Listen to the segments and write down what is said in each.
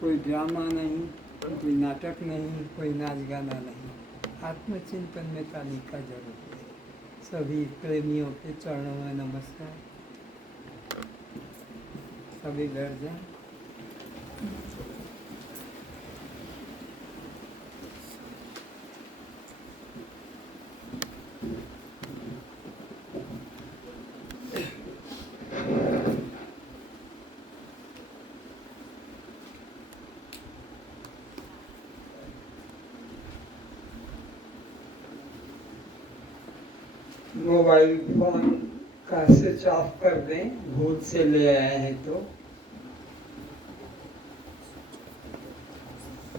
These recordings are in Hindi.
कोई ड्रामा नहीं, कोई नाटक नहीं, कोई नाच गाना नहीं। आत्मचिंतन में ताली का जरूरत है। सभी प्रेमियों के चरणों में नमस्कार। सभी बैठ जाएं। मोबाइल फोन का स्विच ऑफ कर दें, भूल से ले आए हैं तो।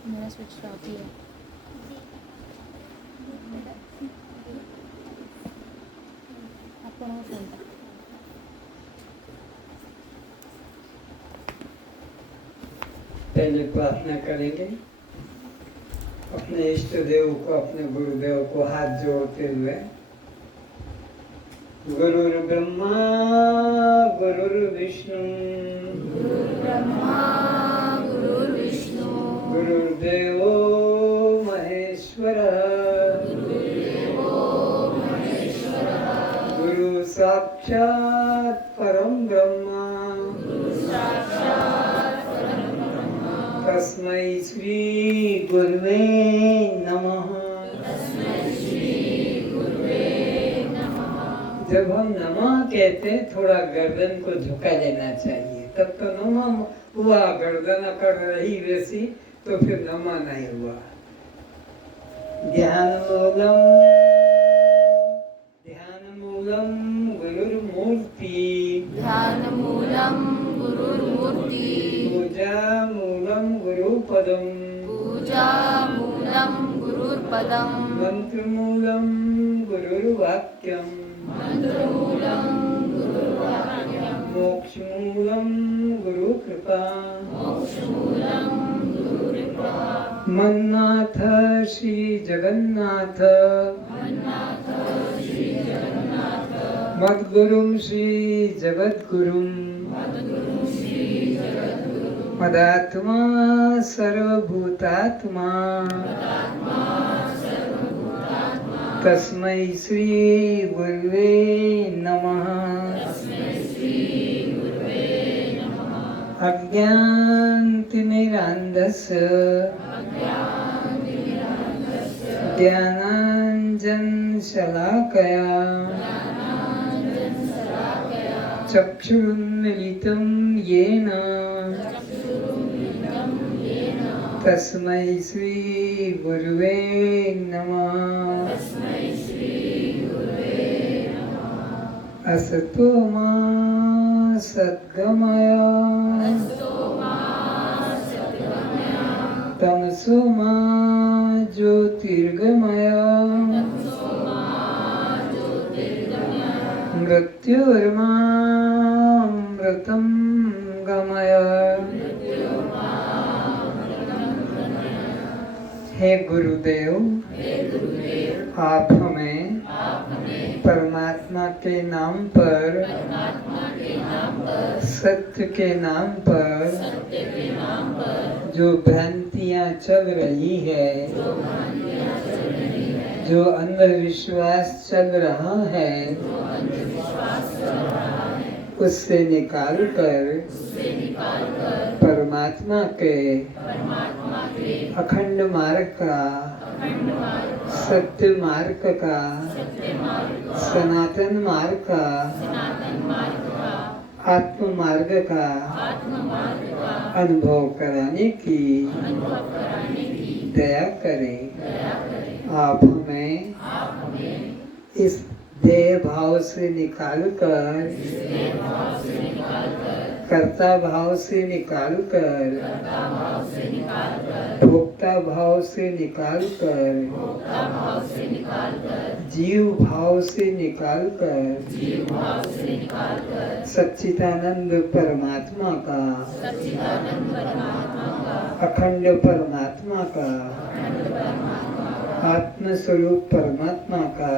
मेरा स्विच ऑफ ही है। आपको फोन था। पहले प्रार्थना करेंगे। अपने इष्ट देव को, अपने गुरुदेव को हाथ जोड़ते हुए। गुरुर्ब्रह्मा गुरुर्विष्णु गुरुर्देवो महेश्वरः गुरु साक्षात् परम ब्रह्म तस्मै श्री गुरुवे नमः। जब हम नमः कहते हैं थोड़ा गर्दन को झुका देना चाहिए, तब तो नमः हुआ, गर्दन अकड़ रही वैसी तो फिर नमः नहीं हुआ। ध्यान मूलम गुरुर्मूर्ति पूजा मूलम गुरुपदम मंत्र मूलम गुरुर्वाक्यम मोक्ष मूलम गुरु कृपा मन्नाथ श्री जगन्नाथ मद्गुरुम श्री जगद्गुरुम मदात्मा सर्वभूतात्मा तस्मै श्री गुरुवे नमः। अज्ञानतिमिरान्धस्य ज्ञानाञ्जनशलाकया चक्षुरुन्मीलितं येन तस्मै श्री गुरुवे नमः। असतो मा सद्गमय तमसो मा ज्योतिर्गमय मृत्युर्मामृतं गमय। हे गुरुदेव, आप हमें परमात्मा के नाम पर, सत्य के नाम पर जो भ्रांतियां चल रही है, जो अंधविश्वास चल रहा है, उससे निकाल कर परमात्मा के अखंड मार्ग का, सत्य मार्ग का, सनातन मार्ग का, आत्म मार्ग का अनुभव कराने की दया करें। आप हमें इस देह भाव से निकालकर, कर्ता भाव से निकालकर, भोक्ता भाव से निकालकर, जीव भाव से निकालकर सच्चिदानंद परमात्मा का, अखंड परमात्मा का, आत्मस्वरूप परमात्मा का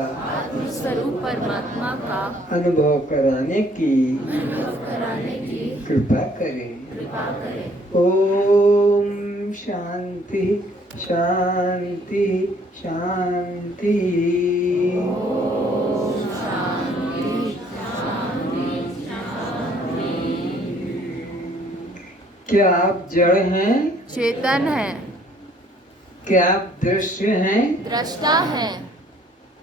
अनुभव कराने की कृपा करें। ओम शांति शांति शांति। क्या आप जड़ हैं? चेतन है। क्या आप दृश्य हैं? दृष्टा है।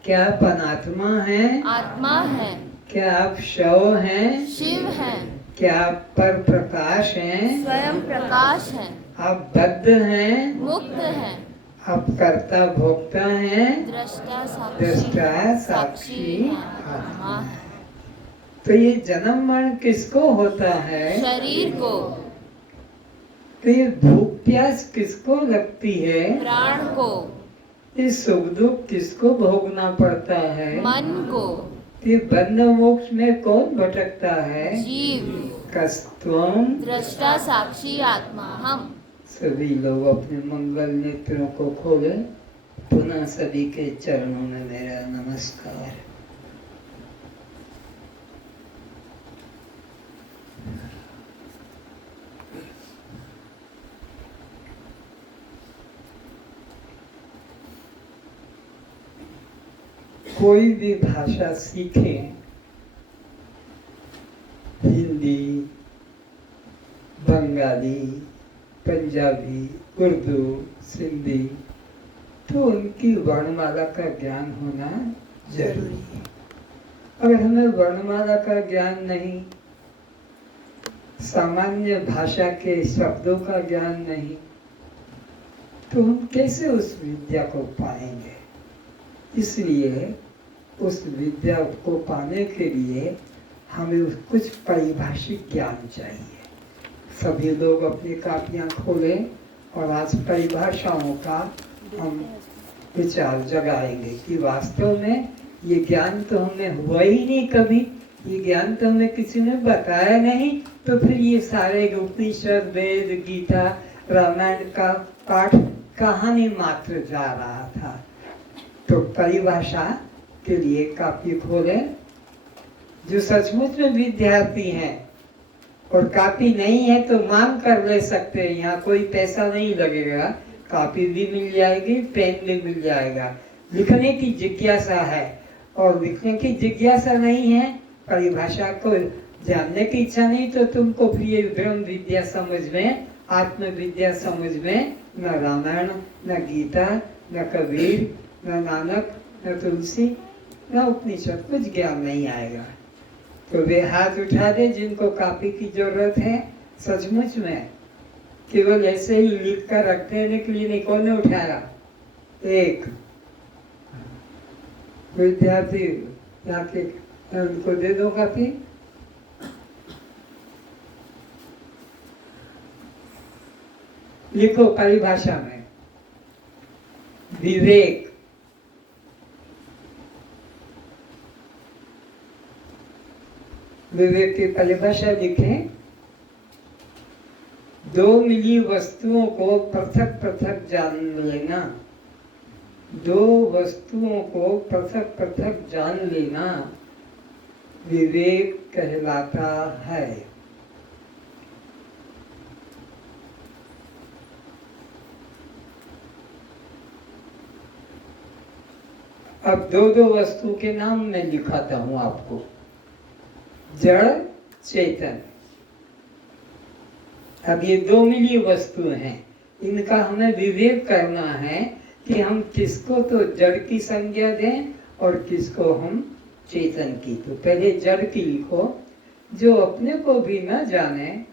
क्या आप अनात्मा हैं? आत्मा है। क्या आप शव हैं? शिव है। क्या आप पर प्रकाश हैं? स्वयं प्रकाश है। आप बद्ध हैं? मुक्त है। आप कर्ता भोक्ता हैं? दृष्टा साक्षी। दृष्टा साक्षी आत्मा है। तो ये जन्म मरण किसको होता है? शरीर को। तो ये भूख प्यास किसको लगती है? प्राण को। ये सुख दुख किसको भोगना पड़ता है? मन को। ये बंध मोक्ष में कौन भटकता है? जीव। कस्त्वम। दृष्टा साक्षी आत्मा हम। सभी लोग अपने मंगल नेत्रों को खोले। पुनः सभी के चरणों में मेरा नमस्कार। कोई भी भाषा सीखें, हिंदी, बंगाली, पंजाबी, उर्दू, सिंधी, तो उनकी वर्णमाला का ज्ञान होना जरूरी है। अगर हमें वर्णमाला का ज्ञान नहीं, सामान्य भाषा के शब्दों का ज्ञान नहीं, तो हम कैसे उस विद्या को पाएंगे? इसलिए उस विद्या को पाने के लिए हमें कुछ परिभाषिक ज्ञान चाहिए। सभी लोग अपनी कापियां खोलें और आज परिभाषाओं का हम विचार जगाएंगे कि वास्तव में ये ज्ञान तो हमें हुआ ही नहीं कभी, ये ज्ञान तो हमें किसी ने बताया नहीं, तो फिर ये सारे उपनिषद, वेद, गीता, रामायण का पाठ कहानी मात्र जा रहा था। तो परिभाषा के लिए कापी खोलें। जो सचमुच में विद्यार्थी हैं और कापी नहीं है तो मांग कर ले सकते हैं, यहाँ कोई पैसा नहीं लगेगा, कापी भी मिल जाएगी, पेन भी मिल जाएगा। लिखने की जिज्ञासा है और लिखने की जिज्ञासा नहीं है, परिभाषा को जानने की इच्छा नहीं, तो तुमको फिर ये ब्रह्म विद्या समझ में, आत्म विद्या समझ में न रामायण, न गीता, न कबीर, न नानक, न तुलसी, न उपनिषद कुछ ज्ञान नहीं आएगा। तो वे हाथ उठा दे जिनको कापी की जरूरत है। सचमुच में केवल ऐसे ही लिख कर रख देने के लिए नहीं। कौन ने उठाया? एक विद्यार्थी जाके उनको दे दो कापी। लिखो परिभाषा में विवेक, विवेक की परिभाषा लिखें। दो मिली वस्तुओं को पृथक पृथक जान लेना। दो वस्तुओं को पृथक पृथक जान लेना विवेक कहलाता है। अब दो दो वस्तु के नाम मैं लिखाता हूं आपको। जड़, चेतन। अब ये दो मिली वस्तु हैं, इनका हमें विवेक करना है कि हम किसको तो जड़ की संज्ञा दें और किसको हम चेतन की। तो पहले जड़ की लिखो। जो अपने को भी न जाने,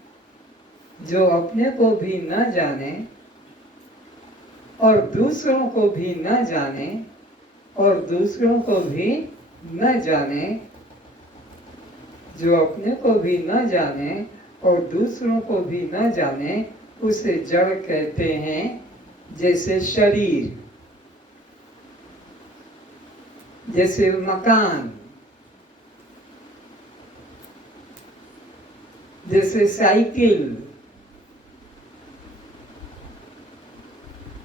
जो अपने को भी न जाने और दूसरों को भी न जाने और दूसरों को भी न जाने, जो अपने को भी न जाने और दूसरों को भी न जाने, उसे जड़ कहते हैं। जैसे शरीर, जैसे मकान, जैसे साइकिल,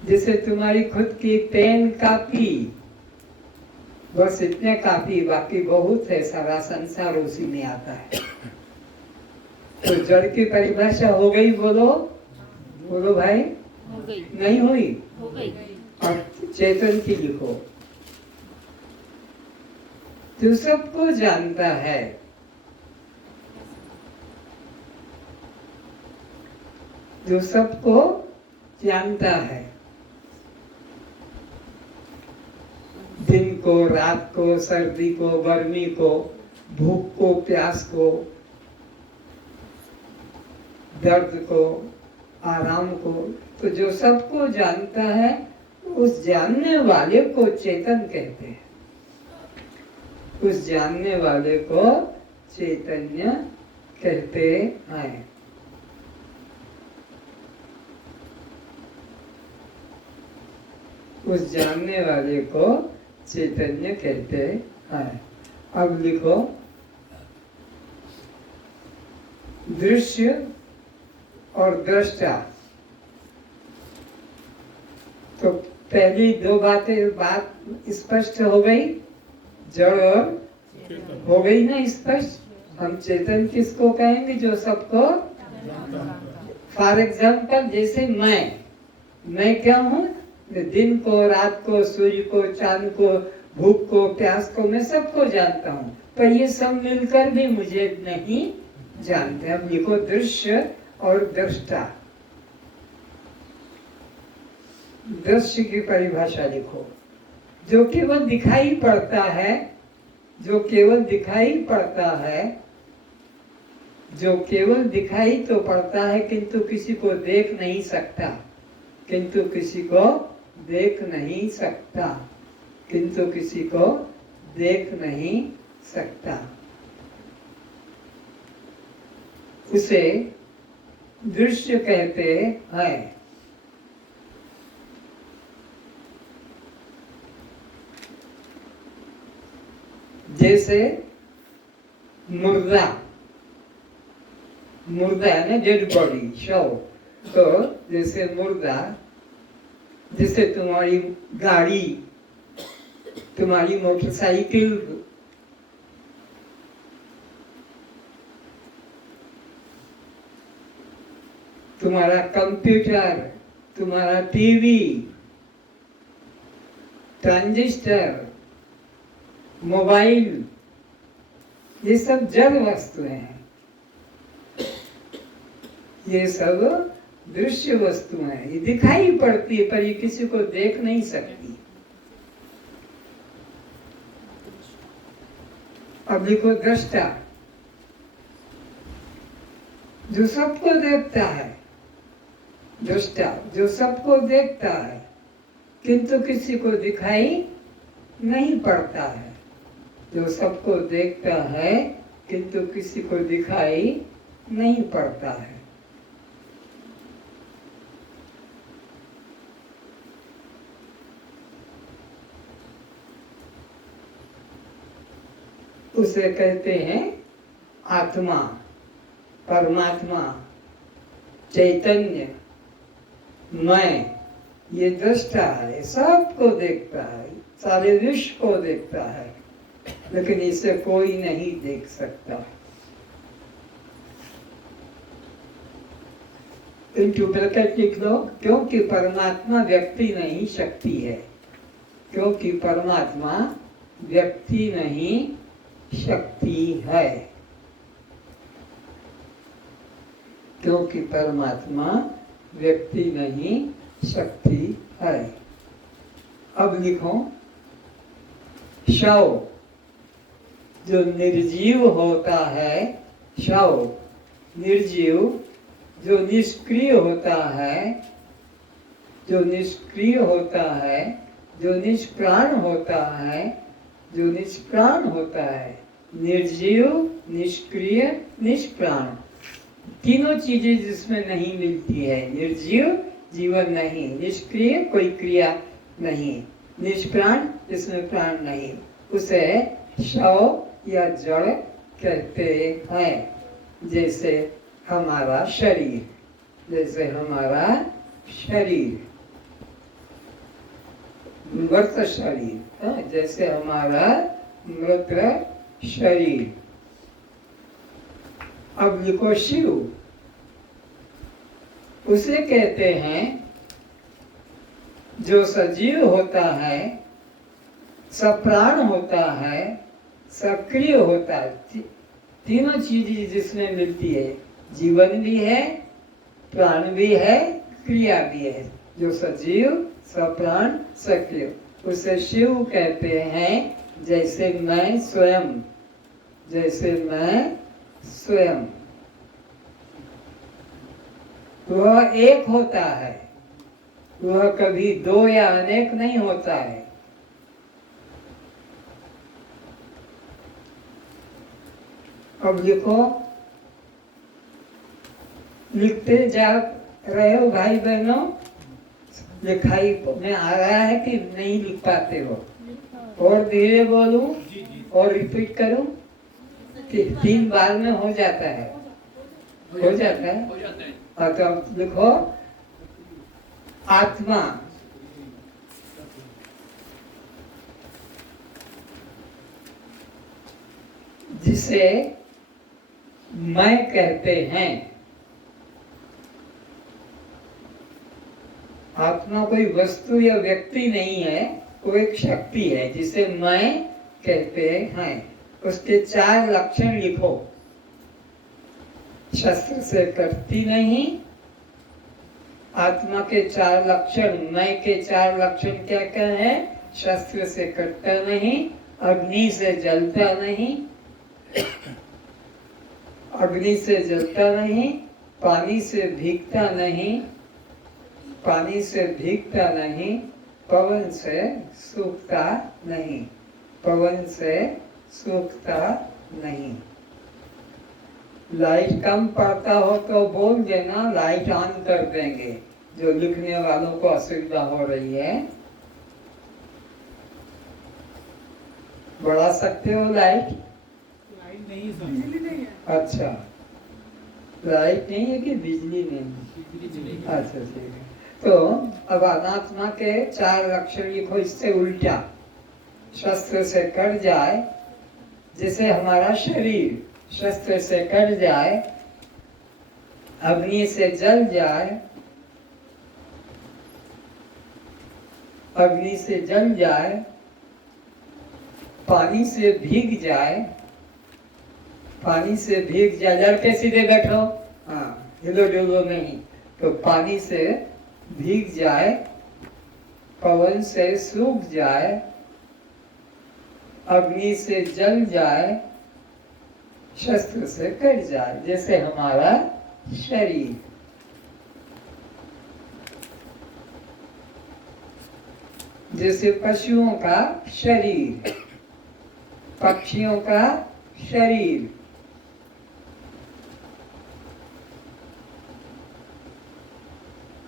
जैसे तुम्हारी खुद की पेन, कापी, बस इतने काफी, बाकी बहुत है, सारा संसार उसी में आता है। तो जड़ की परिभाषा हो गई। बोलो बोलो भाई। हो गई, नहीं हुई? हो गई। और चेतन की लिखो। जो सबको जानता है, जो सबको जानता है, दिन को, रात को, सर्दी को, गर्मी को, भूख को, प्यास को, दर्द को, आराम को, तो जो सबको जानता है उस जानने वाले को चेतन कहते हैं। उस जानने वाले को चैतन्य कहते हैं। उस जानने वाले को चैतन्य कहते हैं। अब लिखो, दृश्य और दृष्टा। तो पहली दो बात स्पष्ट हो गई, जड़ और हो गई ना स्पष्ट। हम चेतन किसको कहेंगे? जो सबको। फॉर एग्जाम्पल, जैसे मैं क्या हूँ? दिन को, रात को, सूर्य को, चांद को, भूख को, प्यास को, मैं सबको जानता हूँ, पर ये सब मिलकर भी मुझे नहीं जानते। अब लिखो, दृश्य और दृष्टा। दृश्य की परिभाषा लिखो, जो केवल दिखाई पड़ता है, जो केवल दिखाई पड़ता है, जो केवल दिखाई तो पड़ता है किंतु किसी को देख नहीं सकता, किंतु किसी को देख नहीं सकता, किंतु किसी को देख नहीं सकता, उसे दृश्य कहते हैं। जैसे मुर्दा है ना, डेड बॉडी, शव। तो जैसे मुर्दा, जैसे तुम्हारी गाड़ी, तुम्हारी मोटरसाइकिल, तुम्हारा कंप्यूटर, तुम्हारा टीवी, ट्रांजिस्टर, मोबाइल, ये सब जड़ वस्तुएं हैं। ये सब दृश्य वस्तुएं हैं। ये दिखाई पड़ती है पर ये किसी को देख नहीं सकती। अब लिखो, दृष्टा, जो सबको देखता है। दृष्टा, जो सबको देखता है किंतु किसी को दिखाई नहीं पड़ता है। जो सबको देखता है किंतु किसी को दिखाई नहीं पड़ता है। उसे कहते हैं आत्मा, परमात्मा, चैतन्य, मैं। ये दृष्टा है, सबको देखता है, सारे विश्व को देखता है, लेकिन इसे कोई नहीं देख सकता। इनटू ब्रैकेट लिख लो, क्योंकि परमात्मा व्यक्ति नहीं, शक्ति है। क्योंकि परमात्मा व्यक्ति नहीं, शक्ति है। क्योंकि परमात्मा व्यक्ति नहीं, शक्ति है। अब लिखो, शव, जो निर्जीव होता है, शव, निर्जीव, जो निष्क्रिय होता है, जो निष्क्रिय होता है, जो निष्प्राण होता है, जो निष्प्राण होता है, निर्जीव, निष्क्रिय, निष्प्राण, तीनों चीजें जिसमें नहीं मिलती है। निर्जीव, जीवन नहीं, निष्क्रिय, कोई क्रिया नहीं, निष्प्राण, जिसमें प्राण नहीं, उसे शव या जड़ कहते हैं। जैसे हमारा शरीर, जैसे हमारा शरीर, मृत शरीर, जैसे हमारा मृत शरीर। अब लिखो, शिव, उसे कहते हैं जो सजीव होता है, सप्राण होता है, सक्रिय होता है, तीनों चीजें जिसमें मिलती है, जीवन भी है, प्राण भी है, क्रिया भी है। जो सजीव, सप्राण, सक्रिय, उसे शिव कहते हैं। जैसे मैं स्वयं, जैसे मैं स्वयं, वह एक होता है, वह कभी दो या अनेक नहीं होता है। अब लिखो, लिखते जा रहे हो भाई बहनों? लिखाई में आ रहा है कि नहीं लिख पाते हो? और धीरे बोलूं और रिपीट करूं कि 3 बार में हो जाता है? हो जाता है। हाँ, तो अब लिखो, आत्मा जिसे मैं कहते हैं। आत्मा कोई वस्तु या व्यक्ति नहीं है, वो एक शक्ति है जिसे मैं कहते हैं। उसके 4 लक्षण लिखो। शस्त्र से कटती नहीं। आत्मा के 4 लक्षण, मैं के 4 लक्षण क्या क्या है? शस्त्र से कटता नहीं, अग्नि से जलता नहीं, अग्नि से जलता नहीं, पानी से भीगता नहीं, पानी से भीगता नहीं, पवन से सूखता नहीं, पवन से सूखता नहीं। लाइट कम पड़ता हो तो बोल देना, लाइट ऑन कर देंगे, जो लिखने वालों को असुविधा हो रही है। बढ़ा सकते हो लाइट? बिजली नहीं है। अच्छा, लाइट नहीं है कि बिजली नहीं? अच्छा, ठीक है। तो अब अनात्मा के 4 लक्षण लिखो, इससे उल्टा। शस्त्र से कट जाए, जैसे हमारा शरीर शस्त्र से कट जाए, अग्नि से जल जाए, अग्नि से जल जाए, पानी से भीग जाए, पानी से भीग जाए, लड़ के सीधे बैठो, हाँ, हिलो डुलो नहीं, तो पानी से भीग जाए, पवन से सूख जाए, अग्नि से जल जाए, शस्त्र से कट जाए, जैसे हमारा शरीर। जैसे पशुओं का शरीर, पक्षियों का शरीर,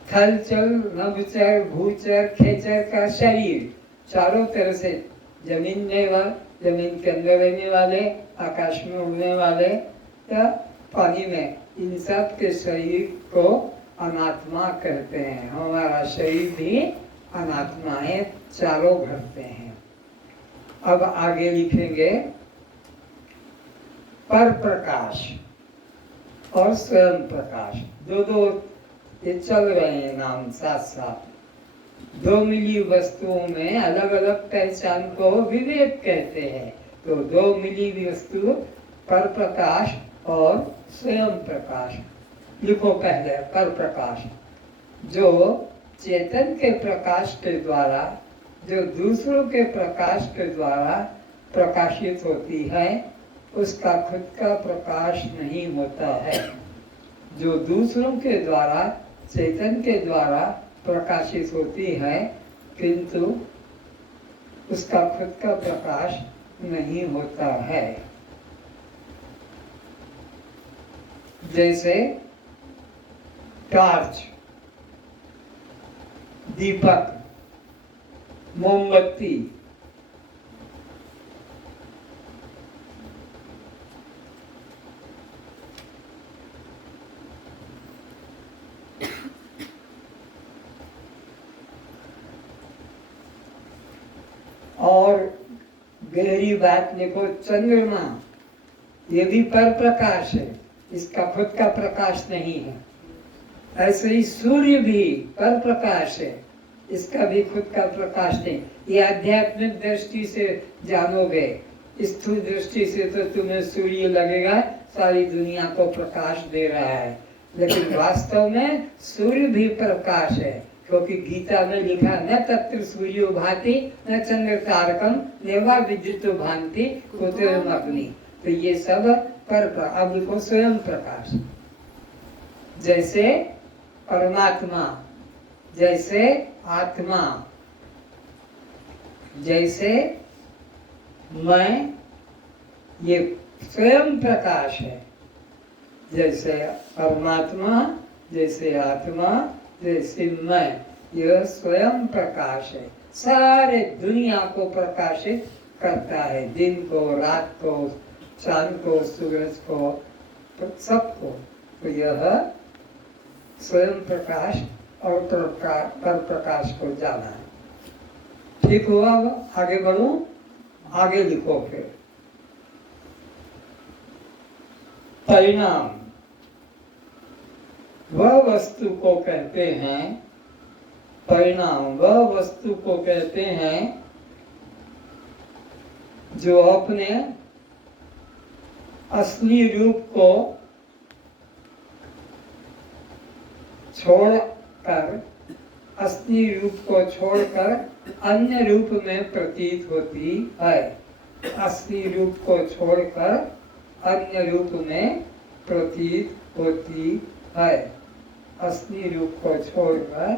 थलचर, नभचर, भूचर, खेचर का शरीर, चारों तरह से जमीन के अंदर रहने वाले, आकाश में उड़ने वाले या पानी में, इन सब के शरीर को अनात्मा कहते हैं। हमारा शरीर भी अनात्मा है, चारों घटते हैं। अब आगे लिखेंगे, पर प्रकाश और स्वयं प्रकाश, दो ये चल रहे हैं नाम साथ साथ। 2 मिली वस्तुओं में अलग अलग पहचान को विवेक कहते हैं। तो 2 मिली वस्तु, पर प्रकाश और स्वयं प्रकाश। लिखो पहले, पर प्रकाश जो चेतन के प्रकाश के द्वारा, जो दूसरों के प्रकाश के द्वारा प्रकाशित होती है, उसका खुद का प्रकाश नहीं होता है। जो दूसरों के द्वारा, चेतन के द्वारा प्रकाशित होती है, किंतु उसका खुद का प्रकाश नहीं होता है। जैसे टॉर्च, दीपक, मोमबत्ती, और गहरी बात देखो, चंद्रमा, ये भी पर प्रकाश है, इसका खुद का प्रकाश नहीं है। ऐसे ही सूर्य भी पर प्रकाश है, इसका भी खुद का प्रकाश नहीं। ये आध्यात्मिक दृष्टि से जानोगे, स्थूल दृष्टि से तो तुम्हें सूर्य लगेगा सारी दुनिया को प्रकाश दे रहा है, लेकिन वास्तव में सूर्य भी प्रकाश है, क्योंकि गीता में लिखा न तत्र सूर्यो भाति न चंद्र तारकम नेवा विद्युतो भांति कुतरम अग्नि। तो ये सब अब लिखो स्वयं प्रकाश। जैसे परमात्मा, जैसे आत्मा, जैसे मैं, ये स्वयं प्रकाश है। जैसे परमात्मा, जैसे आत्मा, जैसे मैं, यह स्वयं प्रकाश है। सारे दुनिया को प्रकाशित करता है, दिन को, रात को, चांद को, सूरज को, सबको। तो यह स्वयं प्रकाश और पर प्रकाश को जाना है। ठीक हुआ? आगे बढ़ूं? आगे लिखो फिर। परिणाम वह वस्तु को कहते हैं, परिणाम वह वस्तु को कहते हैं जो अपने असली रूप को छोड़कर, असली रूप को छोड़कर अन्य रूप में प्रतीत होती है। असली रूप को छोड़कर अन्य रूप में प्रतीत होती है। असली रूप को छोड़कर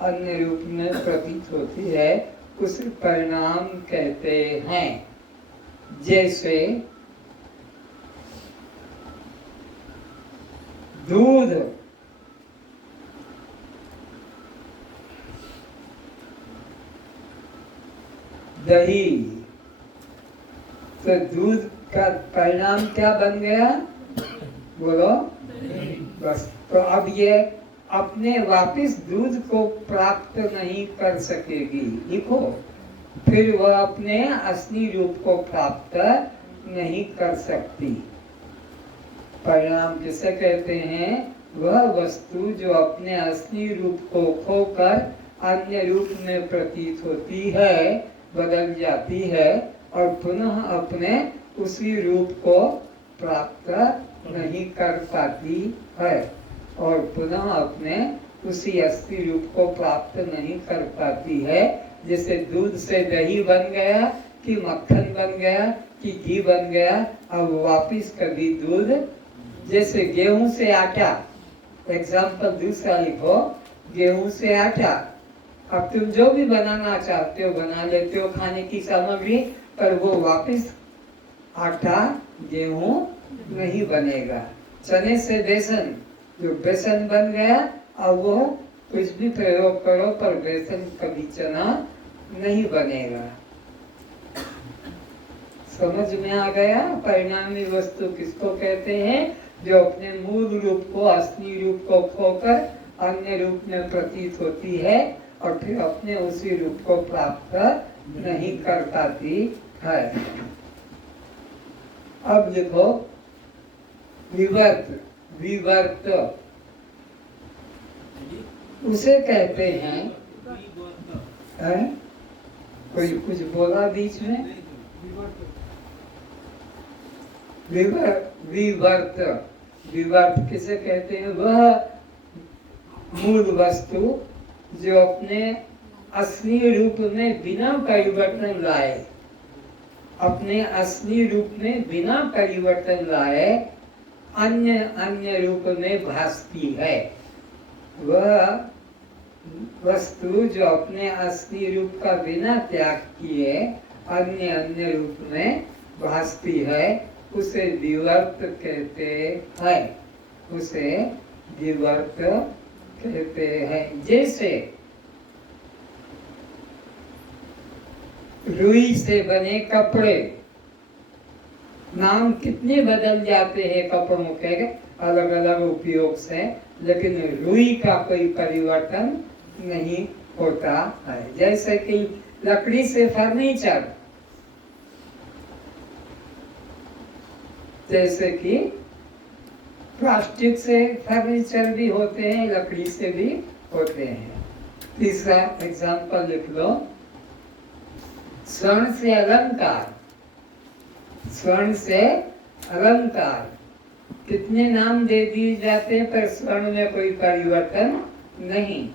अन्य रूप में प्रतीत होती है, उस परिणाम कहते हैं। जैसे दूध, दही, तो दूध का परिणाम क्या बन गया? बोलो। बस, तो अब ये अपने वापिस दूध को प्राप्त नहीं कर सकेगी, लिखो। फिर वह अपने असली रूप को प्राप्त नहीं कर सकती। परिणाम किसे कहते हैं? वह वस्तु जो अपने असली रूप को खोकर अन्य रूप में प्रतीत होती है, बदल जाती है और पुनः अपने उसी रूप को प्राप्त नहीं कर पाती है, और पुनः अपने उसी असली रूप को प्राप्त नहीं कर पाती है। जैसे दूध से दही बन गया, कि मक्खन बन गया, कि घी बन गया, अब वापिस कभी दूध। जैसे गेहूं से आटा, एग्जाम्पल दूसरा लिखो, गेहूं से आटा। अब तुम जो भी बनाना चाहते हो बना लेते हो, खाने की सामग्री, पर वो वापिस आटा, गेहूं नहीं बनेगा। चने से बेसन, जो बेसन बन गया, अब वो कुछ भी प्रयोग करो पर बेसन कभी चना नहीं बनेगा। समझ में आ गया? परिणामी वस्तु किसको कहते हैं? जो अपने मूल रूप को, असली रूप को खोकर अन्य रूप में प्रतीत होती है और फिर अपने उसी रूप को प्राप्त नहीं कर पाती है। अब लिखो विवर्त। विवर्त उसे कहते हैं, कोई कुछ बोला बीच में? विवर्त, विवर्त किसे कहते हैं? वह मूल वस्तु जो अपने असली रूप में बिना परिवर्तन लाए, अपने असली रूप में बिना परिवर्तन लाए अन्य अन्य रूप में भासती है। वह वस्तु जो अपने असली रूप का बिना त्याग किए अन्य अन्य रूप में भासती है, उसे विवर्त कहते हैं। उसे विवर्त कहते हैं। जैसे रुई से बने कपड़े, नाम कितने बदल जाते हैं कपड़ों के अलग अलग उपयोग से, लेकिन रुई का कोई परिवर्तन नहीं होता है। जैसे कि लकड़ी से फर्नीचर, जैसे कि प्लास्टिक से फर्नीचर भी होते हैं, लकड़ी से भी होते हैं। तीसरा एग्जाम्पल लिख लो, स्वर्ण से अलंकार। स्वर्ण से अलंकार कितने नाम दे दिए जाते हैं, पर स्वर्ण में कोई परिवर्तन नहीं।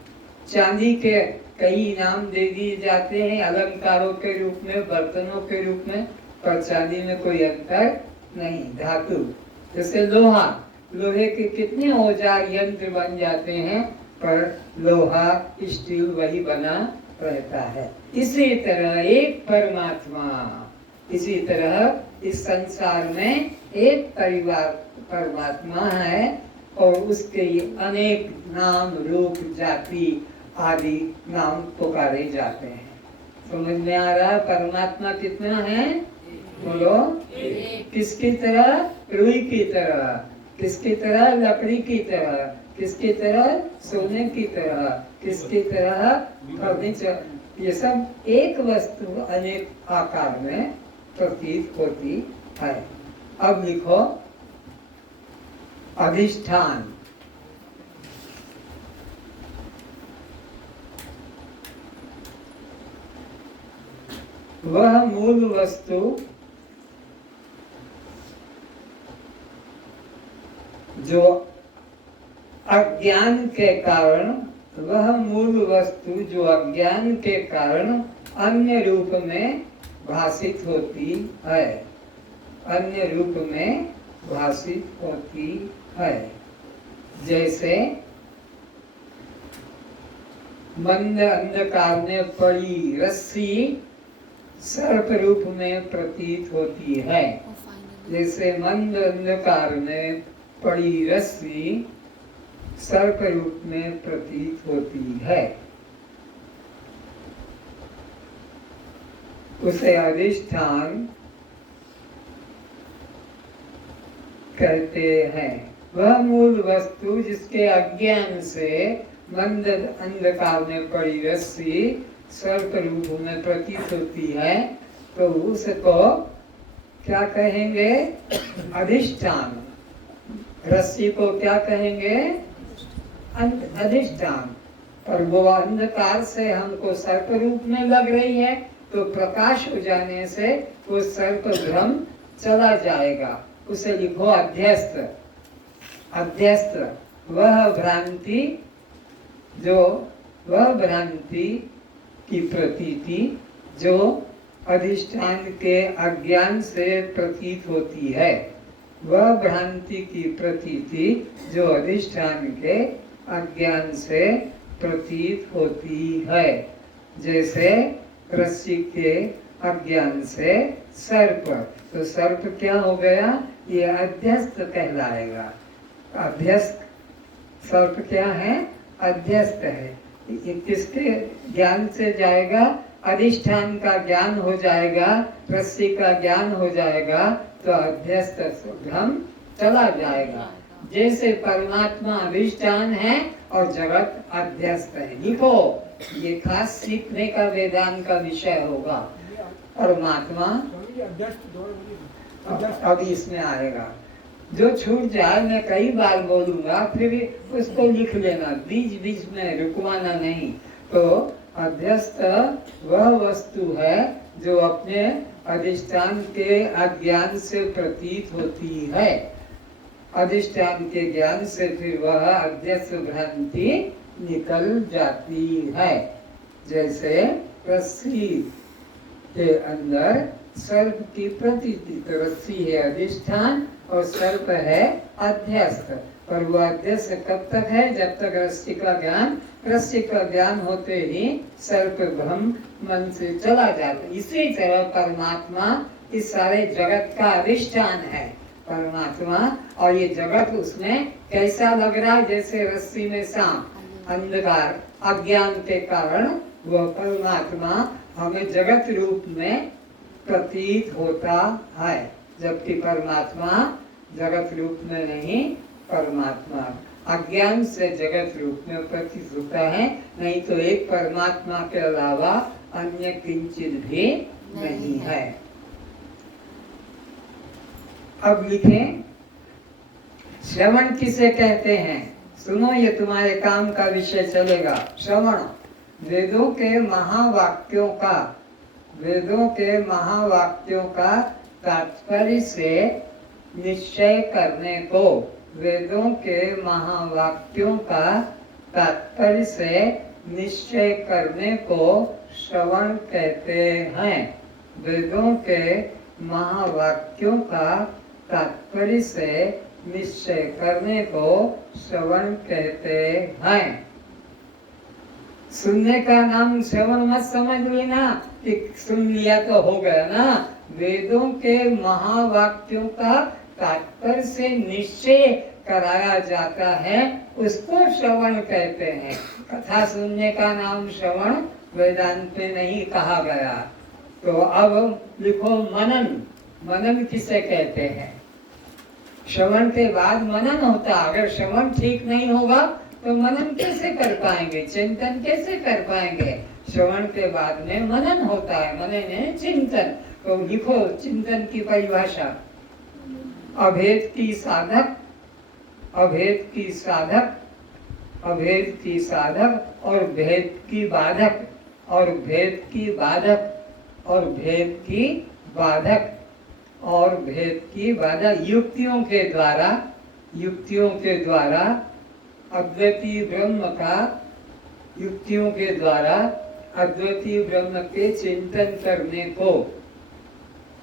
चांदी के कई नाम दे दिए जाते हैं अलंकारों के रूप में, बर्तनों के रूप में, पर चांदी में कोई अंतर नहीं। धातु जैसे लोहा, लोहे के कितने औजार यंत्र बन जाते हैं, पर लोहा स्टील वही बना रहता है। इसी तरह एक परमात्मा, इसी तरह इस संसार में एक परिवार परमात्मा है और उसके अनेक नाम, रूप, जाति आदि नाम पुकारे जाते हैं। समझ में आ रहा है परमात्मा कितना है? बोलो। किसकी तरह? रुई की तरह। किसकी तरह? लकड़ी की तरह। किसकी तरह? सोने की तरह। किसकी तरह? फर्नीचर। ये सब एक वस्तु अनेक आकार में प्रतीत होती है। अब लिखो अधिष्ठान। वह मूल वस्तु जो अज्ञान के कारण, वह मूल वस्तु जो अज्ञान के कारण अन्य रूप में भाषित होती है, अन्य रूप में भाषित होती है। जैसे मंद अंधकार में पड़ी रस्सी सर्प रूप में प्रतीत होती है। जैसे मंद अंधकार में पड़ी रस्सी सर्प रूप में प्रतीत होती है, उसे अधिष्ठान कहते हैं। वह मूल वस्तु जिसके अज्ञान से मंद अंधकार में पड़ी रस्सी सर्प रूप में प्रतीत होती है, तो उसको क्या कहेंगे? अधिष्ठान। रस्सी को क्या कहेंगे? अधिष्ठान। पर वो अंधकार से हमको सर्प रूप में लग रही है, तो प्रकाश हो जाने से वो सर्प भ्रम चला जाएगा। उसे लिखो अध्यस्त। अध्यस्त वह भ्रांति, जो वह भ्रांति की प्रतीति जो अधिष्ठान के अज्ञान से प्रतीत होती है। वह भ्रांति की प्रतीति जो अधिष्ठान के अज्ञान से प्रतीत होती है। जैसे रस्सी के अज्ञान से सर्प, तो सर्प क्या हो गया? ये अध्यस्त कहलाएगा। अध्यस्त सर्प क्या है? अध्यस्त है। ये किसके ज्ञान से जाएगा? अधिष्ठान का ज्ञान हो जाएगा, रस्सी का ज्ञान हो जाएगा, तो अध्यस्त भ्रम चला जाएगा। जैसे परमात्मा अधिष्ठान है और जगत अध्यस्त है। लिखो, ये खास सीखने का वेदांत का विषय होगा। परमात्मा अभी इसमें आएगा। जो छूट जाए मैं कई बार बोलूंगा, फिर उसको लिख लेना, बीच बीच में रुकवाना नहीं। तो अध्यस्त वह वस्तु है जो अपने अधिष्ठान के अज्ञान से प्रतीत होती है। अधिष्ठान के ज्ञान से फिर वह अध्यस्त भ्रांति निकल जाती है। जैसे रस्सी के अंदर सर्प की प्रतीति, तो रस्सी है अधिष्ठान और सर्प है अध्यस्त। पर वो अध्यस्त कब तक है? जब तक रस्सी का ज्ञान, रस्सी का ज्ञान होते ही सर्प भ्रम मन से चला जाता। इसी तरह परमात्मा इस सारे जगत का अधिष्ठान है परमात्मा, और ये जगत उसमें कैसा लग रहा है? जैसे रस्सी में सांप, अंधकार अज्ञान के कारण वह परमात्मा हमें जगत रूप में प्रतीत होता है, जबकि परमात्मा जगत रूप में नहीं, परमात्मा अज्ञान से जगत रूप में प्रतीत होता है। नहीं तो एक परमात्मा के अलावा अन्य किंचित भी नहीं है। अब लिखें, श्रवण किसे कहते हैं? सुनो, ये तुम्हारे काम का विषय चलेगा। श्रवण वेदों के महावाक्यों का तात्पर्य से निश्चय करने को, वेदों के महावाक्यों का तात्पर्य से निश्चय करने को श्रवण कहते हैं। वेदों के महावाक्यों का तात्पर्य से निश्चय करने को श्रवण कहते हैं। सुनने का नाम श्रवण मत समझ लेना कि सुन लिया तो हो गया ना। वेदों के महावाक्यों का तात्पर्य से निश्चय कराया जाता है, उसको श्रवण कहते हैं। कथा सुनने का नाम श्रवण वेदांत में नहीं कहा गया। तो अब लिखो मनन। मनन किसे कहते हैं? श्रवण के बाद मनन होता। अगर श्रवण ठीक नहीं होगा तो मनन कैसे कर पाएंगे, चिंतन कैसे कर पाएंगे? श्रवण के बाद में मनन होता है, मनन है चिंतन। तो लिखो चिंतन की परिभाषा। अभेद की साधक, अभेद की साधक, अभेद की साधक और भेद की बाधक, और भेद की बाधक, और भेद की बाधक, और भेद की बाधक युक्तियों के द्वारा, युक्तियों के द्वारा अद्वैतीय ब्रह्म का, युक्तियों के द्वारा अद्वैतीय ब्रह्म के चिंतन करने को,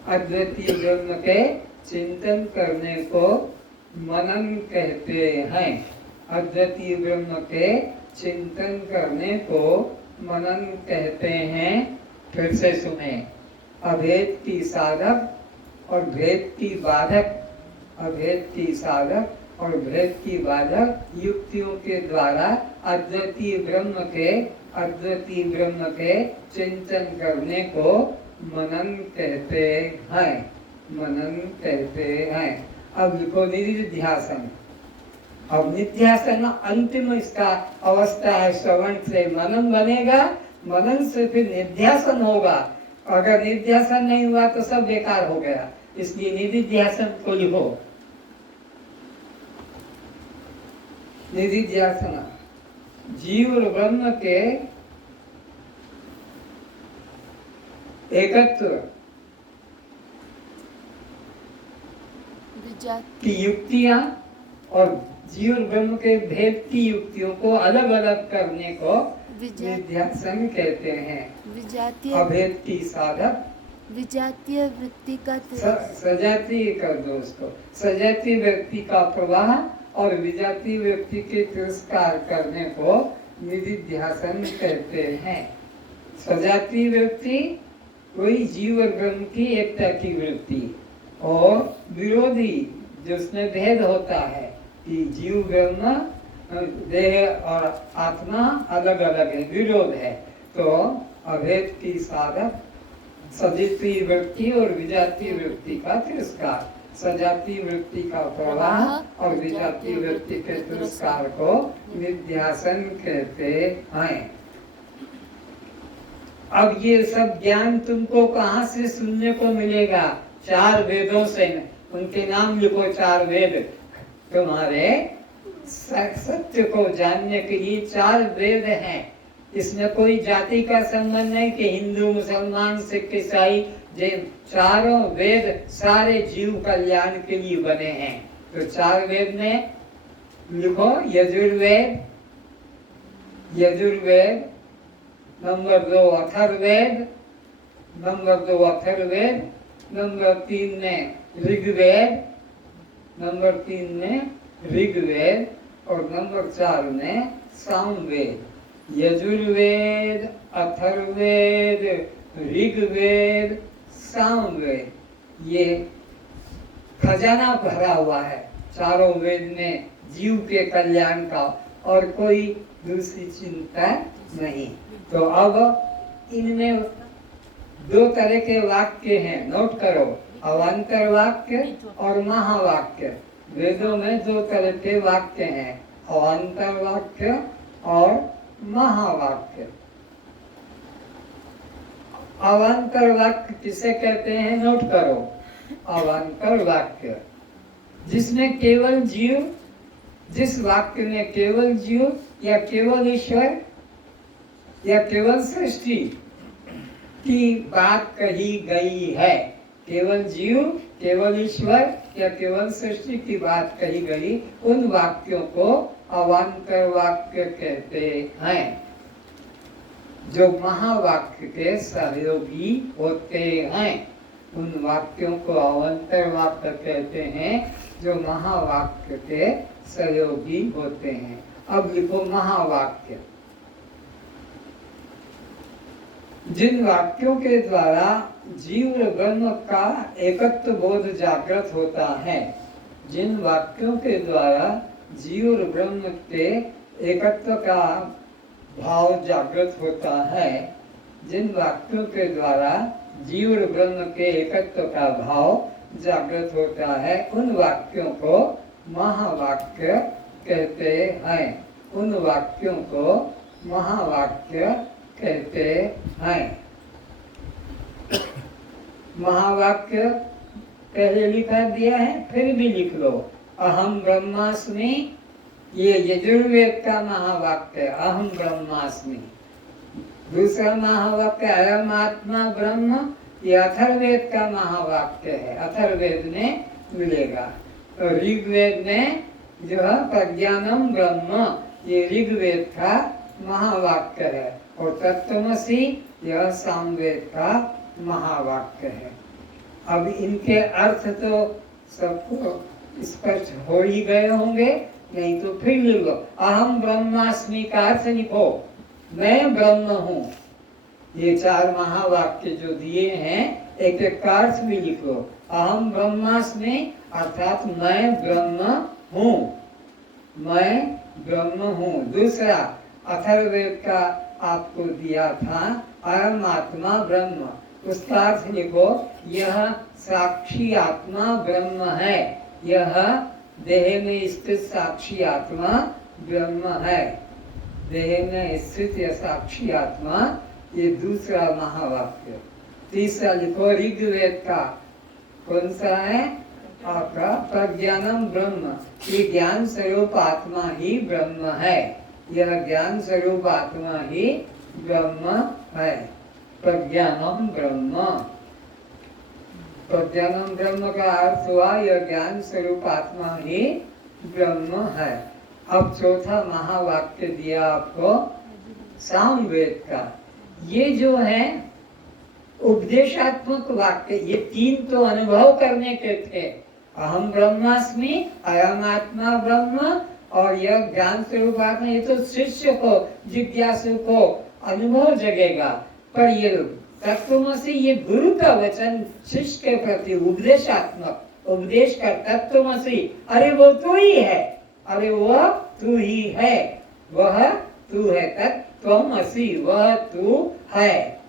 अद्वैतीय ब्रह्म के चिंतन करने को मनन कहते हैं। अद्वैतीय ब्रह्म के चिंतन करने को मनन कहते हैं। फिर से सुने। अभेद की साधक और भेद की बाधक, अभेद की साधक और भेद की बाधक युक्तियों के द्वारा अद्वैतीय ब्रह्म के, अद्वैतीय ब्रह्म के चिंतन करने को मनन कहते हैं। मनन कहते हैं। अब लिखो निधिध्यासन। अब निध्यासन अंतिम इसका अवस्था है। श्रवण से मनन बनेगा, मनन से फिर निध्यासन होगा। अगर निध्यासन नहीं हुआ तो सब बेकार हो गया। इसलिए निधिध्यासन को लिखो। निधिध्यासन जीव और ब्रह्म के एकत्व की युक्तियां और जीव और ब्रह्म के भेद की युक्तियों को अलग अलग करने को निध्यासन कहते हैं। अभेद की साधक, विजातीय वृत्ति का सजातीय कर दो उसको। सजातीय व्यक्ति का प्रवाह और विजातीय व्यक्ति के तिरस्कार करने को निधिध्यासन कहते हैं। सजातीय व्यक्ति वही जीव और ब्रह्म की एकता की वृत्ति, और विरोधी जिसमें भेद होता है कि जीव ब्रह्म, देह और आत्मा अलग अलग है, विरोध है। तो अभेद की साधक सजातीय व्यक्ति और विजातीय व्यक्ति का तिरस्कार, सजातीय व्यक्ति का प्रवाह और विजातीय व्यक्ति के तिरस्कार को निध्यासन कहते हैं। अब ये सब ज्ञान तुमको कहाँ से सुनने को मिलेगा? 4 वेदों से। उनके नाम लिखो। 4 वेद तुम्हारे सत्य को जानने के लिए 4 वेद हैं। इसमें कोई जाति का संबंध नहीं कि हिंदू, मुसलमान, सिख, ईसाई। जे चारों वेद सारे जीव कल्याण के लिए बने हैं। तो 4 वेद में लिखो। Yajurveda, Yajurveda. Number 2 Atharvaveda, number 2 Atharvaveda. Number 3 में ऋग्वेद, नंबर 3 में ऋग्वेद, और नंबर 4 में सामवेद। यजुर्वेद, अथर्ववेद, ऋग्वेद, सामवेद, ये खजाना भरा हुआ है चारों वेद में जीव के कल्याण का, और कोई दूसरी चिंता नहीं। तो अब इनमें 2 तरह के वाक्य हैं, नोट करो। अवान्तर वाक्य और महावाक्य। वेदों में 2 तरह के वाक्य हैं, अवान्तर वाक्य और महावाक्य। अवान्तर वाक्य किसे कहते हैं? नोट करो। अवान्तर वाक्य जिसमें केवल जीव, जिस वाक्य में केवल जीव या केवल ईश्वर या केवल सृष्टि की बात कही गई है, केवल जीव, केवल ईश्वर या केवल सृष्टि की बात कही गई, उन वाक्यों को अवान्तर वाक्य कहते हैं, जो महावाक्य के सहयोगी होते हैं। उन वाक्यों को अवान्तर वाक्य कहते हैं, जो महावाक्य के सहयोगी होते हैं। अब लिखो महावाक्य। जिन वाक्यों के द्वारा जीव और ब्रह्म का एकत्व बोध जागृत होता है, जिन वाक्यों के द्वारा जीव और ब्रह्म के एकत्व का भाव जागृत होता है, जिन वाक्यों के द्वारा जीव और ब्रह्म के एकत्व का भाव जागृत होता है, उन वाक्यों को महावाक्य कहते हैं। उन वाक्यों को महावाक्य कहते हैं। महावाक्य पहले लिखा दिया है, फिर भी लिख लो। अहम ब्रह्मास्मि, ये यजुर्वेद का महावाक्य है, अहम ब्रह्मास्मि। दूसरा महावाक्य अयम आत्मा ब्रह्म, ये अथर्ववेद का महावाक्य है, अथर्ववेद में मिलेगा। तो ऋग्वेद में जो है प्रज्ञानम ब्रह्म, ये ऋग्वेद का महावाक्य है, और तत्त्वमसि यह सामवेद का महावाक्य है। अब इनके अर्थ तो सबको स्पष्ट हो ही गए होंगे, नहीं तो फिर लिख लो। अहम ब्रह्मास्मि का अर्थ लिखो, मैं ब्रह्म हूँ। ये चार महावाक्य जो दिए हैं, एक एक का अर्थ भी लिख लो। अहम ब्रह्मास्मि अर्थात मैं ब्रह्म हूँ, मैं ब्रह्म हूँ। दूसरा अथर्ववेद का आपको दिया था, अयम आत्मा ब्रह्म, उसका अर्थ लिखो, यह साक्षी आत्मा ब्रह्म है, यह देह में स्थित साक्षी आत्मा ब्रह्म है। देह में स्थित यह साक्षी आत्मा, ये दूसरा महावाक्य। तीसरा लिखो ऋग्वेद का, कौन सा है आपका? प्रज्ञानम ब्रह्म, ये ज्ञान स्वरूप आत्मा ही ब्रह्म है, यह ज्ञान स्वरूप आत्मा ही ब्रह्म है। प्रज्ञानम ब्रह्म, प्रज्ञानम ब्रह्म का अर्थ हुआ यह ज्ञान स्वरूप आत्मा ही ब्रह्म है। अब चौथा महावाक्य दिया आपको सामवेद का। ये जो है उपदेशात्मक वाक्य, ये तीन तो अनुभव करने के थे, अहम ब्रह्मास्मि, अयम आत्मा ब्रह्म और यह ज्ञान स्वरूप आत्मा। ये तो शिष्य को, जिज्ञासु को अनुभव जगेगा, पर ये तत्वमसि ये गुरु का वचन शिष्य के प्रति उपदेशात्मक, उपदेश कर तत्वमसि, अरे वो तू ही है, अरे वह तू ही है, वह तू है, तत्वमसि वह तू है।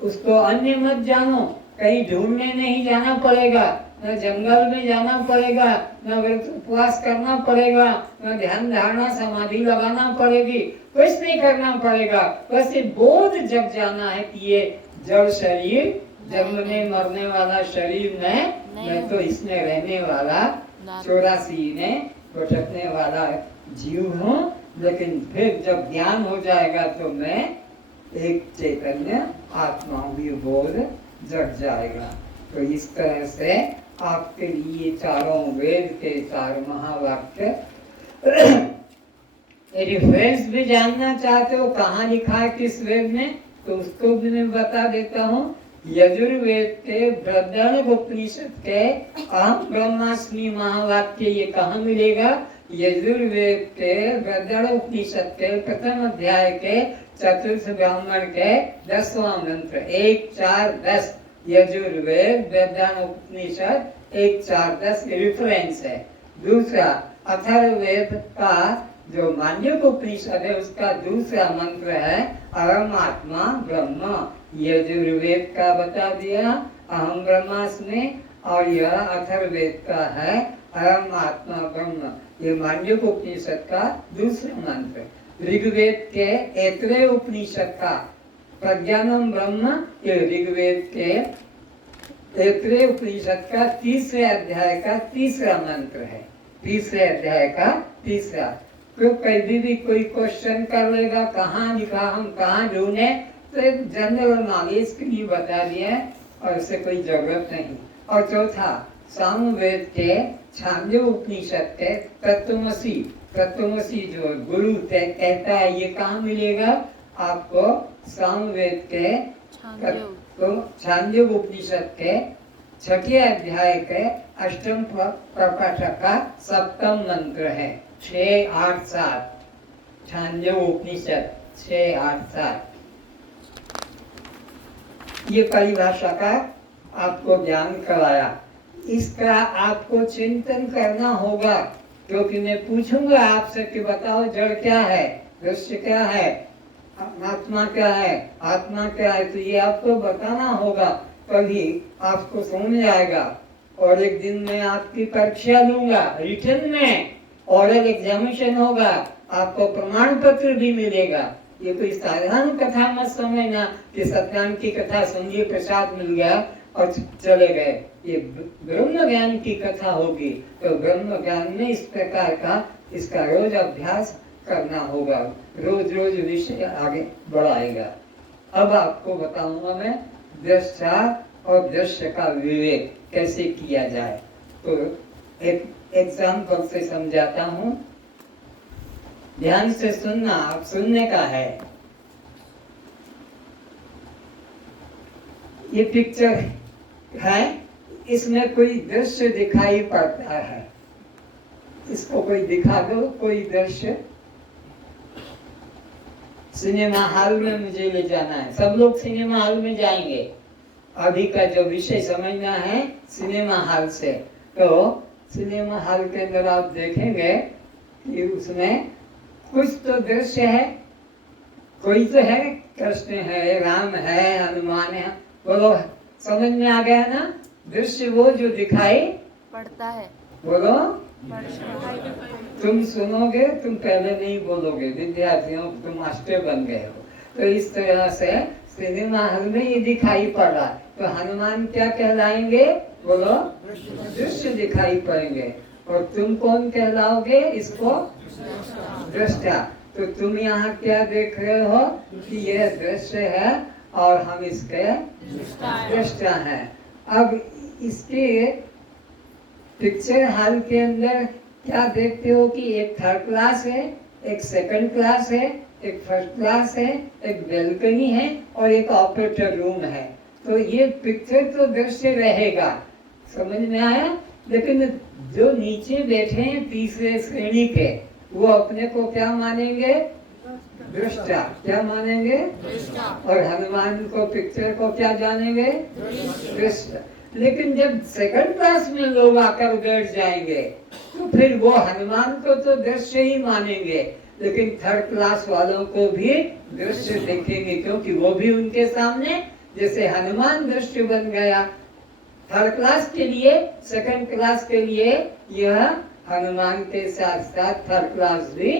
उसको अन्य मत जानो, कहीं ढूंढने नहीं जाना पड़ेगा, न जंगल में जाना पड़ेगा, न व्रत उपवास करना पड़ेगा, न ध्यान धारणा समाधि लगाना पड़ेगी, कुछ नहीं करना पड़ेगा। बस ये बोध जग जाना है कि ये जड़ शरीर, जन्मने मरने वाला शरीर मैं तो इसमें रहने वाला 84 में भटकने वाला जीव हूँ। लेकिन फिर जब ज्ञान हो जाएगा तो मैं एक चैतन्य आत्मा हूँ, ये बोध जग जाएगा। तो इस तरह से आपके लिए चारों वेद के चार महावाक्य। रेफरेंस भी जानना चाहते हो कहाँ लिखा है किस वेद में, तो उसको भी मैं बता देता हूँ। यजुर्वेद के बृहदारण्यक उपनिषद के अहम ब्रह्मास्मि महावाक्य ये कहाँ मिलेगा? यजुर्वेद के बृहदारण्यक उपनिषद के प्रथम अध्याय के चतुर्थ ब्राह्मण के 10वां मंत्र 1, 4, 10। यजुर्वेद बृहदारण्यक उपनिषद 1, 4, 10 रेफरेंस है। दूसरा अथर्ववेद का जो मांडव्य उपनिषद है उसका दूसरा मंत्र है अहम आत्मा ब्रह्म। यजुर्वेद का बता दिया अहम ब्रह्मास्मि, और यह अथर्ववेद का है अहम आत्मा ब्रह्म, ये मांडव्य उपनिषद का दूसरा मंत्र। ऋग्वेद के ऐतरेय उपनिषद का प्रज्ञानम ब्रह्म, ये ऋग्वेद के ऐतरेय उपनिषद का तीसरे अध्याय का तीसरा मंत्र है, तीसरे अध्याय का तीसरा। तो कभी भी कोई क्वेश्चन कर लेगा, कहाँ लिखा, हम कहाँ ढूंढे, तो एक जनरल नॉलेज के लिए बता दिया और उससे कोई जरूरत नहीं। और चौथा, सामवेद के छांदोग्य उपनिषद के तत्वमसी जो गुरु कहता है, ये कहाँ मिलेगा आपको? सामवेद के छांदोग्य उपनिषद के 6 अध्याय के 8वें प्रकरण का 7वां मंत्र है, 6, 8, 7। छांदोग्य उपनिषद 6, 8, 7। ये परिभाषा का आपको ज्ञान कराया। इसका आपको चिंतन करना होगा, क्योंकि मैं पूछूंगा आपसे कि बताओ जड़ क्या है, दृश्य क्या है, आत्मा क्या है, आत्मा क्या है, तो ये आपको बताना होगा, तभी आपको समझ आएगा। और एक दिन मैं आपकी परीक्षा लूंगा रिटर्न में, ओरल एग्जामिनेशन होगा, आपको प्रमाण पत्र भी मिलेगा। ये कोई साधारण कथा मत समझना कि सत्यनारायण की कथा सुनिए, प्रसाद मिल गया और चले गए। ये ब्रह्म ज्ञान की कथा होगी, तो ब्रह्म ज्ञान में इस प्रकार का इसका रोज अभ्यास करना होगा, रोज रोज विषय आगे बढ़ाएगा। अब आपको बताऊंगा मैं दृष्टा और दृश्य का विवेक कैसे किया जाए। तो एक एग्जाम्पल से समझाता हूँ, ध्यान से सुनना, आप सुनने का है। ये पिक्चर है, इसमें कोई दृश्य दिखाई पड़ता है, इसको कोई दिखा दो, कोई दृश्य। सिनेमा हॉल में मुझे ले जाना है, सब लोग सिनेमा हॉल में जाएंगे। अभी का जो विषय समझना है सिनेमा हॉल से, तो सिनेमा हॉल के अंदर आप देखेंगे कि उसमें कुछ तो दृश्य है, कोई तो है, कृष्ण है, राम है, हनुमान है, बोलो समझ में आ गया ना? दृश्य वो जो दिखाई पड़ता है, बोलो। तुम सुनोगे, तुम पहले नहीं बोलोगे, विद्यार्थियों तुम मास्टर बन गए हो। तो इस तरह से सिनेमा हॉल में ये दिखाई पड़ रहा, तो हनुमान क्या कहलाएंगे? बोलो, दृश्य दिखाई पड़ेंगे। और तुम कौन कहलाओगे? इसको दृष्टा। तो तुम यहाँ क्या देख रहे हो कि यह दृश्य है और हम इसके दृष्टा हैं। अब इसके पिक्चर हॉल के अंदर क्या देखते हो कि एक थर्ड क्लास है, एक सेकंड क्लास है, एक फर्स्ट क्लास है, एक बैल्कनी है और एक ऑपरेटर रूम है। तो ये पिक्चर तो दृश्य रहेगा, समझ में आया? लेकिन जो नीचे बैठे हैं तीसरे श्रेणी के, वो अपने को क्या मानेंगे? दृष्टा। क्या मानेंगे? और हनुमान को, पिक्चर को क्या जानेंगे? दृष्टा। लेकिन जब सेकंड क्लास में लोग आकर बैठ जाएंगे तो फिर वो हनुमान को तो दृश्य ही मानेंगे, लेकिन थर्ड क्लास वालों को भी दृश्य देखेंगे, क्योंकि वो भी उनके सामने, जैसे हनुमान दृश्य बन गया थर्ड क्लास के लिए, सेकंड क्लास के लिए यह हनुमान के साथ साथ थर्ड क्लास भी।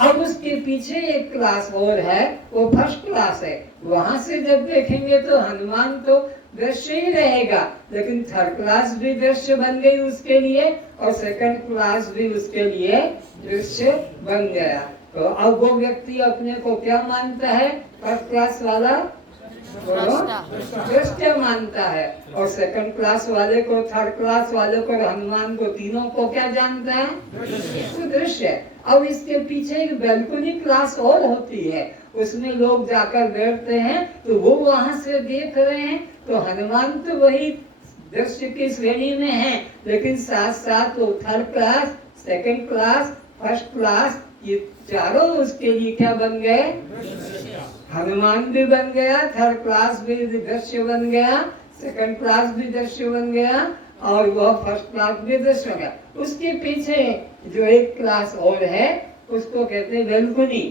अब उसके पीछे एक क्लास और है, वो फर्स्ट क्लास है। वहां से जब देखेंगे तो हनुमान तो दृश्य ही रहेगा, लेकिन थर्ड क्लास भी दृश्य बन गई उसके लिए और सेकंड क्लास भी उसके लिए दृश्य बन गया। तो अब वो व्यक्ति अपने को क्या मानता है? फर्स्ट क्लास वाला दृश्य मानता है, और सेकंड क्लास वाले को, थर्ड क्लास वाले को, हनुमान को, तीनों को क्या जानता है? दृश्य। अब इसके पीछे एक बैल्कनी क्लास और होती है, उसमें लोग जाकर बैठते हैं, तो वो वहां से देख रहे हैं, तो हनुमान तो वही दृश्य की श्रेणी में है, लेकिन साथ साथ वो third class, second class, first class, ये चारों उसके लिए क्या बन गए? हनुमान भी बन गया, थर्ड क्लास भी दृश्य बन गया, सेकंड क्लास भी दृश्य बन गया और वह फर्स्ट क्लास भी दृश्य हो गया। उसके पीछे जो एक क्लास और है उसको कहते हैं बैल्कनी।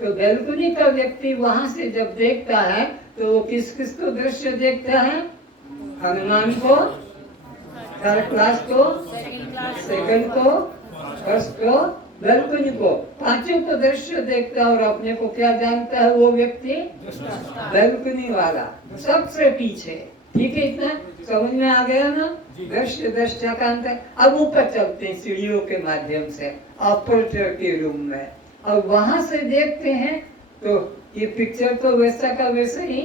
तो बैल्कनी का व्यक्ति वहां से जब देखता है तो वो किस किस को दृश्य देखता है? हनुमान को, थर्ड क्लास को, सेकंड को, फर्स्ट को, बैल्कनी को, पांचों को दृश्य देखता है और अपने को क्या जानता है वो व्यक्ति? बैल्कनी वाला, सबसे पीछे। ठीक है, इतना समझ में आ गया ना? दृश्य दृष्टा का अंतर। अब ऊपर चलते हैं सीढ़ियों के माध्यम से ऑपरेटर के रूम में। और वहां से देखते हैं तो ये पिक्चर तो वैसा का वैसा ही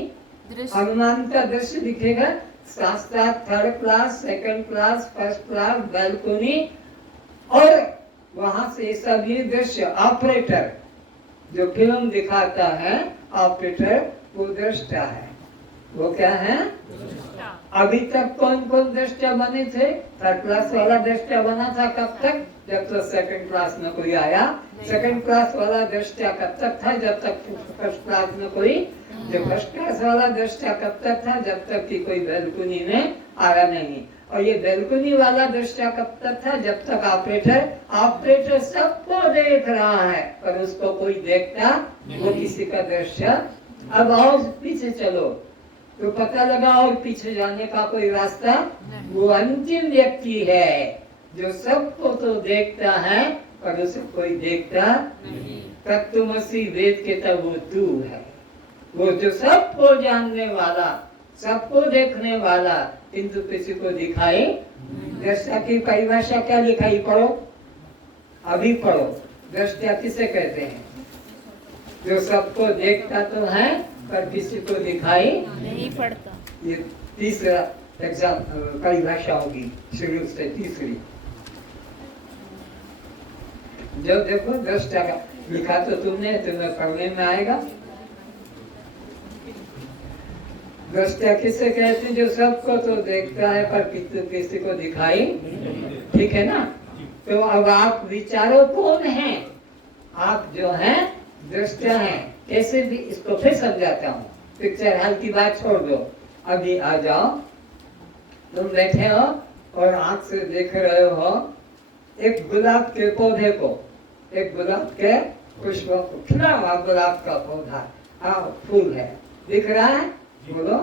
हनुमान का दृश्य दिखेगा, साथ साथ third class, second class, first class, balcony, और वहां से सभी दृश्य ऑपरेटर जो फिल्म दिखाता है, ऑपरेटर वो दृष्टा है। वो क्या है? अभी तक कौन कौन दृष्टा बने थे? थर्ड क्लास वाला दृष्टा बना था कब तक? जब तक सेकंड क्लास में कोई आया। सेकंड क्लास वाला दृष्टा कब तक था? जब तक फर्स्ट क्लास में कोई। जो फर्स्ट क्लास वाला दृष्टा कब तक था? जब तक कि कोई बैल्कुनी में आया नहीं। और ये बैल्कुनी वाला दृष्टा कब तक था? जब तक ऑपरेटर सबको देख रहा है पर उसको कोई देखता वो किसी का दृश्य। अब और पीछे चलो तो पता लगा और पीछे जाने का कोई रास्ता। वो अंतिम व्यक्ति है जो सबको तो देखता है पर उसे कोई देखता नहीं। तत्वमसि वेद के तब वो तू है, वो जो सबको जानने वाला, सबको देखने वाला, किंतु किसी को दिखाई। दृष्टा की परिभाषा क्या लिखाई? पढ़ो, अभी पढ़ो। दृष्टा किसे कहते हैं? जो सबको देखता तो है पर किसी को दिखाई नहीं पड़ता। ये तीसरा एग्जाम परिभाषा होगी शुरू से तीसरी। जब देखो दृष्टा का लिखा तो तुम्हें पढ़ने में आएगा। दृष्टा किसे कहते हैं? जो सबको तो देखता है पर किसी को दिखाई। ठीक है ना? तो अब आप विचारो कौन है? आप जो है दृष्टा है। कैसे भी इसको फिर समझाता हूँ। पिक्चर हाल की बात छोड़ दो, अभी आ जाओ। तुम बैठे हो और आंख से देख रहे हो एक गुलाब के पौधे को, एक गुलाब के पुष्प को, खिला हुआ गुलाब का पौधा, फूल है, दिख रहा है? बोलो।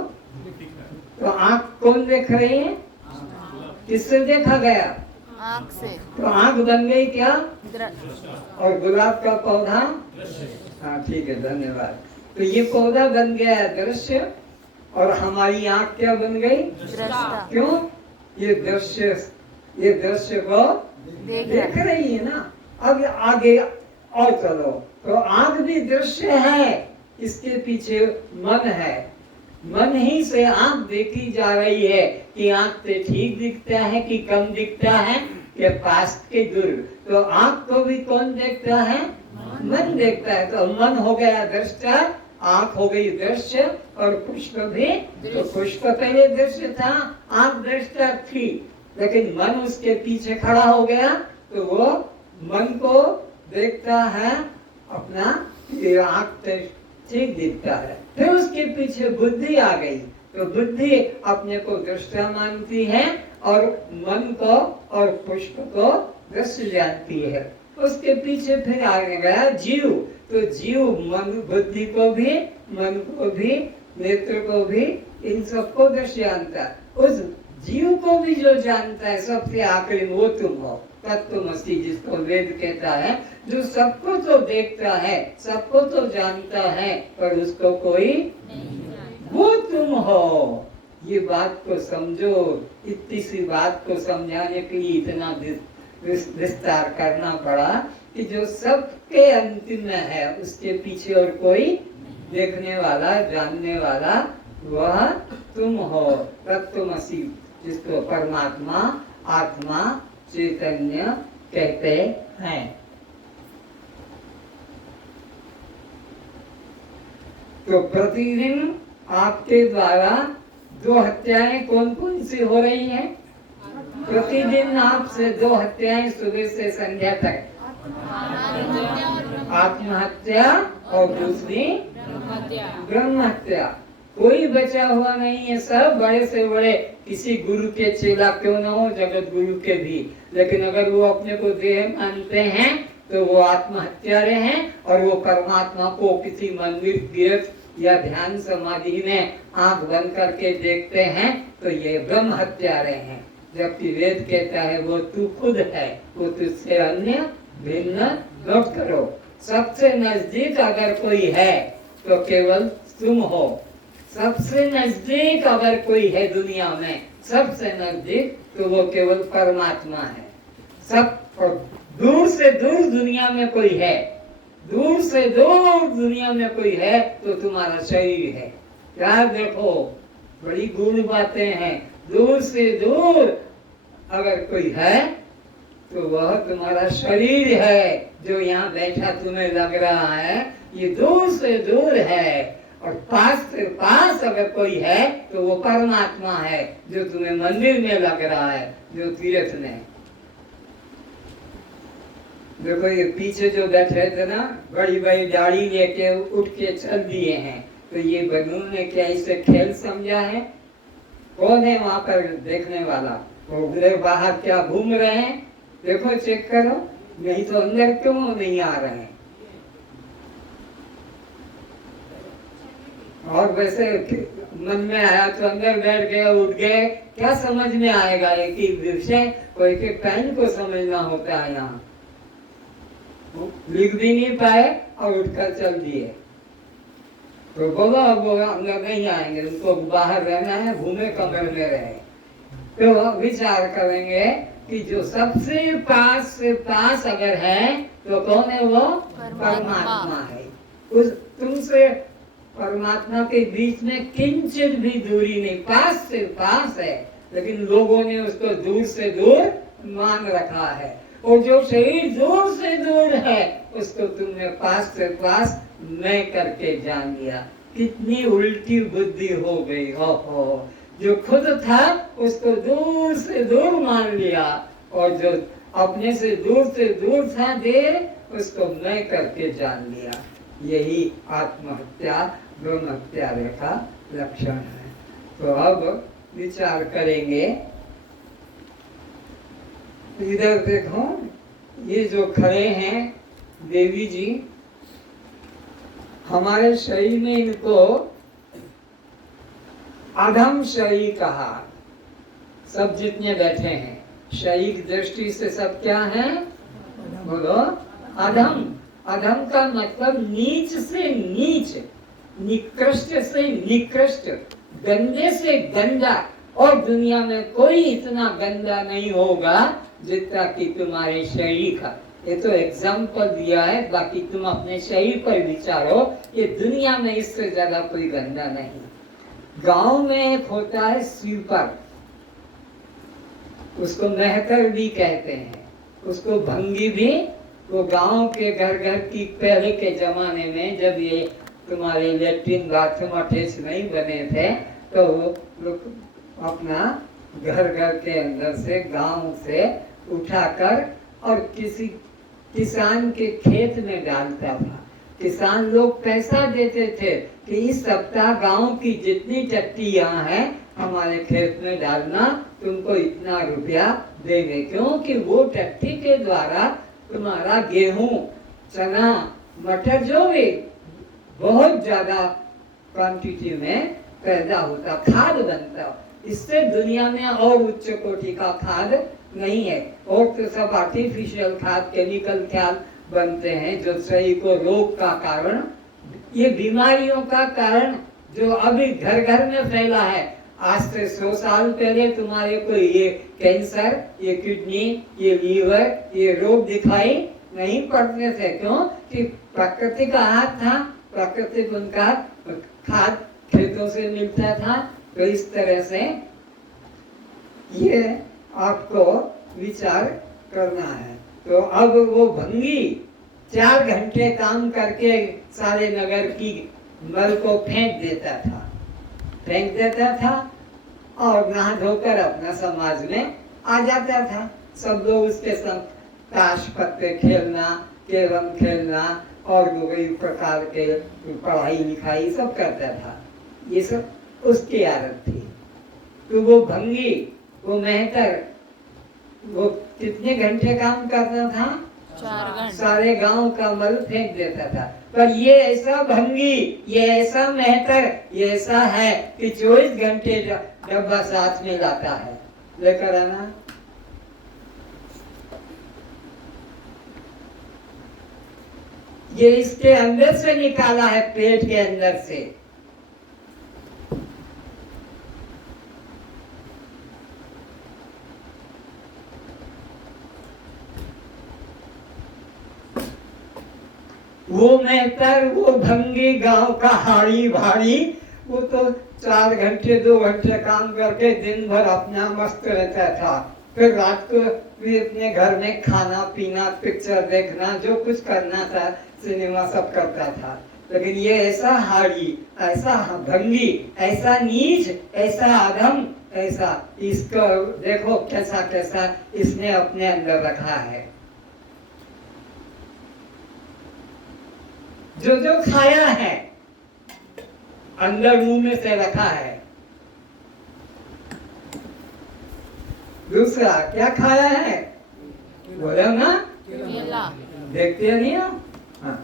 तो आंख कौन देख रही है? किससे देखा गया? आंख से। तो आंख बन गई क्या? और गुलाब का पौधा? हाँ ठीक है, धन्यवाद। तो ये पौधा बन गया दृश्य और हमारी आंख क्या बन गई? दृष्टा। क्यों? ये दृश्य को देख रही है ना। अब आगे और चलो तो आंख भी दृश्य है, इसके पीछे मन है। मन ही से आंख देखी जा रही है कि आंख से ठीक दिखता है कि कम दिखता है कि पास के दूर। तो आंख को भी कौन देखता है? मन देखता है। तो मन हो गया दृष्टा, आंख हो गई दृश्य, और पुष्प भी। तो पुष्प पहले दृश्य था, आंख दृष्टा थी, लेकिन मन उसके पीछे खड़ा हो गया तो वो मन को देखता है अपना, आंख ठीक दिखता है। फिर उसके पीछे बुद्धि आ गई तो बुद्धि अपने को दृष्टा मानती है और मन को और पुष्प को दृश्य जानती है। उसके पीछे फिर आ गया जीव। तो जीव मन बुद्धि को भी, मन को भी, नेत्र को भी, इन सबको दृश्य जानता है। उस जीव को भी जो जानता है सबसे आखिरी वो तुम हो, तत्वमसि, जिसको वेद कहता है, जो सबको तो देखता है, सबको तो जानता है पर उसको कोई वो तुम हो। ये बात को समझो। इतनी सी बात को समझाने के लिए इतना विस्तार करना पड़ा कि जो सबके अंतिम में है उसके पीछे और कोई देखने वाला, जानने वाला, वह तुम हो, तत्वमसि, जिसको परमात्मा, आत्मा, चैतन्य कहते हैं। तो प्रतिदिन आपके द्वारा 2 हत्याएं कौन कौन सी हो रही हैं? प्रतिदिन आपसे 2 हत्याएं सुबह से संध्या तक, आत्महत्या और दूसरी ब्रह्म हत्या। कोई बचा हुआ नहीं है, सब बड़े से बड़े किसी गुरु के चेला क्यों न हो, जगत गुरु के भी, लेकिन अगर वो अपने को देह मानते हैं तो वो आत्महत्यारे हैं, और वो परमात्मा को किसी मंदिर, तीर्थ या ध्यान समाधि में आंख बंद करके देखते हैं तो ये ब्रह्म हत्यारे हैं। जबकि वेद कहता है वो तू खुद है, वो तुझसे अन्य भिन्न मत करो। सबसे नजदीक अगर कोई है तो केवल तुम हो। सबसे नजदीक अगर कोई है दुनिया में, सबसे नजदीक, तो वो केवल परमात्मा है। सब दूर से दूर दुनिया में कोई है दूर से दूर दुनिया में कोई है तो तुम्हारा शरीर है। क्या देखो, बड़ी गूढ़ बातें हैं। दूर से दूर अगर कोई है तो वह तुम्हारा शरीर है, जो यहाँ बैठा तुम्हें लग रहा है, ये दूर से दूर है। और पास से पास अगर कोई है तो वो परमात्मा है, जो तुम्हें मंदिर में लग रहा है, जो तीर्थ में। देखो ये पीछे जो बैठे थे ना, बड़ी बड़ी दाढ़ी लेके उठ के चल दिए हैं, तो ये बलून ने क्या इसे खेल समझा है? कौन है वहां पर देखने वाला? वो बाहर क्या घूम रहे हैं? देखो, चेक करो, नहीं तो अंदर क्यों नहीं आ रहे हैं? और वैसे मन में आया तो अंदर बैठ गए, उठ गए, क्या समझ में आएगा? एक ही विषय कोई के पेन को समझना होता है। यहाँ लिख भी नहीं पाए और उठकर चल दिए, तो बोलो अब वो अंदर नहीं आएंगे, उनको बाहर रहना है, घूमे कमरे में रहे। तो विचार करेंगे कि जो सबसे पास से पास अगर है तो कौन है? वो परमात्मा है। उस तुमसे परमात्मा के बीच में किंचित भी दूरी नहीं, पास से पास है, लेकिन लोगों ने उसको दूर से दूर मान रखा है। और जो शरीर दूर से दूर है उसको तुमने पास से पास मैं करके जान लिया। कितनी उल्टी बुद्धि हो गई हो। जो खुद था उसको दूर से दूर मान लिया, और जो अपने से दूर था देर, उसको मैं करके जान लिया। यही आत्महत्या, ब्रह्म हत्या का लक्षण है। तो अब विचार करेंगे, इधर देखो, ये जो खड़े हैं देवी जी, हमारे शरीर में इनको अधम शरीर कहा। सब जितने बैठे हैं शरीर दृष्टि से सब क्या है? बोलो, अधम। अधम का मतलब नीच से नीच, निकृष्ट से निकृष्ट, गंदे से गंदा। और दुनिया में कोई इतना गंदा नहीं होगा जितना कि तुम्हारे शरीर का। ये तो एग्जाम्पल दिया है, बाकी तुम अपने शरीर पर विचारो। ये दुनिया में इससे ज्यादा कोई गंदा नहीं। गांव में एक होता है स्वीपर, उसको मेहतर भी कहते हैं, उसको भंगी भी। वो गांव के घर घर की पहले के जमाने में, जब ये तुम्हारे लेट्रिन बाथरूम अटैच नहीं बने थे, तो वो लोग अपना घर घर के अंदर से, गांव से उठाकर और किसी किसान के खेत में डालता था। किसान लोग पैसा देते थे कि इस सप्ताह गांव की जितनी टट्टी यहाँ है हमारे खेत में डालना, तुमको इतना रुपया देंगे। क्योंकि वो टट्टी के द्वारा तुम्हारा गेहूं, चना, मटर जो भी बहुत ज्यादा क्वांटिटी में पैदा होता, खाद बनता। इससे दुनिया में और उच्च कोटि का खाद नहीं है। और तो सब आर्टिफिशियल खाद, केमिकल खाद बनते हैं, जो शरीर को रोग का कारण, ये बीमारियों का कारण जो अभी घर घर में फैला है। आज से 100 साल पहले तुम्हारे को ये कैंसर, ये किडनी, ये लीवर, ये रोग दिखाई नहीं पड़ते थे। क्यों? कि प्रकृति का हाथ था, प्रकृति उनका खाद खेतों से मिलता था। तो इस तरह से ये आपको विचार करना है। तो अब वो भंगी 4 घंटे काम करके सारे नगर की मल को फेंक देता था और नहा धोकर अपना समाज में आ जाता था। सब लोग उसके संग ताश पत्ते खेलना, कैरम खेलना और कई प्रकार के पढ़ाई लिखाई सब करता था। ये सब उसकी आदत थी। तो वो भंगी, वो मेहतर, वो कितने घंटे काम करता था? 4 घंटे। सारे गांव का मल फेंक देता था। पर ये ऐसा भंगी, ये ऐसा मेहतर, ये ऐसा है कि 24 घंटे डब्बा साथ में लाता है। लेकर आना। ये इसके अंदर से निकाला है, पेट के अंदर से। वो मेहतर, वो भंगी गांव का हाड़ी भाड़ी, वो तो 4 घंटे 2 घंटे काम करके दिन भर अपना मस्त रहता था। फिर रात को भी अपने घर में खाना पीना, पिक्चर देखना, जो कुछ करना था, सिनेमा सब करता था। लेकिन ये ऐसा हाड़ी, ऐसा भंगी, ऐसा नीच, ऐसा अधम, ऐसा, इसको देखो कैसा कैसा इसने अपने अंदर रखा है। जो जो खाया है अंदर मुंह में से रखा है। दूसरा क्या खाया है, बोलो ना, केला। देखते नहीं हो? हाँ।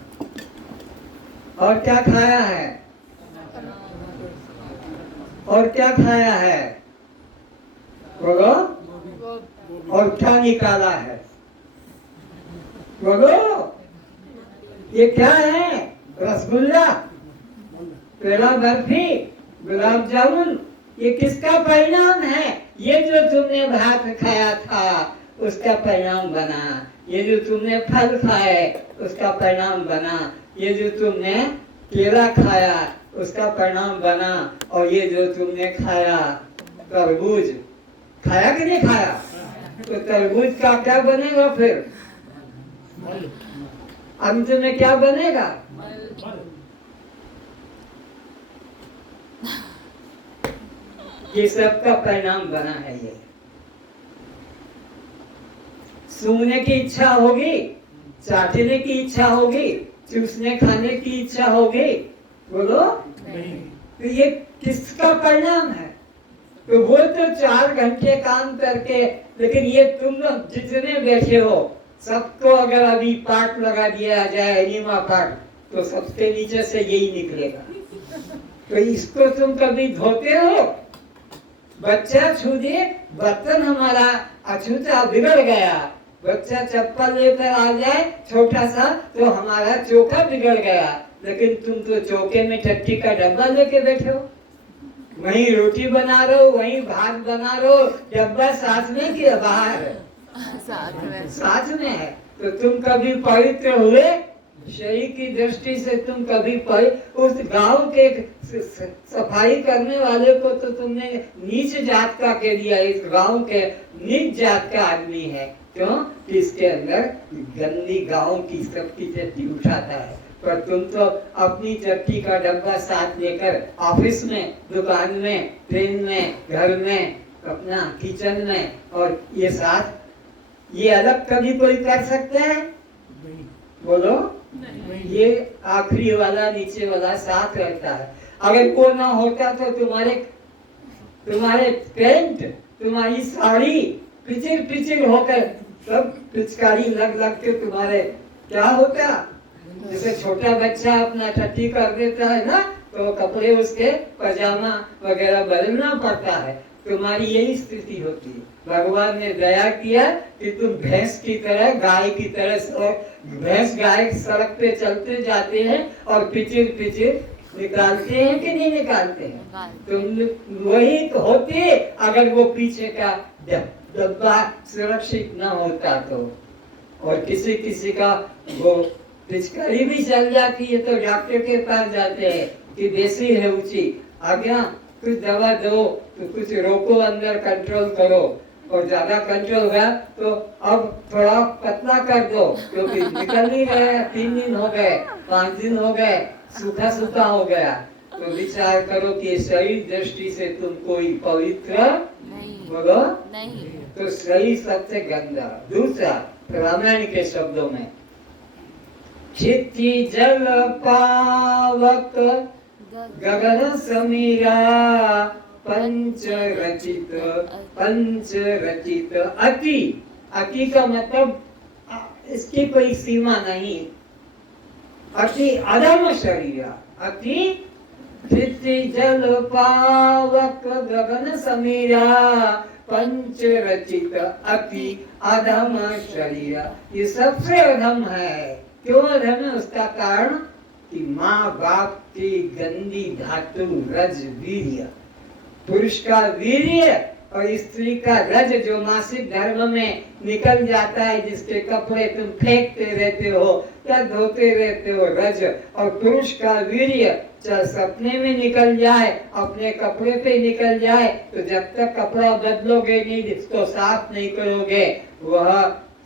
और क्या खाया है, और क्या खाया है, बोलो, और क्या निकाला है, बोलो, ये क्या है, रसगुल्ला, पेड़ा बर्फी, गुलाब जामुन, ये किसका परिणाम है? ये जो तुमने भात खाया था उसका परिणाम बना, ये जो तुमने फल खाए उसका परिणाम बना, ये जो तुमने केला खाया उसका परिणाम बना, और ये जो तुमने खाया तरबूज, खाया कि नहीं खाया? तो तरबूज का क्या बनेगा फिर? अंत में क्या बनेगा? ये सब का परिणाम बना है। ये सूंघने की इच्छा होगी, चाटने की इच्छा होगी, चूसने खाने की इच्छा होगी, बोलो तो ये किसका परिणाम है? तो वो तो 4 घंटे काम करके, लेकिन ये तुम लोग जितने बैठे हो सबको अगर अभी पाठ लगा दिया जाए, एनिमा पाठ, तो सबके नीचे से यही निकलेगा। तो इसको तुम कभी धोते हो? बच्चा छू दे, बर्तन हमारा अछूता बिगड़ गया, बच्चा चप्पल लेकर आ जाए छोटा सा तो हमारा चौका बिगड़ गया, लेकिन तुम तो चौके में टट्टी का डब्बा लेके बैठे हो, वहीं रोटी बना रहे हो, वहीं भात बना रहे हो, डब्बा साथ में कि बाहर? साथ में है। तो तुम कभी पवित्र हुए? शरीर की दृष्टि से तुम कभी उस गांव के सफाई करने वाले को तो तुमने नीच जात का कह दिया, इस गांव के नीच जात का आदमी है। क्यों? कि इसके अंदर गंदी गांव की सबकी चट्टी उठाता है। पर तुम तो अपनी चट्टी का डब्बा साथ लेकर ऑफिस में, दुकान में, ट्रेन में, घर में, अपना किचन में, और ये साथ, ये अलग कभी कोई कर सकता है? बोलो, ये आखिरी वाला नीचे वाला साथ रहता है। अगर वो ना होता तो तुम्हारे पेंट, तुम्हारी साड़ी पिचिर पिचिर होकर सब पिचकारी लग लग के तुम्हारे क्या होता? जैसे छोटा बच्चा अपना टट्टी कर देता है ना, तो कपड़े उसके पजामा वगैरह बदलना पड़ता है। तुम्हारी यही स्थिति होती है। भगवान ने दया किया कि तुम भैंस की तरह, गाय की तरह, भैंस गाय सड़क पे चलते जाते हैं और पिचिर पिचिर निकालते हैं कि नहीं निकालते हैं? तुम वही तो होते अगर वो पीछे का डब्बा सुरक्षित न होता तो। और किसी किसी का वो पिचकारी भी चल जाती है तो डॉक्टर के पास जाते हैं कि देसी है ऊंची, आज्ञा कुछ दवा दो, तो कुछ रोको, अंदर कंट्रोल करो, और ज्यादा कंट्रोल हुआ तो अब थोड़ा पतला कर दो, क्योंकि निकल नहीं रहा, 3 दिन हो गए, 5 दिन हो गए, सूखा सूखा हो गया। तो विचार करो कि शरीर दृष्टि से तुम कोई पवित्र नहीं, बोलो नहीं, तो शरीर सबसे गंदा। दूसरा, रामायण के शब्दों में, क्षिति जल पावक गगन समीरा पंच रचित अति। अति का मतलब इसकी कोई सीमा नहीं। अति अधम शरीर, अति क्षिति जल पावक गगन समीरा पंच रचित अति अधम शरीर, ये सबसे अधम है। क्यों अधम है? उसका कारण कि माँ बाप की गंदी धातु रज वीर्य, पुरुष का वीर्य और स्त्री का रज जो मासिक धर्म में निकल जाता है, जिसके कपड़े तुम फेंकते रहते हो, क्या धोते रहते हो रज। और पुरुष का वीर्य चाहे सपने में निकल जाए, अपने कपड़े पे निकल जाए, तो जब तक कपड़ा बदलोगे नहीं, तो साफ नहीं करोगे, वह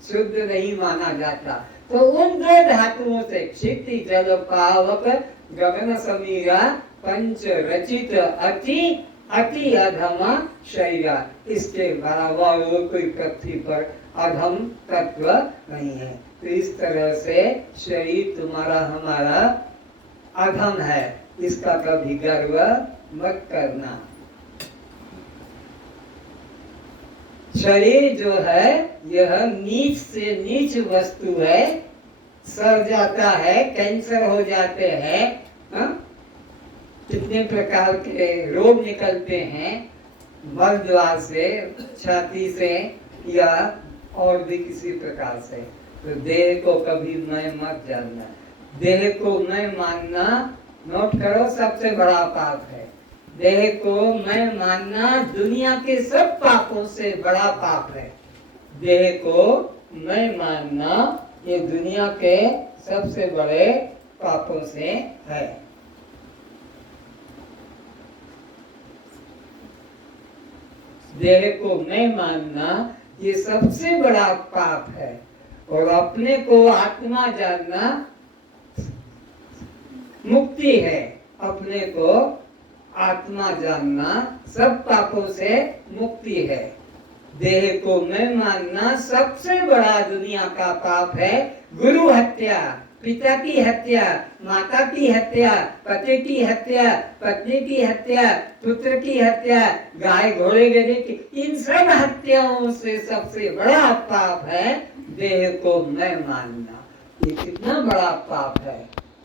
शुद्ध नहीं माना जाता। तो उन दो धातुओं से क्षिति जल पावक गगन समीरा पंच रचित अति अति अधमा शैया, इसके बराबर वो कोई पृथ्वी पर अधम तत्व नहीं है। तो इस तरह से शरीर तुम्हारा हमारा अधम है, इसका कभी गर्व मत करना। शरीर जो है यह नीच से नीच वस्तु है, सड़ जाता है, कैंसर हो जाते हैं, कितने प्रकार के रोग निकलते हैं मल द्वार से, छाती से या और भी किसी प्रकार से। तो देह को कभी मैं मत जानना, देह को मैं मानना, नोट करो, सबसे बड़ा पाप है। देह को मैं मानना दुनिया के सब पापों से बड़ा पाप है। देह को मैं मानना ये दुनिया के सबसे बड़े पापों से है। देह को मैं मानना ये सबसे बड़ा पाप है। और अपने को आत्मा जानना मुक्ति है। अपने को आत्मा जानना सब पापों से मुक्ति है। देह को मैं मानना सबसे बड़ा दुनिया का पाप है। गुरु हत्या, पिता की हत्या, माता की हत्या, पति की हत्या, पत्नी की हत्या, पुत्र की हत्या, गाय घोड़े गधे की, इन सब हत्याओं से सबसे बड़ा पाप है देह को मैं मानना। ये कितना बड़ा पाप है।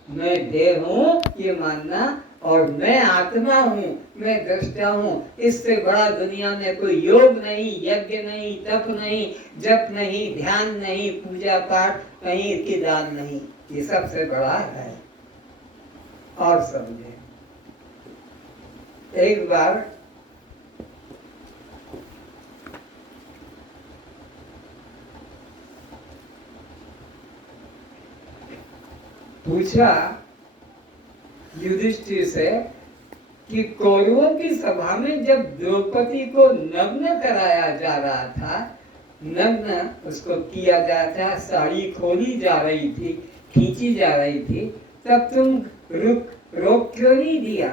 मैं देह हूँ ये मानना, और मैं आत्मा हूँ, मैं दृष्टा हूँ। इससे बड़ा दुनिया में कोई योग नहीं, यज्ञ नहीं, तप नहीं, जप नहीं, ध्यान नहीं, पूजा पाठ नहीं, कि दान नहीं, ये सबसे बड़ा है। और समझे, एक बार पूछा युधिष्ठिर से कि कौरवों की सभा में जब द्रौपदी को नग्न कराया जा रहा था, नग्न उसको किया जा रहा था, साड़ी खोली जा रही थी, खींची जा रही थी, तब तुम रोक क्यों नहीं दिया?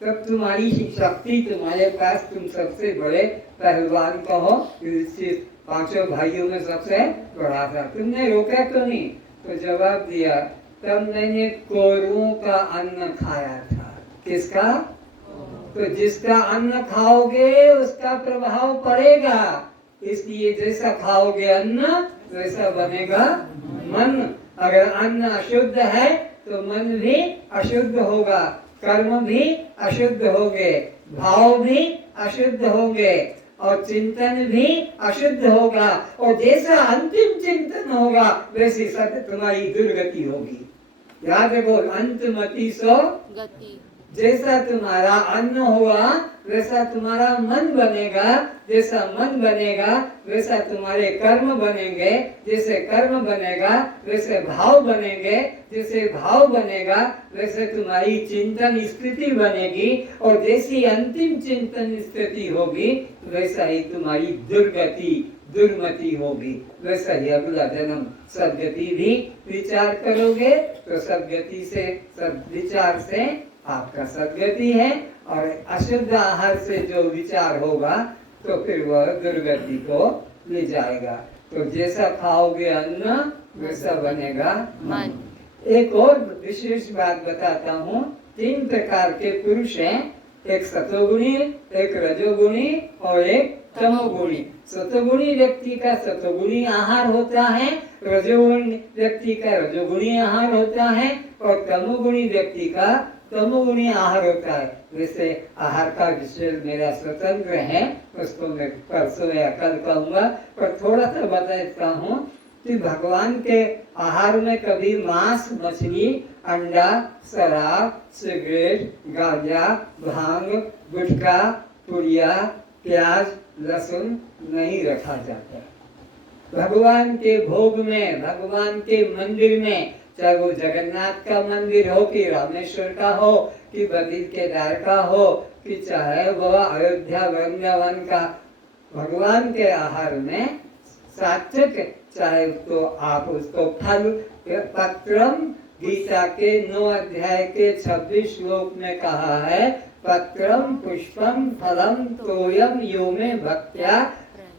तब तुम्हारी शक्ति तुम्हारे पास, तुम सबसे बड़े पहलवान कहो, युधिष्ठिर पांचों भाइयों में सबसे बड़ा था, तुमने रोका क्यों नहीं? तो जवाब दिया, तब मैंने कौरवों का अन्न खाया था। किसका? तो जिसका अन्न खाओगे उसका प्रभाव पड़ेगा। इसलिए जैसा खाओगे अन्न वैसा बनेगा मन। अगर अन्न अशुद्ध है तो मन भी अशुद्ध होगा, कर्म भी अशुद्ध होंगे, भाव भी अशुद्ध होंगे, और चिंतन भी अशुद्ध होगा। और जैसा अंतिम चिंतन होगा वैसी सत्य तुम्हारी दुर्गति होगी। याद रखो, अंतमति सो गति। जैसा तुम्हारा अन्न होगा वैसा तुम्हारा मन बनेगा, जैसा मन बनेगा वैसा तुम्हारे कर्म बनेंगे, जैसे कर्म बनेगा वैसे भाव बनेंगे, जैसे भाव बनेगा वैसे तुम्हारी चिंतन स्थिति बनेगी, और जैसी अंतिम चिंतन स्थिति होगी वैसा ही तुम्हारी दुर्गति दुर्मति होगी। वैसा ही अगला जन्म सद्गति भी विचार करोगे तो सद्गति से, सद्विचार से आपका सद्गति है, और अशुद्ध आहार से जो विचार होगा तो फिर वह दुर्गति को ले जाएगा। तो जैसा खाओगे अन्न वैसा बनेगा मन। एक और विशेष बात बताता हूँ, 3 प्रकार के पुरुष हैं, एक सतोगुणी, एक रजोगुणी और एक तमोगुणी। सतोगुणी व्यक्ति का सतोगुणी आहार होता है, रजोगुणी व्यक्ति का रजोगुणी आहार होता है, और तमोगुणी व्यक्ति का तमोगुणी आहार होता है। वैसे आहार का विषय मेरा स्वतंत्र है, उसको मैं परसों या कल कहूँगा, पर थोड़ा सा बता देता हूँ कि भगवान के आहार में कभी मांस, मछली, अंडा, शराब, सिगरेट, गांजा, भांग, गुटखा, पुड़िया, प्याज, लहसुन नहीं रखा जाता। भगवान के भोग में, भगवान के मंदिर में चाहे वो जगन्नाथ का मंदिर हो कि रामेश्वर का हो कि बद्री केदार का हो कि चाहे वो अयोध्या वृंदावन का, भगवान के आहार में सात्विक, चाहे उसको आप उसको फल, पत्रम गीता के 9 अध्याय के 26 श्लोक में कहा है, पत्रम पुष्पम फलम तोयम यो में भक्त्या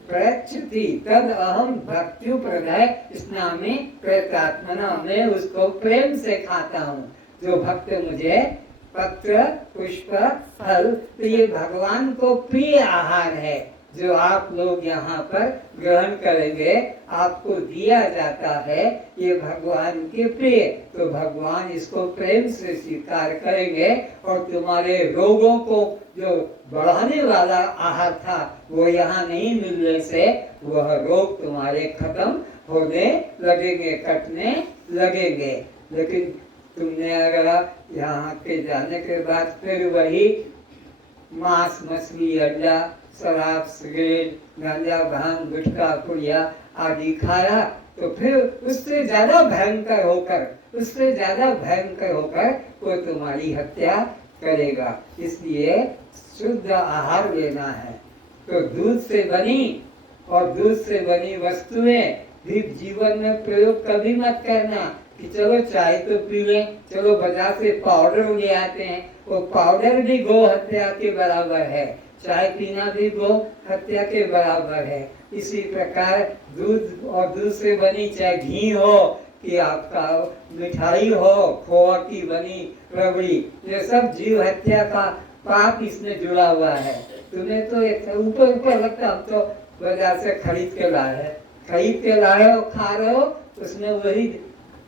प्रयच्छति तद अहम भक्त्यु प्रदय स्नामि प्रयतात्मना, मैं उसको प्रेम से खाता हूँ। जो भक्त मुझे पत्र पुष्प फल, तो ये भगवान को प्रिय आहार है जो आप लोग यहाँ पर ग्रहण करेंगे, आपको दिया जाता है, ये भगवान के प्रिय, तो भगवान इसको प्रेम से स्वीकार करेंगे और तुम्हारे रोगों को जो बढ़ाने वाला आहार था वो यहाँ नहीं मिलने से वह रोग तुम्हारे खत्म होने लगेंगे, कटने लगेंगे। लेकिन तुमने अगर यहाँ के जाने के बाद फिर वही मांस मछली अंडा शराब सिगरेट गांजा भांग गुटखा पुड़िया आदि खाया, तो फिर उससे ज्यादा भयंकर होकर वो तुम्हारी हत्या करेगा। इसलिए शुद्ध आहार लेना है। तो दूध से बनी वस्तुएं भी जीवन में प्रयोग कभी मत करना कि चलो चाय तो पी लें, चलो बाजार से पाउडर ले आते हैं, वो पाउडर भी गौ हत्या के बराबर है, चाय पीना भी गौ हत्या के बराबर है। इसी प्रकार दूध और दूध से बनी चाहे घी हो कि आपका मिठाई हो, खोआ की बनी रबड़ी, ये सब जीव हत्या का पाप इसमें जुड़ा हुआ है। तुम्हें तो ऊपर लगता हम तो बाजार से खरीद के लाए हो, खा रहे हो, उसमें वही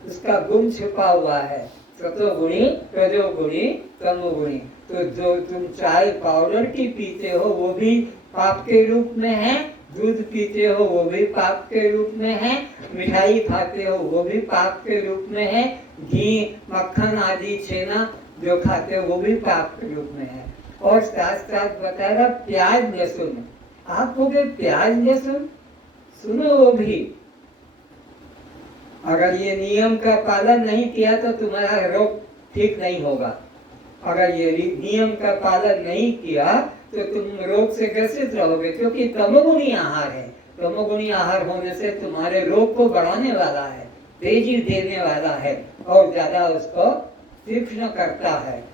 उसका गुण छिपा हुआ है, सतोगुणी रजोगुणी तमोगुणी। तो जो तुम चाय पाउडर की पीते हो वो भी पाप के रूप में है, दूध पीते हो वो भी पाप के रूप में है, मिठाई खाते हो वो भी पाप के रूप में है, घी मक्खन आदि छेना जो खाते हो वो भी पाप के रूप में है। और साथ साथ बताया प्याज लहसुन, आप हो गए प्याज लहसुन, सुनो वो भी, अगर ये नियम का पालन नहीं किया तो तुम्हारा रोग ठीक नहीं होगा। अगर ये नियम का पालन नहीं किया तो तुम रोग से ग्रसित रहोगे, क्योंकि तमोगुणी आहार है। तमोगुणी आहार होने से तुम्हारे रोग को बढ़ाने वाला है, तेजी देने वाला है और ज्यादा उसको तीक्ष्ण करता है।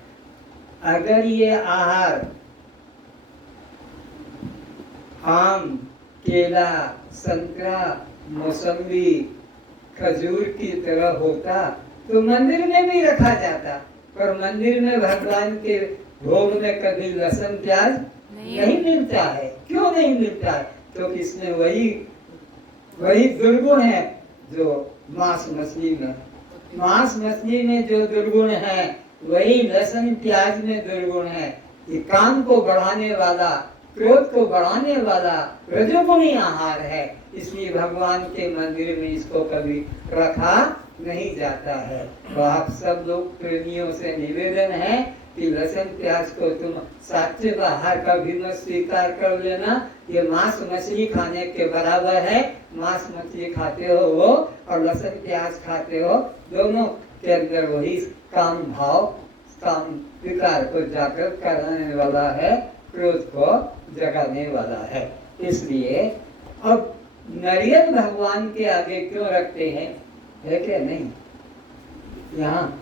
अगर ये आहार आम, केला, संतरा, मौसम्बी, खजूर की तरह होता तो मंदिर में भी रखा जाता, पर मंदिर में भगवान के भोग में कभी लहसुन प्याज नहीं मिलता है। क्यों नहीं मिलता है? तो इसमें वही दुर्गुण है जो मांस मछली में जो दुर्गुण है वही लहसुन प्याज में दुर्गुण है। ये काम को बढ़ाने वाला, क्रोध को बढ़ाने वाला रजोगुणी आहार है, इसलिए भगवान के मंदिर में इसको कभी रखा नहीं जाता है। तो आप सब लोग प्रेमियों से निवेदन है कि लहसुन प्याज को तुम सात्विक आहार का भी मत स्वीकार कर लेना। ये मांस मछली खाने के बराबर है। मांस मछली खाते हो वो और लहसुन प्याज खाते हो, दोनों के अंदर वही काम भाव, काम विकार को जागृत कराने वाला है, क्रोध को जगाने वाला है। इसलिए अब नारियल भगवान के आगे क्यों रखते हैं, है क्या नहीं? यहाँ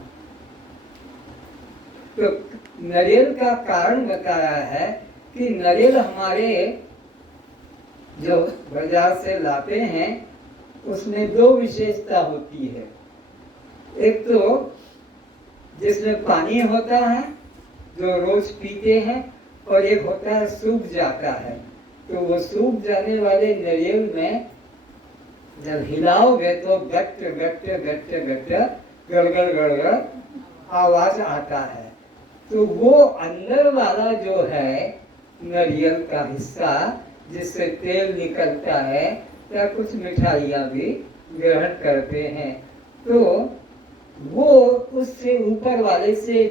तो नारियल का कारण बताया है कि नारियल हमारे जो बाजार से लाते हैं उसमें दो विशेषता होती है। एक तो जिसमें पानी होता है जो रोज पीते हैं, और एक होता है सूख जाता है। तो वो सूख जाने वाले नारियल में जब हिलाओगे तो गट गट गट गट गड़गड़ गड़गड़ आवाज आता है। तो वो अंदर वाला जो है नारियल का हिस्सा जिससे तेल निकलता है या कुछ मिठाइयाँ भी ग्रहण करते हैं, तो वो उससे ऊपर वाले से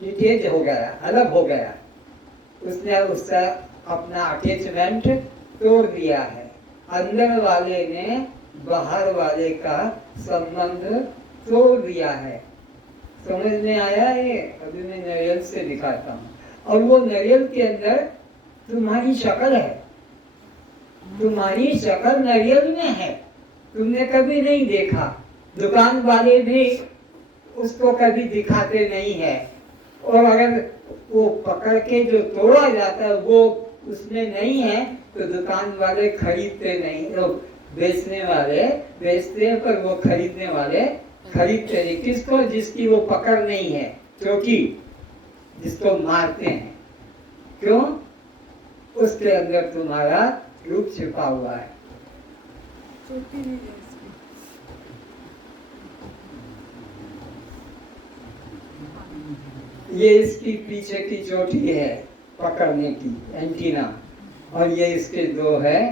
डिटेच हो गया, अलग हो गया। उसने उसका अपना अटैचमेंट तोड़ दिया है। अंदर वाले ने बाहर वाले का संबंध तोड़ दिया है। समझ में आया है? अभी मैं नारियल से दिखाता हूँ। और वो नारियल के अंदर तुम्हारी शक्ल है, तुम्हारी शक्ल नारियल में है। तुमने कभी नहीं देखा, दुकान वाले भी उसको कभी दिखाते नहीं है। और अगर वो पकड़ के जो तोड़ा जाता है वो उसमें नहीं है तो दुकान वाले खरीदते नहीं। लोग बेचने वाले बेचते हैं पर वो खरीदने वाले खरीदते नहीं। किसको? जिसकी वो पकड़ नहीं है, क्योंकि जिसको मारते हैं। क्यों? उसके अंदर तुम्हारा रूप छिपा हुआ है। ये इसकी पीछे की चोटी है पकड़ने की, एंटीना। और ये इसके दो है,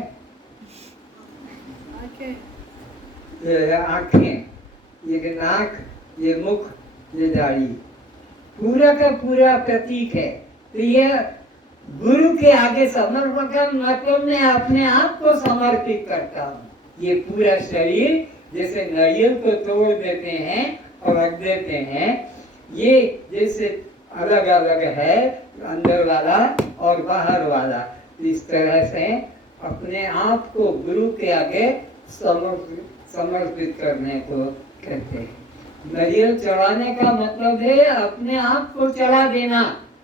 ये है आँखें, ये नाक, ये मुख, ये दाढ़ी, पूरा का पूरा प्रतीक है। तो ये गुरु के आगे समर्पण मतलब मैं अपने आप को समर्पित करता हूँ। ये पूरा शरीर जैसे नारियल को तोड़ देते हैं और रख देते हैं, ये जैसे अलग अलग है, अंदर वाला और बाहर वाला। इस तरह से अपने आप को गुरु के आगे समर्पित करने को कहते हैं। नारियल चढ़ाने का मतलब है अपने आप को चढ़ा देना।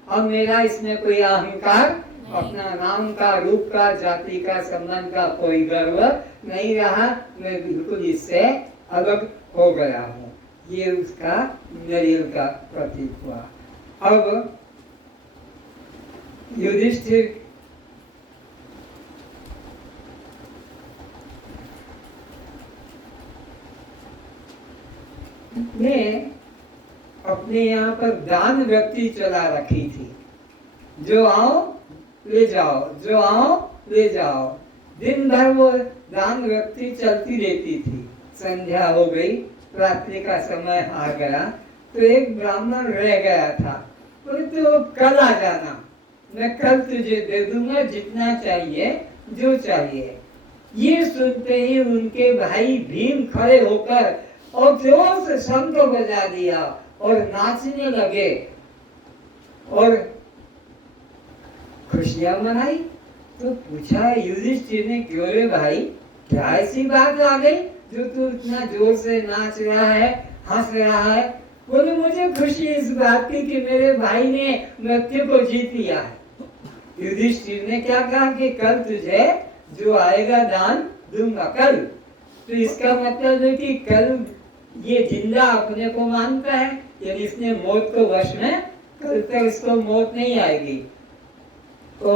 अब मेरा इसमें कोई अहंकार, अपना नाम का, रूप का, जाति का, संबंध का कोई गर्व नहीं रहा। मैं बिल्कुल इससे अलग हो गया हूँ। ये उसका नारियल का प्रतीक हुआ। अब युधिष्ठिर ने अपने यहाँ पर दान व्यक्ति चला रखी थी। जो आओ ले जाओ, जो आओ ले जाओ। दिन भर वो दान व्यक्ति चलती रहती थी। संध्या हो गई, रात्रि का समय आ गया तो एक ब्राह्मण रह गया था। बोले तो कल आ जाना, मैं कल तुझे दे दूंगा जितना चाहिए, जो चाहिए। ये सुनते ही उनके भाई भीम खड़े होकर और जोर से शंख बजा दिया और नाचने लगे और खुशियां मनाई। तो पूछा युधिष्ठिर ने, क्यों रे भाई, क्या ऐसी बात आ गई जो तू इतना जोर से नाच रहा है, हंस रहा है? बोले मुझे खुशी इस बात की कि मेरे भाई ने मृत्यु को जीत लिया है। युधिष्ठिर ने क्या कहा कि कल तुझे जो आएगा दान दूंगा कल। तो इसका मतलब है कि कल ये जिंदा अपने को मानता है, यानी इसने मौत को वश में, कल तक इसको मौत नहीं आएगी। ओ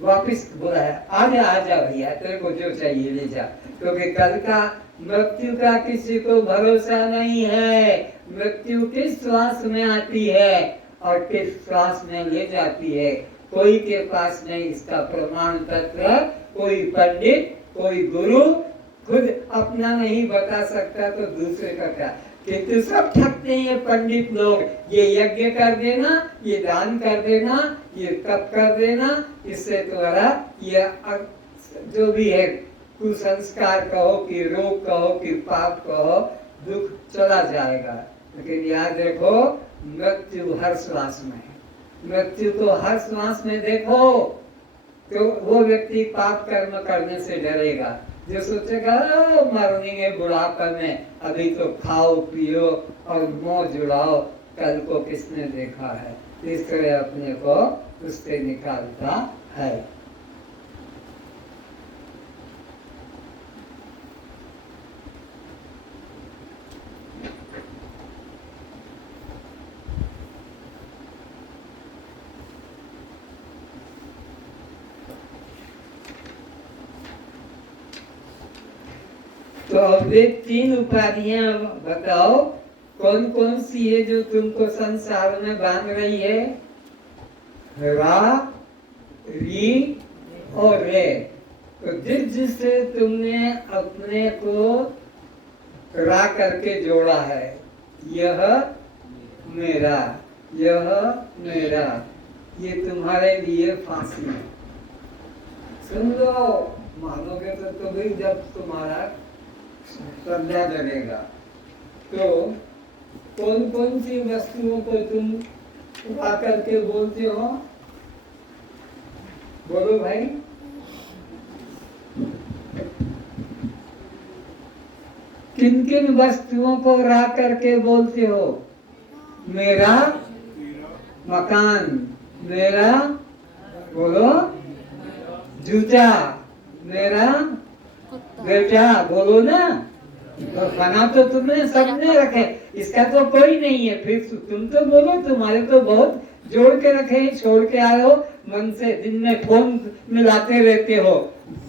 वापिस बोला है, आ जा भैया, तेरे को जो चाहिए ले जा, क्योंकि कल का मृत्यु का किसी को भरोसा नहीं है। मृत्यु किस श्वास में आती है और किस श्वास में ले जाती है, कोई के पास नहीं इसका प्रमाण पत्र। कोई पंडित, कोई गुरु खुद अपना नहीं बता सकता तो दूसरे का क्या। किंतु सब ठगते हैं पंडित लोग, ये यज्ञ कर देना, ये दान कर देना, ये तप कर देना, इससे तुम्हारा ये जो भी है कुसंस्कार कहो कि रोग कहो कि पाप कहो, दुख चला जाएगा। लेकिन याद रखो मृत्यु हर श्वास में है। मृत्यु को हर श्वास में देखो तो वो व्यक्ति पाप कर्म करने से डरेगा। जो सोचेगा मरेंगे बुढ़ापे में, अभी तो खाओ पियो और मौज उड़ाओ, कल को किसने देखा है। इस तरह अपने को उससे निकालता है। तो अब ये तीन उपाधियां बताओ कौन कौन सी है जो तुमको संसार में बांध रही है? रा, री और रे। तो जिससे तुमने अपने को रा करके जोड़ा है, यह मेरा, यह मेरा, ये तुम्हारे लिए फांसी है। सुन लो, मानोगे तो भी जब तुम्हारा श्रद्धा जगेगा। तो कौन कौन सी वस्तुओं को तुम उठा करके बोलते हो? बोलो भाई। किन किन वस्तुओं को ला करके बोलते हो? मेरा मकान, मेरा बोलो जूता, मेरा बेटा, बोलो ना। तो बना तो तुमने सबने रखे, इसका तो कोई नहीं है। फिर तुम तो बोलो, तुम्हारे तो बहुत जोड़ के रखे हैं, छोड़ के आए हो मन से। दिन में फोन मिलाते रहते हो,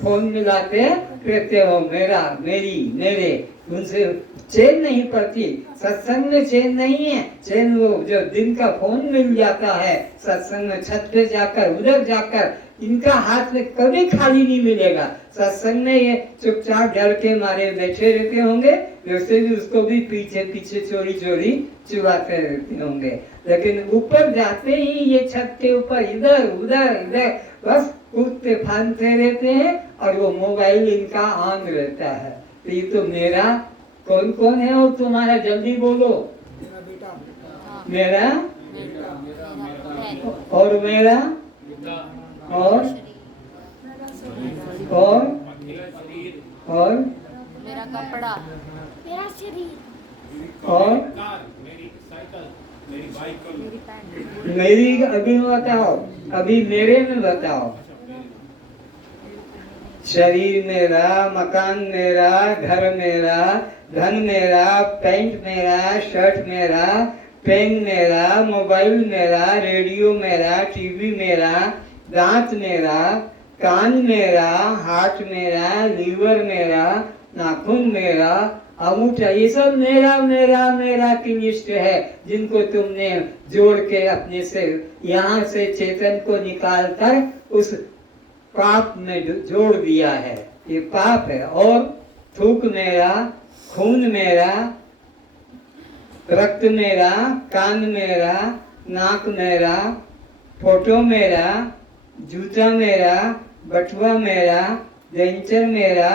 फोन मिलाते रहते हो, मेरा, मेरी, मेरे, उनसे चैन नहीं पड़ती। सत्संग में चैन नहीं है। चैन वो जो दिन का फोन मिल जाता है सत्संग में, छत पे जाकर, उधर जाकर, इनका हाथ में कभी खाली नहीं मिलेगा। सत्संग में ये चुपचाप डर के मारे बैठे रहते होंगे, वैसे भी उसको भी पीछे पीछे चोरी चोरी चुराते रहते होंगे। लेकिन ऊपर जाते ही ये छत के ऊपर इधर उधर इधर बस कूदते फांदते रहते हैं, और वो मोबाइल इनका ऑन रहता है। तो ये तो मेरा, कौन कौन है वो तुम्हारा? जल्दी बोलो। मेरा, और मेरा, और मेरा कपड़ा, मेरा शरीर, और मेरी साइकिल, मेरी बाइक, मेरी अभी बताओ, अभी मेरे में बताओ। शरीर मेरा, मकान मेरा, घर मेरा, धन मेरा, पैंट मेरा, शर्ट मेरा, पेन मेरा, मोबाइल मेरा, रेडियो मेरा, टीवी मेरा, दांत मेरा, कान मेरा, हाथ मेरा, लीवर मेरा, नाखून मेरा, अंगूठा, ये सब मेरा मेरा मेरा की लिस्ट है, जिनको तुमने जोड़ के अपने से यहाँ से चेतन को निकाल कर उस पाप में जोड़ दिया है। ये पाप है। और थूक मेरा, खून मेरा, रक्त मेरा, कान मेरा, नाक मेरा, फोटो मेरा, जूता मेरा, बटुआ मेरा, डेंचर मेरा,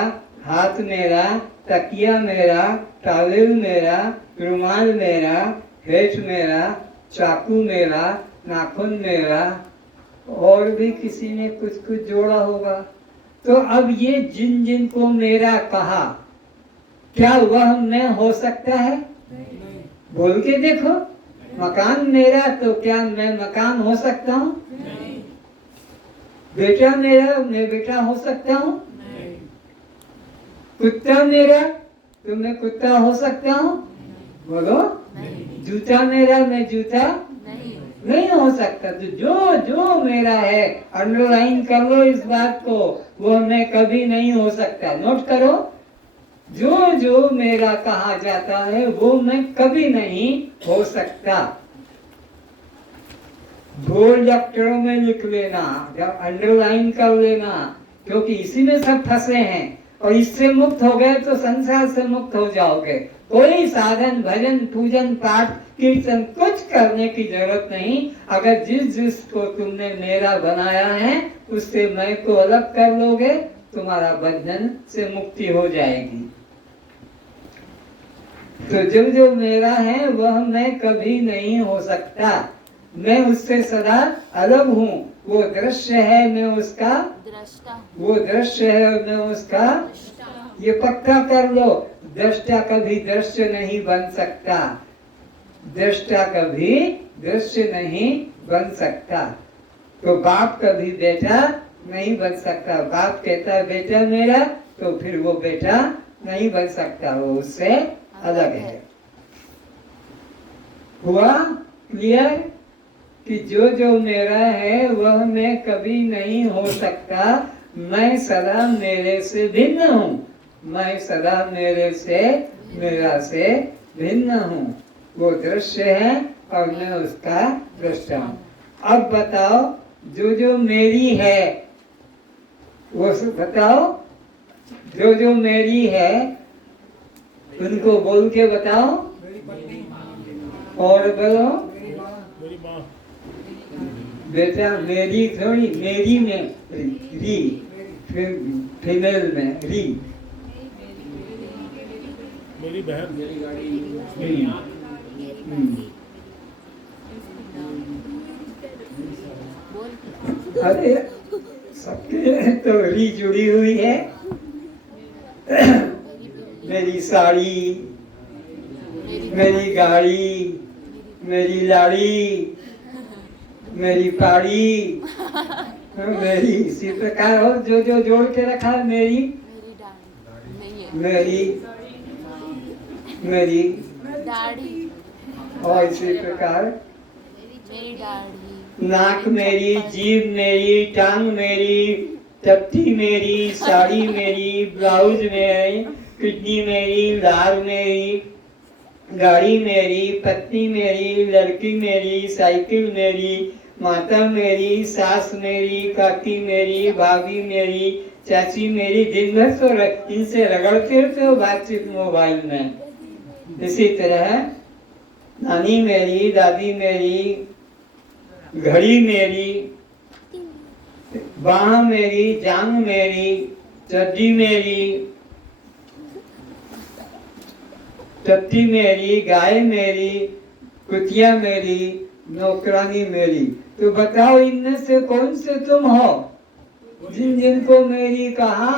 हाथ मेरा, तकिया मेरा, टॉवेल मेरा, रुमाल मेरा, हेट मेरा, चाकू मेरा, नाखून मेरा, और भी किसी ने कुछ कुछ जोड़ा होगा। तो अब ये जिन जिन को मेरा कहा, क्या वह मैं हो सकता है? बोल के देखो। मकान मेरा, तो क्या मैं मकान हो सकता हूँ? बेटा मेरा, मैं बेटा हो सकता हूँ? कुत्ता मेरा, तो मैं कुत्ता हो सकता हूँ? बोलो। जूता मेरा, मैं जूता नहीं हो सकता। तो जो जो मेरा है, अंडरलाइन कर लो इस बात को, वो मैं कभी नहीं हो सकता। नोट करो, जो जो मेरा कहा जाता है वो मैं कभी नहीं हो सकता। बोल्ड अक्षरों में लिख लेना, जब अंडरलाइन कर लेना, क्योंकि इसी में सब फंसे हैं। और इससे मुक्त हो गए तो संसार से मुक्त हो जाओगे। कोई साधन, भजन, पूजन, पाठ, कीर्तन कुछ करने की जरूरत नहीं। अगर जिस जिस को तुमने मेरा बनाया है उससे मैं को अलग कर लोगे, तुम्हारा बंधन से मुक्ति हो जाएगी। तो जो जो मेरा है वह मैं कभी नहीं हो सकता। मैं उससे सदा अलग हूँ। वो दृश्य है, मैं उसका दृष्टा, वो दृश्य है, मैं उसका। ये पक्का कर लो, दृष्टा कभी दृश्य नहीं बन सकता। दृष्टा कभी दृश्य नहीं बन सकता। तो बाप कभी बेटा नहीं बन सकता। बाप कहता है बेटा मेरा, तो फिर वो बेटा नहीं बन सकता, वो उससे अलग है। हुआ क्लियर कि जो जो मेरा है वह मैं कभी नहीं हो सकता। मैं सदा मेरे से भिन्न हूँ। मैं सदा मेरे से, मेरा से भिन्न हूँ। वो दृश्य है और मैं उसका दृष्टा हूँ। अब बताओ, जो जो मेरी है वो बताओ। जो जो मेरी है उनको बोल के बताओ। और बोलो बेटा, मेरी थोड़ी, मेरी में री, फीमेल में री, मेरी बहन, मेरी गाड़ी, मेरी आँख, बोल अरे सबके तो री जुड़ी हुई है। मेरी बिल्ली, मेरी साड़ी, मेरी मेरी गाड़ी, मेरी लाड़ी, मेरी पाड़ी, मेरी इसी प्रकार और जो जो जोड़ के रखा है मेरी, मेरी दाढ़ी नहीं है, मेरी, मेरी दाढ़ी, और इसी प्रकार मेरी दाढ़ी, नाक मेरी, जीभ मेरी, टांग मेरी, टट्टी मेरी, साड़ी मेरी, ब्लाउज मेरी, किडनी मेरी, लार मेरी, गाड़ी मेरी, पत्नी मेरी, लड़की मेरी, साइकिल मेरी, माता मेरी, सास मेरी, काकी मेरी, भाभी मेरी, चाची मेरी। दिन भर तो इनसे रगड़ते रहते हो बातचीत मोबाइल में। इसी तरह नानी मेरी, दादी मेरी, घड़ी मेरी, बाह मेरी, जांग मेरी, चड्डी मेरी, टट्टी मेरी, गाय मेरी, कुतिया मेरी, नौकरानी मेरी। तो बताओ इनमें से कौन से तुम हो? जिन जिनको मेरी कहा,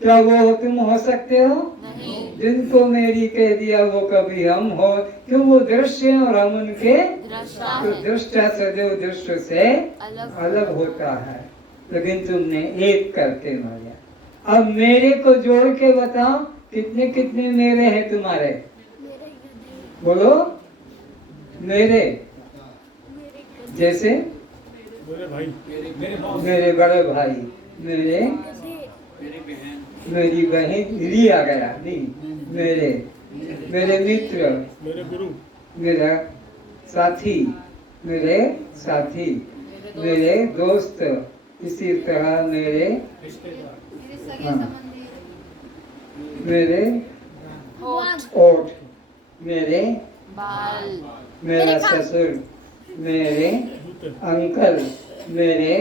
क्या वो तुम हो सकते हो? नहीं, जिनको मेरी कह दिया वो कभी हम हो, क्यों? वो दृश्य हैं और हम उनके। दृष्टा तो है, दृष्टा सदैव दृश्य से अलग अलग होता है, लेकिन तुमने एक करके मारा। अब मेरे को जोड़ के बताओ कितने कितने मेरे हैं तुम्हारे? मेरे गधे, बोलो मेरे। जैसे मेरे भाई, मेरे बॉस, मेरे बड़े भाई, मेरे, गधे, मेरी बहन, मेरी बहन, री आ गया नहीं, मेरे, मेरे मित्र, मेरे गुरु, मेरा साथी, मेरे साथी, मेरे दोस्त, इसी तरह मेरे, रिश्तेदार, हाँ, मेरे होठ, ओठ, मेरे, बाल, मेरा ससुर, मेरे जूते, अंकल, मेरे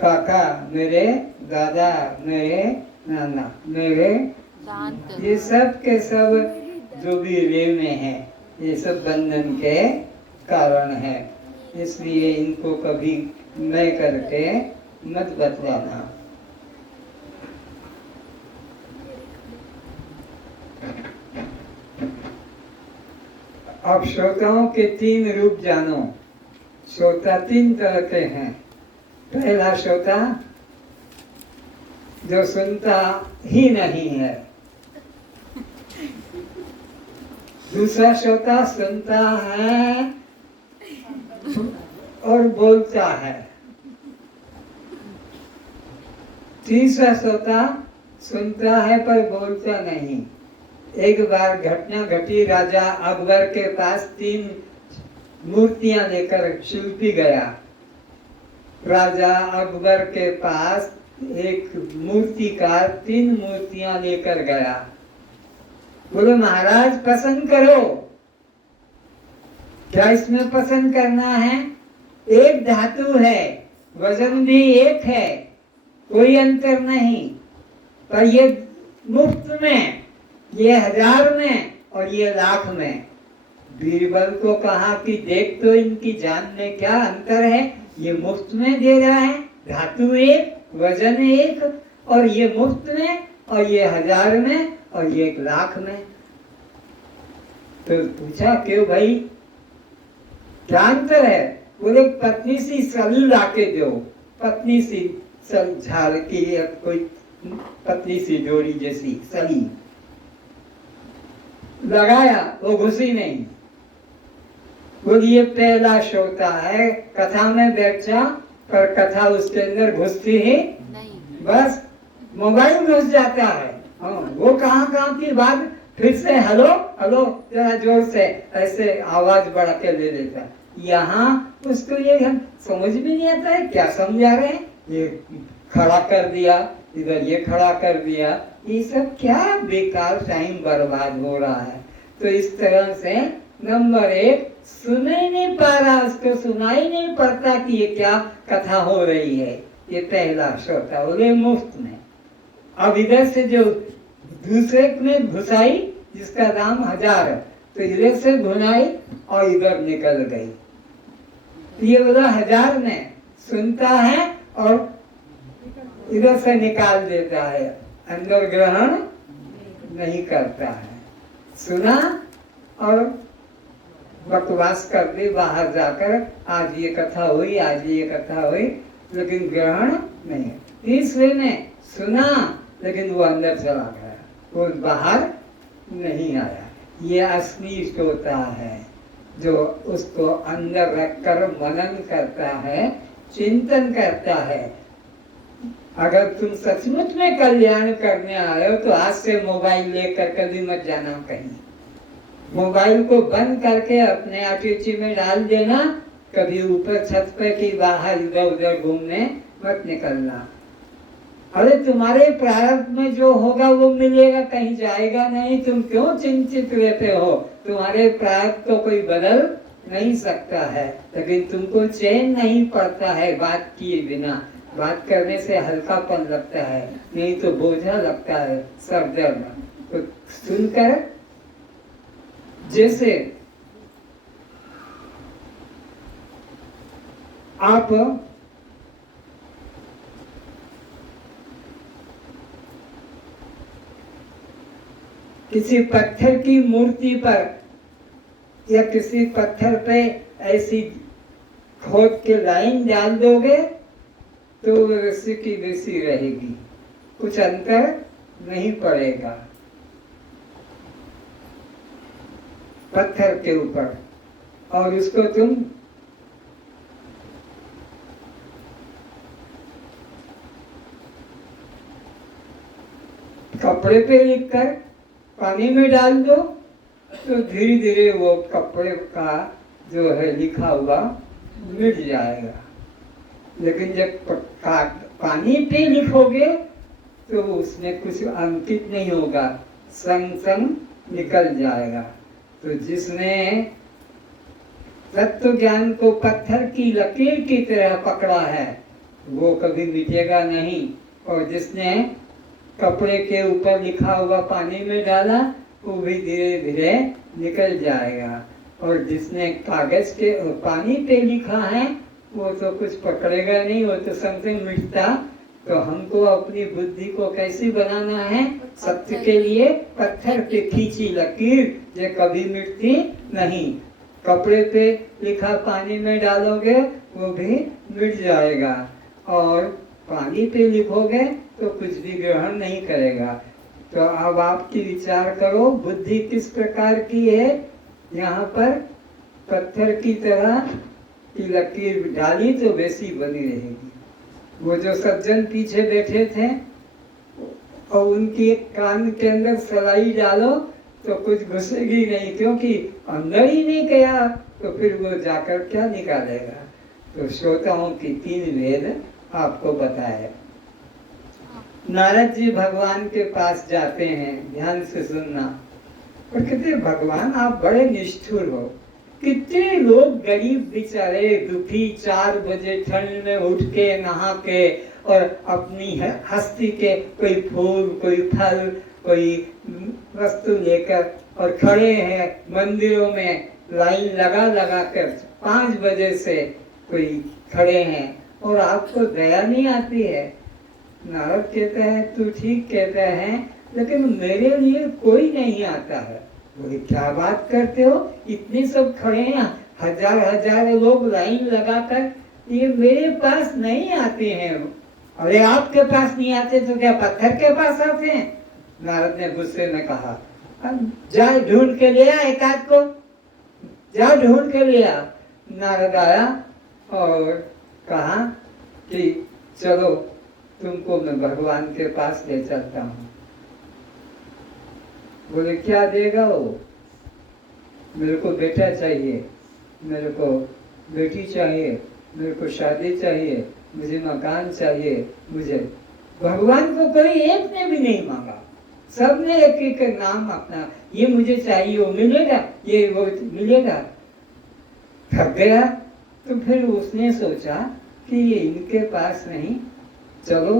काका, मेरे दादा, मेरे नाना, मेरे, दांत, ये सब के सब जो भी रे में है, ये सब बंधन के कारण है। इसलिए इनको कभी मैं करके मत बतलाना। अब श्रोताओं के तीन रूप जानो। श्रोता तीन तरह के हैं। पहला श्रोता जो सुनता ही नहीं है, दूसरा श्रोता सुनता है और बोलता है, तीसरा श्रोता सुनता है पर बोलता नहीं। एक बार घटना घटी, राजा अकबर के पास 3 मूर्तियां लेकर शिल्पी गया। राजा अकबर के पास एक मूर्तिकार 3 मूर्तियां लेकर गया। बोले महाराज पसंद करो। क्या इसमें पसंद करना है? एक धातु है, वजन भी एक है, कोई अंतर नहीं, पर ये मुफ्त में, ये 1000 में और ये लाख में। बीरबल को कहा कि देख तो इनकी जान में क्या अंतर है। ये मुफ्त में दे रहा है, धातु एक, वजन एक, और ये मुफ्त में, और ये 1000 में, और ये 1 लाख में। तो पूछा क्यों भाई, क्या अंतर है? बोले पतली सी सली लाके दो, पतली सी सल झाड़ की, कोई पतली सी डोरी जैसी सली लगाया, वो घुसी नहीं। बोलिए पहला श्रोता है, कथा में बैठा पर कथा उसके अंदर घुसती ही नहीं, बस मोबाइल घुस जाता है। हाँ, वो कहाँ की बात फिर से हेलो हेलो जरा जोर से ऐसे आवाज बढ़ा के ले लेता है। यहाँ उसको ये हम समझ भी नहीं आता है क्या समझा रहे हैं। ये खड़ा कर दिया, इधर ये खड़ा कर दिया, ये सब क्या बेकार टाइम बर्बाद हो रहा है। तो इस तरह से नंबर 1 सुन ही नहीं पा रहा, उसको सुनाई नहीं पड़ता कि ये क्या कथा हो रही है। ये पहला श्रोता बोले मुफ्त में। अब इधर से जो दूसरे में घुसाई जिसका दाम 1000, तो इधर से घुनाई और इधर निकल गई। ये बोला 1000 ने सुनता है और इधर से निकाल देता है, अंदर ग्रहण नहीं करता है। सुना और बकवास कर दी बाहर जाकर, आज ये कथा हुई, आज ये कथा हुई, लेकिन ग्रहण नहीं। तीसरे ने सुना लेकिन वो अंदर चला गया, वो बाहर नहीं आया। ये असली होता है जो उसको अंदर रखकर मनन करता है, चिंतन करता है। अगर तुम सचमुच में कल्याण करने आए हो तो आज से मोबाइल लेकर कभी मत जाना कहीं। मोबाइल को बंद करके अपने अटैची में डाल देना, कभी ऊपर छत पे कि बाहर इधर उधर घूमने मत निकलना। अरे तुम्हारे प्रारब्ध में जो होगा वो मिलेगा, कहीं जाएगा नहीं। तुम क्यों चिंतित रहते हो? तुम्हारे प्रारब्ध को कोई बदल नहीं सकता है, लेकिन तुमको चैन नहीं पड़ता है बात किए बिना। बात करने से हल्कापन लगता है, नहीं तो बोझा लगता है, सर दर्द। तो सुनकर जैसे आप किसी पत्थर की मूर्ति पर या किसी पत्थर पे ऐसी खोद के लाइन डाल दोगे तो वैसी की वैसी रहेगी, कुछ अंतर नहीं पड़ेगा पत्थर के ऊपर। और उसको तुम कपड़े पे लिखकर पानी में डाल दो तो धीरे धीरे वो कपड़े का जो है लिखा हुआ मिट जाएगा। लेकिन जब पानी पे लिखोगे तो उसमें कुछ अंकित नहीं होगा, संग संग निकल जाएगा। तो जिसने तत्व ज्ञान को पत्थर की लकीर की तरह पकड़ा है वो कभी मिटेगा नहीं, और जिसने कपड़े के ऊपर लिखा हुआ पानी में डाला वो भी धीरे धीरे निकल जाएगा। और जिसने कागज के पानी पे लिखा है वो तो कुछ पकड़ेगा नहीं, वो तो समथिंग मिटता। तो हमको अपनी बुद्धि को कैसी बनाना है? सत्य के लिए पत्थर पे खींची लकीर जो कभी मिटती नहीं। कपड़े पे लिखा पानी में डालोगे वो भी मिट जाएगा, और पानी पे लिखोगे तो कुछ भी ग्रहण नहीं करेगा। तो अब आपकी विचार करो बुद्धि किस प्रकार की है। यहाँ पर पत्थर की तरह की लकीर डाली तो वैसी बनी रहेगी। वो जो सज्जन पीछे बैठे थे और उनके कान के अंदर सलाई डालो तो कुछ घुसेगी नहीं, क्योंकि अंदर ही नहीं गया तो फिर वो जाकर क्या निकालेगा। तो श्रोताओं की 3 भेद आपको बताए। नारद जी भगवान के पास जाते हैं, ध्यान से सुनना, और कहते भगवान आप बड़े निष्ठुर हो। कितने लोग गरीब बेचारे दुखी 4 बजे ठंड में उठ के नहा के और अपनी हस्ती के कोई फूल कोई फल कोई वस्तु लेकर और खड़े हैं मंदिरों में लाइन लगा लगा कर 5 बजे से कोई खड़े हैं, और आपको दया नहीं आती है। नारद कहते हैं तू ठीक कहते हैं, लेकिन मेरे लिए कोई नहीं आता है। बोले क्या बात करते हो, इतने सब खड़े हैं, हजार लोग लाइन लगाकर, ये मेरे पास नहीं आते हैं। अरे आपके पास नहीं आते तो क्या पत्थर के पास आते हैं? नारद ने गुस्से में कहा जा ढूंढ के ले आ, एक आध को जा ढूंढ के ले आ। नारद आया और कहा कि चलो तुमको मैं भगवान के पास ले चलता हूँ। बोले क्या देगा वो? मेरे को बेटा चाहिए, मेरे को बेटी चाहिए, मेरे को शादी चाहिए, मुझे मकान चाहिए। मुझे भगवान को कोई एक ने भी नहीं मांगा, सबने एक एक नाम अपना, ये मुझे चाहिए, वो मिलेगा, ये वो मिलेगा। थक गया तो फिर उसने सोचा कि ये इनके पास नहीं, चलो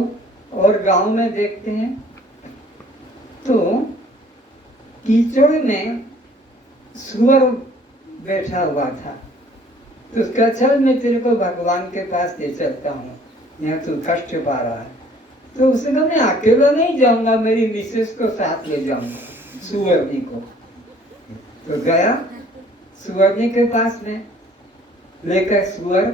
और गांव में देखते हैं। तो कीचड़ में सुअर बैठा हुआ था। तो उसका चल मैं तेरे को भगवान के पास ले चलता हूँ, यहाँ तू कष्ट पा रहा है। तो उसने कहा मैं अकेला नहीं जाऊंगा, मेरी मिसेस को साथ ले जाऊंगा, सुअरनी को। तो गया सुअरनी के पास में, लेकर सुअर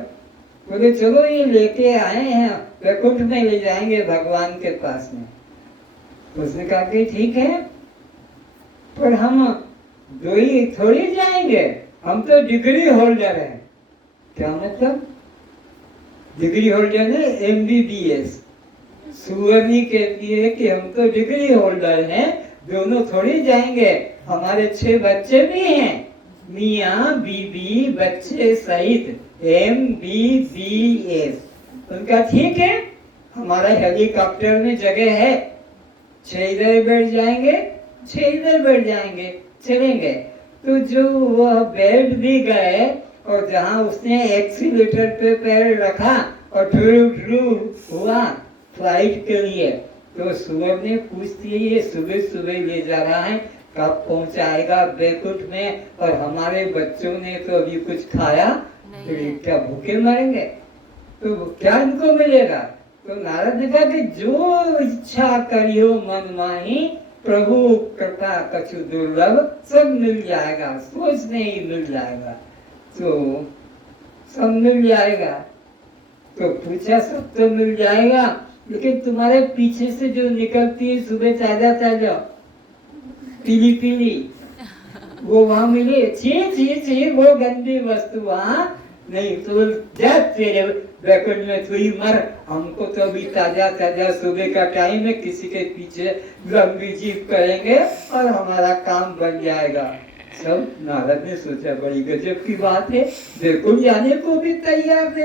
बोले चलो ये लेके आए हैं, वैकुंठ में ले जाएंगे भगवान के पास में। उसने कहा कि ठीक है, पर हम दो ही थोड़ी जाएंगे, हम तो डिग्री होल्डर हैं। क्या मतलब? डिग्री होल्डर है MBBS। सुअरनी कहती है कि हम तो डिग्री होल्डर हैं, दोनों थोड़ी जाएंगे, हमारे 6 बच्चे भी हैं, मियाँ बीबी बच्चे सहित MBBS। उनका ठीक है, हमारा हेलीकॉप्टर में जगह है, 6 इधर बैठ जाएंगे, 6 इधर बैठ जाएंगे, चलेंगे। तो जो वह बैठ भी गए और जहाँ उसने एक्सीलेटर पे पैर रखा और ढुरू हुआ फ्लाइट के लिए, तो सुअर ने पूछती है ये सुबह सुबह ले जा रहा है, कब पहुंचाएगा वैकुंठ में, और हमारे बच्चों ने तो अभी कुछ खाया, तो क्या भूखे मरेंगे, तो क्या इनको मिलेगा? तो नारद ने कहा कि जो इच्छा करियो मन माही, प्रभु कृपा कछु दुर्लभ, सब मिल जाएगा, सोचने ही मिल जाएगा। तो सब मिल जाएगा। तो पूछा सब तो मिल जाएगा, लेकिन तुम्हारे पीछे से जो निकलती है सुबह ताजा ताजा पीली पीली, वो वहां मिले? छी वो गंदी वस्तु वहां नहीं। तो जा तेरे वैकुंठ में तू ही मर, हमको तो अभी ताजा ताजा सुबह का टाइम है, किसी के पीछे लंबी जीप करेंगे और हमारा काम बन जाएगा। सब नारद ने सोचा बड़ी गजब की बात है, वैकुंठ जाने को भी तैयार थे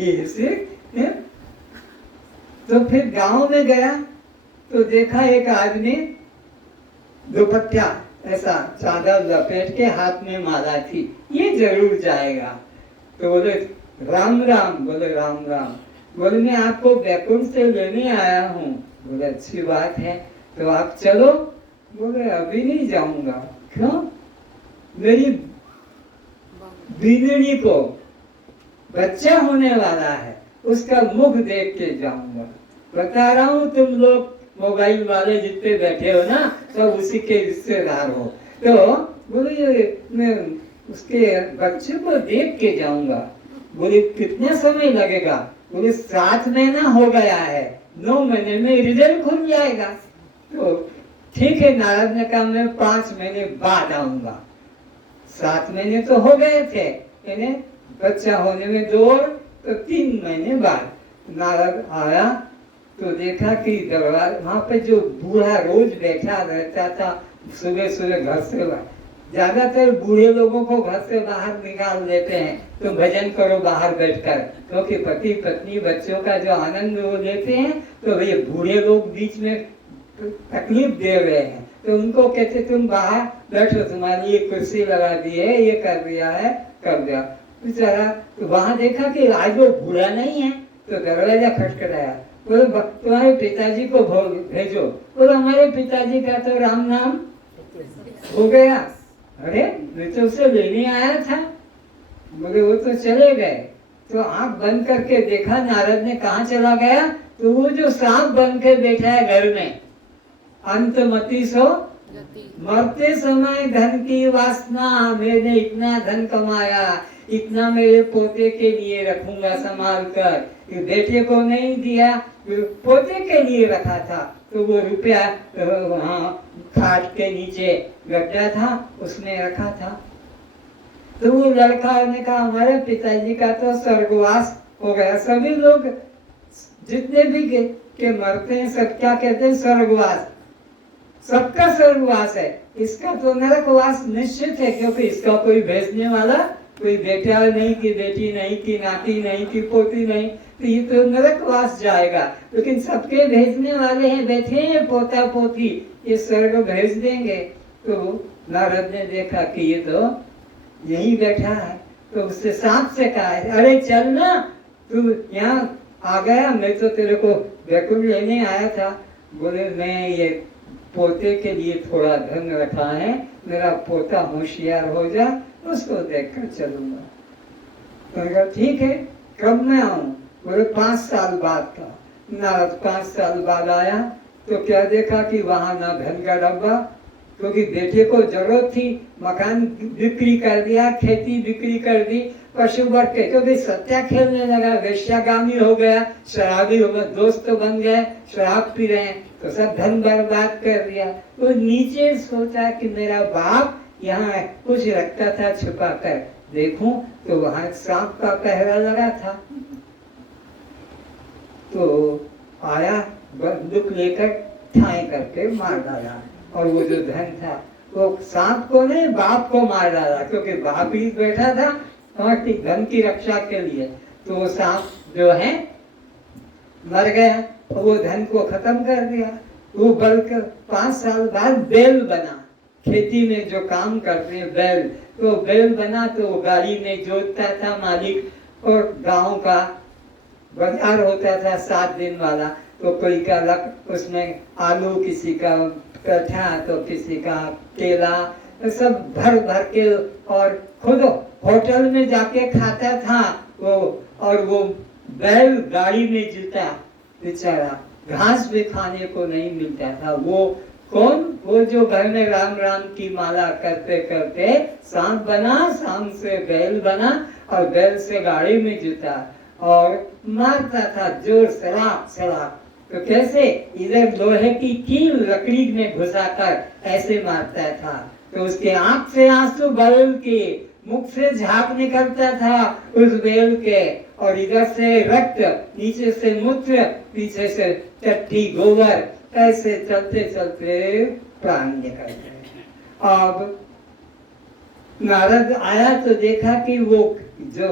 ये से है? तो फिर गांव में गया तो देखा एक आदमी दुपट्टा ऐसा चादर लपेट के हाथ में माला थी, ये जरूर जाएगा। तो बोले राम राम, बोले राम राम, बोले मैं आपको वैकुंठ से लेने आया हूँ। बोले अच्छी बात है, तो आप चलो। बोले अभी नहीं जाऊंगा। क्यों? मेरी बीनड़ी को बच्चा होने वाला है, उसका मुख देख के जाऊंगा। बता रहा हूँ तुम लोग मोबाइल वाले जितने बैठे हो ना, सब उसी के रिश्तेदार हो। तो बोले मैं उसके बच्चे को देख के जाऊंगा। बोले कितना समय लगेगा? बोले 7 महीना हो गया है, 9 महीने में रिजल्ट खुल जाएगा। तो ठीक है, नारद ने कहा मैं 5 महीने बाद आऊंगा। 7 महीने तो हो गए थे, बच्चा होने में 2 और, तो 3 महीने बाद नारद आया तो देखा कि दरबार वहां पे जो बूढ़ा रोज बैठा रहता था सुबह सुबह घर से बाहर, ज्यादातर बूढ़े लोगों को घर से बाहर निकाल देते हैं, तो भजन करो बाहर बैठकर, क्योंकि पति पत्नी बच्चों का जो आनंद वो लेते हैं, तो ये बूढ़े लोग बीच में तकलीफ दे रहे हैं, तो उनको कहते तुम बाहर बैठो, तुम्हारी ये कुर्सी लगा दी है, ये कर दिया है, कर दिया। बेचारा तो वहां देखा कि आज वो बूढ़ा नहीं है, तो दरवाजा खटखटाया। बोले तुम्हारे पिताजी को भेजो। बोले हमारे पिताजी का तो राम नाम हो गया। अरे मैं तो उसे लेने आया था। बोले वो तो चले गए। तो आंख बंद करके देखा नारद ने, कहाँ चला गया? तो वो जो सांप बन के बैठा है घर में, अंतमति सो मरते समय धन की वासना, मैंने इतना धन कमाया, इतना मेरे पोते के लिए रखूंगा संभाल कर, बेटे को नहीं दिया, पोते के लिए रखा था। तो वो रुपया वहाँ खाट के नीचे गड्ढा था, उसमें रखा था। तो वो लड़का ने कहा हमारे पिताजी का तो स्वर्गवास हो गया। सभी लोग जितने भी के मरते हैं सब क्या कहते हैं? स्वर्गवास। सबका स्वर्गवास है, इसका तो नरकवास निश्चित है, क्योंकि इसका कोई भेजने वाला, कोई बेटा नहीं, की बेटी नहीं, की नाती नहीं, की पोती नहीं, तो ये तो नरकवास जाएगा। लेकिन सबके भेजने वाले हैं, बैठे हैं पोता पोती, ये स्वर्ग भेज देंगे। तो नारद ने देखा कि ये तो यही बैठा है, तो उससे सांप से कहा अरे चल ना, तू यहाँ आ गया, मैं तो तेरे को वैकुंठ लेने आया था। बोले मैं ये पोते के लिए थोड़ा धन रखा है, मेरा पोता होशियार हो जा, उसको देखकर चलूंगा। तो कहा ठीक है, कब मैं आऊं? बोले 5 साल बाद का। नारद 5 साल बाद आया तो क्या देखा कि वहां ना धन का डब्बा, क्योंकि बेटे को जरूरत थी, मकान बिक्री कर दिया, खेती बिक्री कर दी, पशु बढ़ के क्योंकि सत्या खेलने लगा, वेश्यागामी हो गया, शराबी हो गया, दोस्त बन गए, शराब पी रहे हैं, तो सब धन बर्बाद कर दिया। तो नीचे सोचा कि मेरा बाप यहाँ कुछ रखता था छुपा कर देखूं, तो वहां सांप का पहरा लगा था। तो आया बंदूक लेकर ठाई करके मार डाला, और वो जो धन था वो सांप को नहीं बाप को मार डाला, क्योंकि बाप ही बैठा था और धन की रक्षा के लिए। तो वो सांप जो है मर गया और वो धन को खत्म कर दिया। वो बल्कि 5 साल बाद बैल बना, खेती में जो काम करते हैं बैल, तो बैल बना तो वो गाड़ी में जोतता था मालिक, और गांव का बाजार होता था 7 दिन वाला, तो कोई का लक उसमें आलू, किसी का कट्ठा, तो किसी का केला, तो सब भर भर के, और खुद होटल में जाके खाता था वो। और वो बैल गाड़ी में जुटा बेचारा, घास भी खाने को नहीं मिलता था। वो कौन? वो जो घर में राम राम की माला करते करते सांप बना, सांप से बैल बना, और बैल से गाड़ी में जुटा, और मारता था जोर सलाख सलाख। तो कैसे? इधर लोहे की कील लकड़ी में घुसाकर ऐसे मारता था, तो उसके आंख से आंसू, बैल के मुख से झाग निकलता था उस बैल के, और इधर से रक्त, नीचे से मूत्र, पीछे से चट्टी गोबर, ऐसे चलते चलते प्राण निकल गए। अब नारद आया तो देखा कि वो जो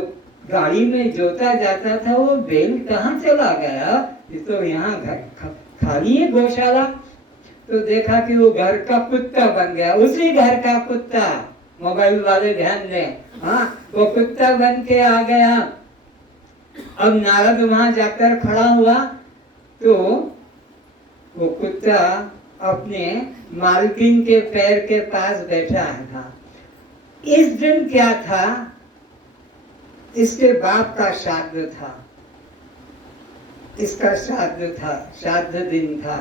गाड़ी में जोता जाता था वो बैल कहाँ चला गया, ये तो यहाँ खाली है गौशाला। तो देखा कि वो घर का कुत्ता बन गया, उसी घर का कुत्ता। मोबाइल वाले ध्यान दें, हाँ, वो कुत्ता बन के आ गया। अब नारद वहां जाकर खड़ा हुआ तो वो कुत्ता अपने मालकिन के पैर के पास बैठा था। इस दिन क्या था? इसके बाप का श्राद्ध था, इसका श्राद्ध था, श्राद्ध दिन था।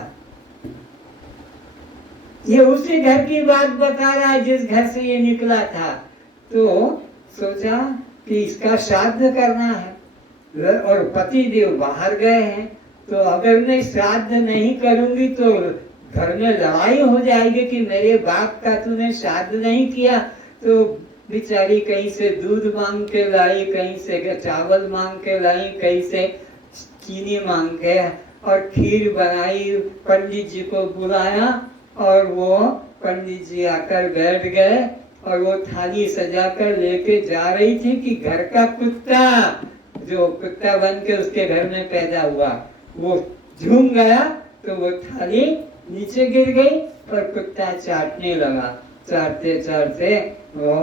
ये उसी घर की बात बता रहा है जिस घर से ये निकला था। तो सोचा कि इसका श्राद्ध करना है, और पति देव बाहर गए हैं, तो अगर मैं श्राद्ध नहीं करूंगी तो घर में लड़ाई हो जाएगी कि मेरे बाप का तूने श्राद्ध नहीं किया। तो बेचारी कहीं से दूध मांग के लाई, कहीं से चावल मांग के लाई, कहीं से चीनी मांग के, और खीर बनाई, पंडित जी को बुलाया, और वो पंडित जी आकर बैठ गए, और वो थाली सजाकर लेके जा रही थी कि घर का कुत्ता, जो कुत्ता बन के उसके घर में पैदा हुआ, वो झूम गया, तो वो थाली नीचे गिर गई और कुत्ता चाटने लगा। चाटते चाटते वो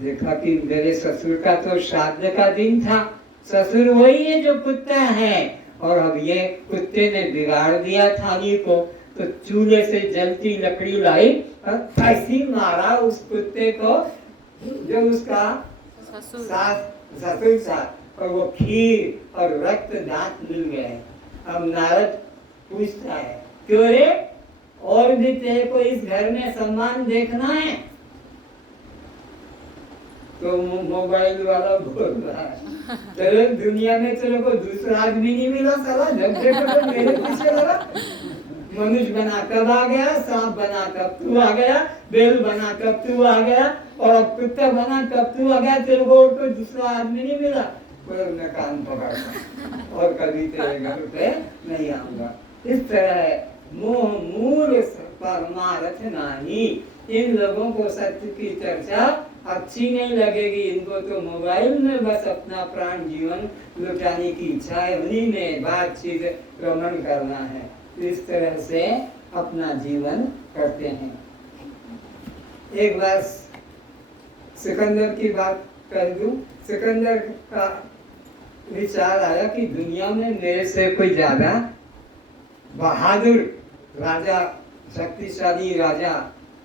देखा कि मेरे ससुर का तो श्राद्ध का दिन था, ससुर वही है जो कुत्ता है, और अब ये कुत्ते ने बिगाड़ दिया थाली को। तो चूल्हे से जलती लकड़ी लाई और ऐसी मारा उस कुत्ते को जो उसका ससुर था, और वो खीर और रक्त दांत मिल गए। अब नारद पूछता है, क्यों रे, और भी तेरे को इस घर में सम्मान देखना है? तो मोबाइल वाला बोल रहा है, तेरे दुनिया में तेरे को दूसरा आदमी नहीं मिला साला, जब देखो तो मेरे पीछे लगा। मनुष्य बना कब आ गया, सांप बना कब तू आ गया, बैल बना कब तू आ गया, और अब कुत्ता बना कब तू आ गया, तेरे को कोई दूसरा आदमी नहीं मिला। मैं कान पकड़ता और कभी तेरे घर पे नहीं आऊंगा। इस तरह मोह मूल परमार्थ नहीं। इन लोगों को सत्य की चर्चा अच्छी नहीं लगेगी, इनको तो मोबाइल में बस अपना प्राण जीवन लुटाने की इच्छा है, उन्हीं में बातचीत रमण करना है। इस तरह से अपना जीवन करते हैं। एक बार सिकंदर की बात कर दूं। सिकंदर का विचार आया कि दुनिया में मेरे से कोई ज्यादा बहादुर राजा शक्तिशाली राजा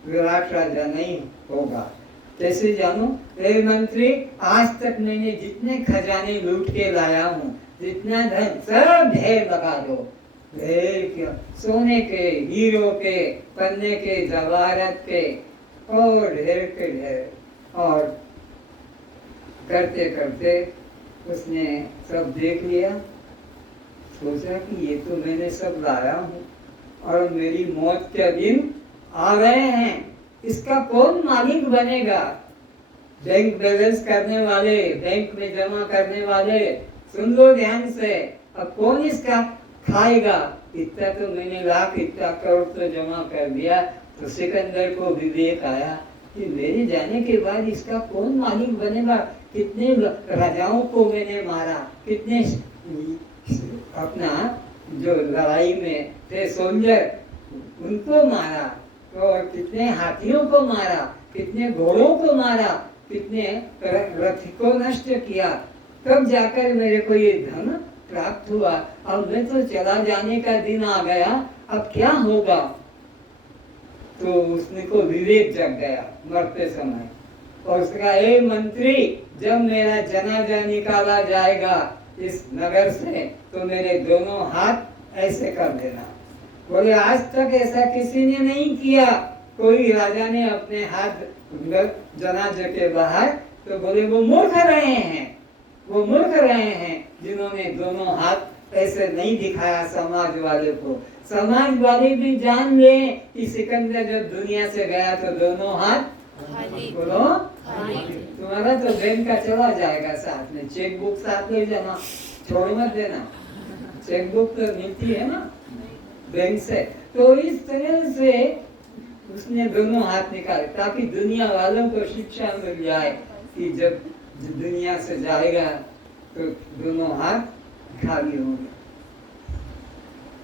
विराट राजा नहीं होगा। कैसे जानूं? हे मंत्री, आज तक मैंने जितने खजाने लूट के लाया हूँ, जितना धन सब ढेर लगा दो। ढेर क्या? सोने के, हीरो के, पन्ने के, जवाहरात के, और ढेर के ढेर। और करते करते उसने सब देख लिया, सोचा कि ये तो मैंने सब लाया हूँ और मेरी मौत के दिन आ गए हैं, इसका कौन मालिक बनेगा? बैंक बैलेंस करने वाले, बैंक में जमा करने वाले, सुन लो ध्यान से, अब कौन इसका खाएगा? इतना तो मैंने लाख, इतना करोड़ तो जमा कर दिया। तो सिकंदर को विवेक आया कि मेरे जाने के बाद इसका कौन मालिक बनेगा? कितने राजाओं को मैंने मारा, कितने अपना जो लड़ाई में थे सोल्जर उनको मारा, और कितने हाथियों को मारा, कितने घोड़ों को मारा, कितने रथ को नष्ट किया, तब जाकर मेरे को ये धन प्राप्त हुआ। अब मैं तो चला जाने का दिन आ गया, अब क्या होगा? तो उसने को विवेक जग गया मरते समय, और उसका ए मंत्री, जब मेरा जनाजा निकाला जाएगा इस नगर से, तो मेरे दोनों हाथ ऐसे कर देना। बोले आज तक ऐसा किसी ने नहीं किया, कोई राजा ने अपने हाथ जनाजे के बाहर। तो बोले वो मूर्ख रहे हैं, वो मूर्ख रहे हैं जिन्होंने दोनों हाथ ऐसे नहीं दिखाया समाज वाले को। समाज वाले भी जान ले कि सिकंदर जब दुनिया से गया तो दोनों हाथ खाली। बोलो तुम्हारा तो बैंक का चला जाएगा, साथ में चेक बुक साथ ले जाना, छोड़ मत देना। चेक बुक तो मिलती है ना बैंक से। तो इस तरह से उसने दोनों हाथ निकाले ताकि दुनिया वालों को शिक्षा मिल जाए कि जब दुनिया से जाएगा तो दोनों हाथ खाली होंगे।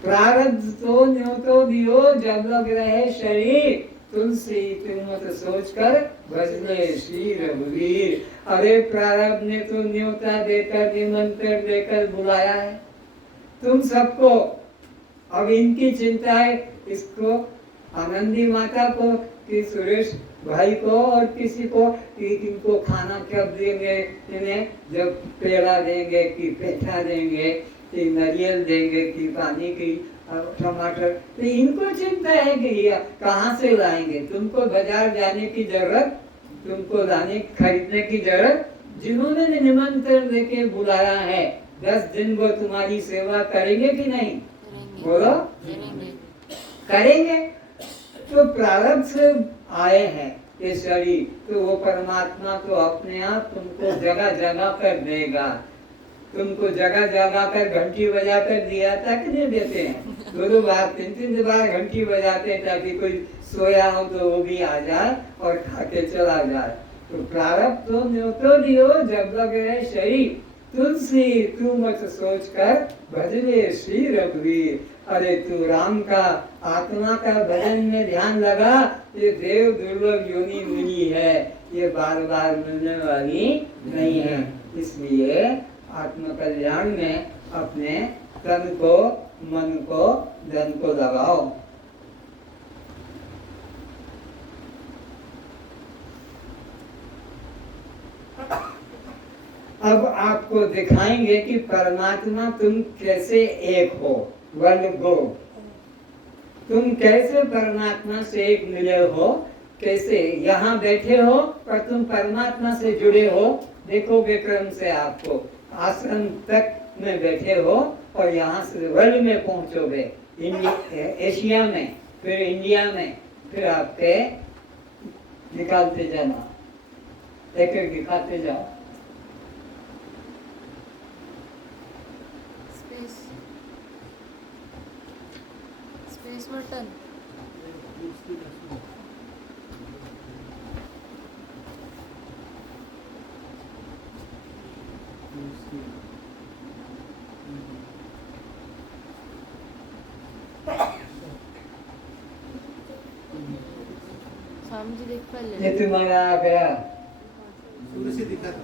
प्रारब्ध तो न्यों तो दियो जब लग रहे शरीर, तुलसी तुम मत सोच कर भजने श्री रघुवीर। अरे प्रारब्ध ने तो न्योता देकर, निमंत्रण देकर बुलाया है तुम सबको। अब इनकी चिंता है इसको, आनंदी माता को कि सुरेश भाई को और किसी को कि इनको खाना कब देंगे, इन्हें जब पेड़ा देंगे कि पेठा देंगे कि नारियल देंगे कि पानी की टमाटर। तो इनको चिंता है कि ये कहाँ से लाएंगे। तुमको बाजार जाने की जरूरत, तुमको लाने खरीदने की जरूरत। जिन्होंने निमंत्रण देके बुलाया है 10 दिन वो तुम्हारी सेवा करेंगे कि नहीं? बोलो करेंगे। तो प्रारब्ध से आए हैं ये शरीर, तो वो परमात्मा तो अपने आप तुमको जगह जगह कर देगा। तुमको जगह जगह कर घंटी बजा कर दिया था कि नहीं देते हैं? 2 बार 3 बार घंटी बजाते हैं ताकि कोई सोया हो तो वो भी आ जाए और खा के चला जाए। तो प्रारब्ध तो न्यों तो दियो जब लग रहे शरीर, तुलसी तू मत सोच कर भजने श्री रघुवीर। अरे तू राम का आत्मा का भजन में ध्यान लगा। ये देव दुर्लभ योनि मिली है, ये बार बार मिलने वाली नहीं है। इसलिए आत्म कल्याण में अपने तन को, मन को, धन को लगाओ। अब आपको दिखाएंगे कि परमात्मा तुम कैसे एक हो। वर्ल्ड गो, तुम कैसे परमात्मा से एक मिले हो, कैसे यहाँ बैठे हो और तुम परमात्मा से जुड़े हो। देखोगे क्रम से आपको आश्रम तक में बैठे हो और यहाँ से वर्ल्ड में पहुँचोगे, एशिया में, फिर इंडिया में, फिर आपके निकालते जाना, एक एक दिखाते जाओ। Space button. स्वामी जी देख पहले। ये तुम्हारा आ गया। शुरू से दिखा था।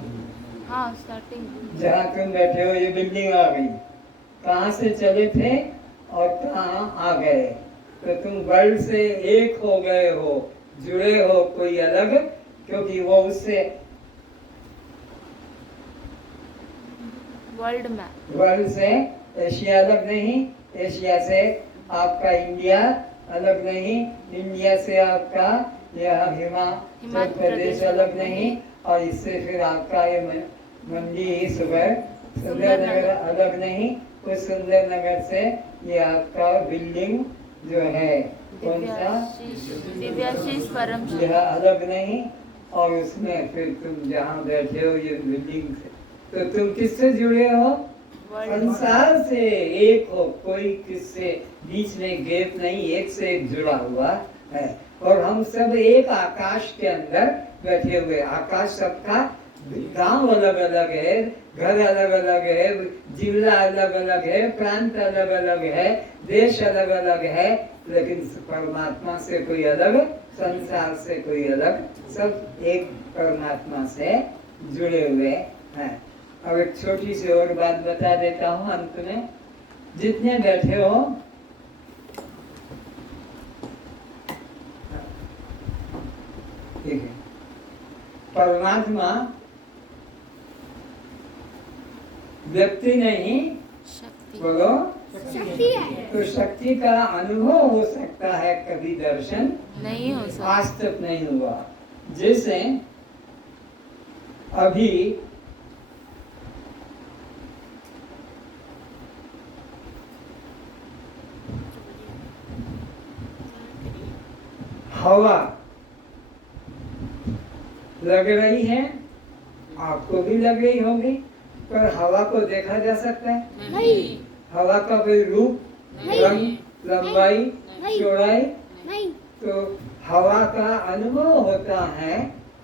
हाँ स्टार्टिंग। जहाँ तुम बैठे हो ये बिल्डिंग आ गई। कहाँ से चले थे और कहाँ आ गए। तो तुम वर्ल्ड से एक हो गए हो, जुड़े हो कोई अलग, क्योंकि वो उससे वर्ल्ड में वर्ल्ड से एशिया अलग नहीं, एशिया से आपका इंडिया अलग नहीं, इंडिया से आपका यह हिमाचल प्रदेश अलग नहीं, और इससे फिर आपका ये मंडी सुबह सुंदर नगर अलग नहीं, उस सुंदर नगर से ये आपका बिल्डिंग जो है कौन सा दिव्याशीष परम यह अलग नहीं, और उसमें फिर तुम जहाँ बैठे हो ये बिल्डिंग से, तो तुम किससे जुड़े हो? संसार से एक हो, कोई किससे बीच में गैप नहीं, एक से एक जुड़ा हुआ है। और हम सब एक आकाश के अंदर बैठे हुए, आकाश सबका, गांव अलग अलग है, घर अलग अलग है, जिला अलग अलग है, प्रांत अलग अलग है, देश अलग अलग है, लेकिन परमात्मा से कोई अलग, संसार से कोई अलग, सब एक परमात्मा से जुड़े हुए हैं। अब एक छोटी सी और बात बता देता हूँ अंत में, जितने बैठे हो ठीक है, परमात्मा व्यक्ति नहीं, शक्ति बोलो, शक्ति है। तो शक्ति का अनुभव हो सकता है, कभी दर्शन नहीं हो सकता। आज तक नहीं हुआ। जैसे अभी हवा लग रही है, आपको भी लग रही होगी, पर हवा को देखा जा सकता है? नहीं हवा का कोई रूप, नहीं। रंग, लंबाई, नहीं। चौड़ाई, नहीं तो हवा का अनुभव होता है,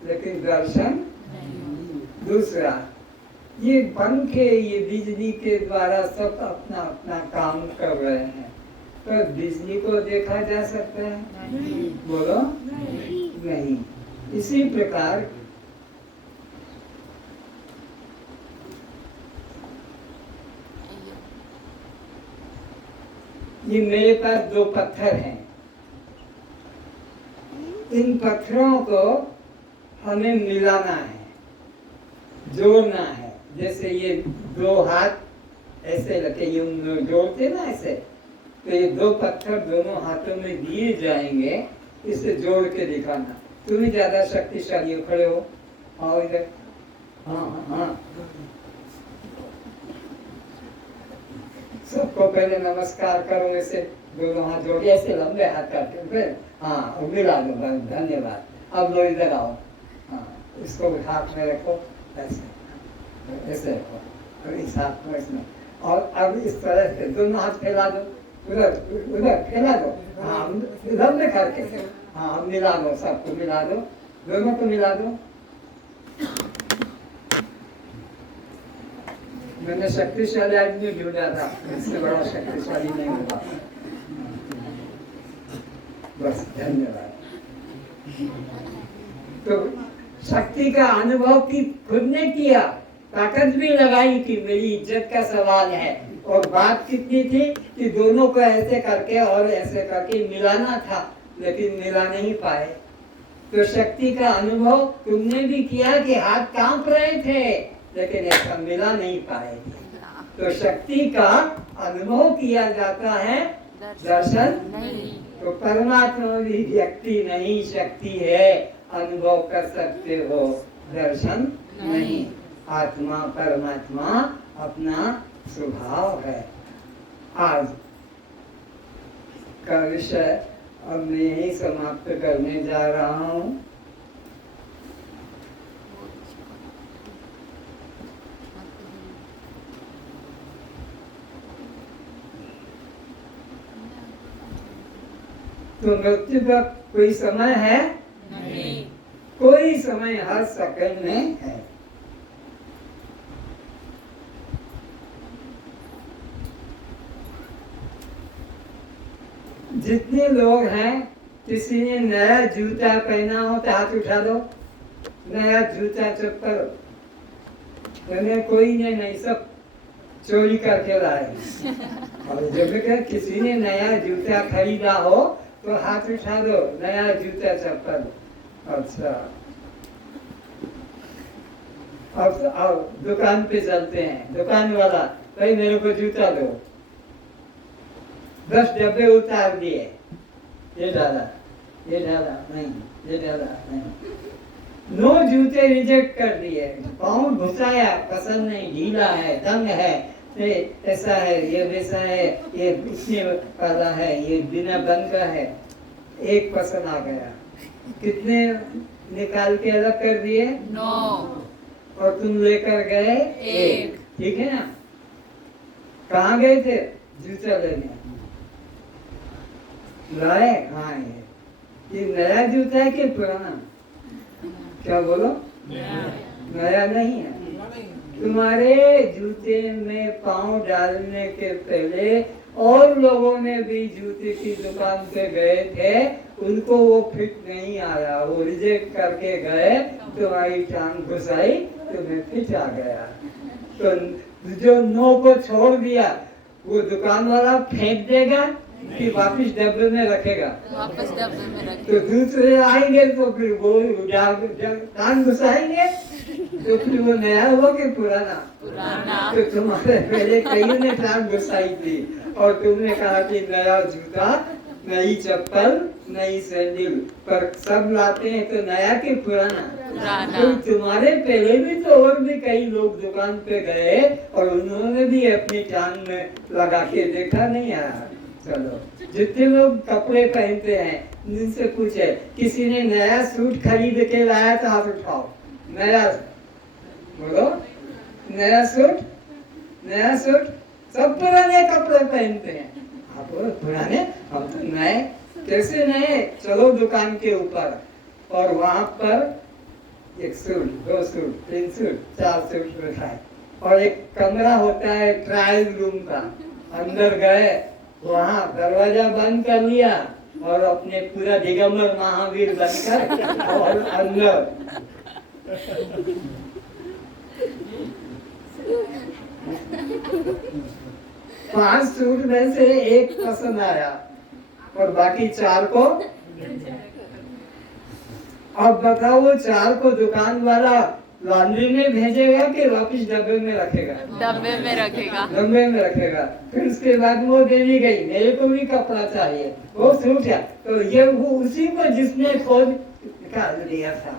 लेकिन दर्शन दूसरा। ये पंखे, ये बिजली के द्वारा सब अपना अपना काम कर रहे हैं, पर बिजली को देखा जा सकता है? बोलो, नहीं। इसी प्रकार ये मेरे पास दो पत्थर हैं, इन पत्थरों को हमें मिलाना है, जोड़ना है। जैसे ये दो हाथ ऐसे लगे, यूं जोड़ते ना ऐसे, तो ये दो पत्थर दोनों हाथों में दिए जाएंगे, इसे जोड़ के दिखाना। तुम ही ज्यादा शक्तिशाली हो, खड़े हो, आओ इधर, हाँ हाँ, सबको पहले नमस्कार करो, ऐसे दोनों हाथ जोड़ के, ऐसे लंबे हाथ करके, फिर हाँ मिला दो, धन्यवाद। अब लो इधर आओ, हाँ इसको हाथ में रखो, ऐसे ऐसे रखो, और इस हाथ में इसमें, और अब इस तरह से दोनों हाथ फैला दो, उधर उधर फैला दो, हाँ इधर में करके, हाँ मिला दो, सबको मिला दो, दोनों को मिला दो। मैंने शक्तिशाली आदमी ढूंढा था, इससे बड़ा शक्तिशाली नहीं हुआ। बस धन्यवाद। तो शक्ति का अनुभव की खुद ने किया, ताकत भी लगाई कि मेरी इज्जत का सवाल है, और बात कितनी थी कि दोनों को ऐसे करके और ऐसे करके मिलाना था, लेकिन मिला नहीं पाए। तो शक्ति का अनुभव तुमने भी किया कि हाथ कांप रहे थे, लेकिन ऐसा मिला नहीं पाए। तो शक्ति का अनुभव किया जाता है, दर्शन नहीं। तो परमात्मा भी व्यक्ति नहीं, शक्ति है, अनुभव कर सकते हो, दर्शन नहीं। आत्मा परमात्मा अपना स्वभाव है। आज का विषय अब मैं यही समाप्त करने जा रहा हूँ। तो मृत्यु का कोई समय है? नहीं। कोई समय हर सेकंड में है। जितने लोग हैं, किसी ने नया जूता पहना हो तो हाथ उठा दो, नया जूता चप्पल, मैंने कोई ने नहीं, सब चोरी करके लाए। और जब कहा किसी ने नया जूता खरीदा हो तो हाथ उठा दो, नया जूता चप्पल। अच्छा, अब दुकान पे चलते हैं। दुकान वाला, भाई मेरे को जूता दो। 10 डब्बे उतार दिए, ये डाला, ये डाला नहीं, ये डाला नहीं। 9 जूते रिजेक्ट कर दिए। पाँव घुसाया, पसंद नहीं, ढीला है, तंग है, ये ऐसा है, ये वैसा है, ये इसमें वाला है, ये बिना बंद का है। एक पसंद आ गया। कितने निकाल के अलग कर दिए? 9। और तुम लेकर गए 1। ठीक है ना? कहाँ गए थे जूता लेने? लाए? हाँ, ये नया जूता है कि पुराना? क्या बोलो? नया नहीं है। तुम्हारे जूते में पांव डालने के पहले और लोगों ने भी जूते की दुकान पे गए थे, उनको वो फिट नहीं आया, वो रिजेक्ट करके गए, तुम्हारी टांग घुसाई, तुम्हें फिट आ गया। तो जो 9 को छोड़ दिया, वो दुकान वाला फेंक देगा कि वापिस डब्बे में रखेगा? वापस डब्बे में रख। तो दूसरे आएंगे तो फिर वो टांग घुसाएंगे, तो फिर वो नया हुआ कि पुराना? पुराना। तो तुम्हारे पहले कई ने टांग घुसाई थी और तुमने कहा कि नया जूता, नई चप्पल, नई सैंडल, पर सब लाते हैं तो नया कि पुराना? पुराना। तो तुम्हारे पहले भी तो और भी कई लोग दुकान पे गए और उन्होंने भी अपनी टांग में लगा के देखा, नहीं आया। चलो, जितने लोग कपड़े पहनते हैं जिनसे पूछे, किसी ने नया सूट खरीद के लाया तो हाथ उठाओ। नया बोलो, नया सूट, नया सूट। सब पुराने कपड़े पहनते हैं। आप बोलो पुराने, हम तो नए। कैसे नए? चलो दुकान के ऊपर और वहां पर 1 सूट, 2 सूट, 3 सूट, 4 सूट रखा है और एक कमरा होता है ट्रायल रूम का। अंदर गए, वहाँ दरवाजा बंद कर लिया और अपने पूरा दिगंबर महावीर बनकर और अंदर। पांच सूट में से एक पसंद आया और बाकी 4 को। अब बताओ, वो 4 को दुकान वाला लॉन्ड्री में भेजेगा कि वापिस डब्बे में रखेगा? डब्बे में रखेगा। डब्बे में रखेगा। फिर उसके बाद वो देनी गई, मेरे को भी कपड़ा चाहिए, वो सूट है, तो ये वो उसी को जिसने खोज निकाल दिया था,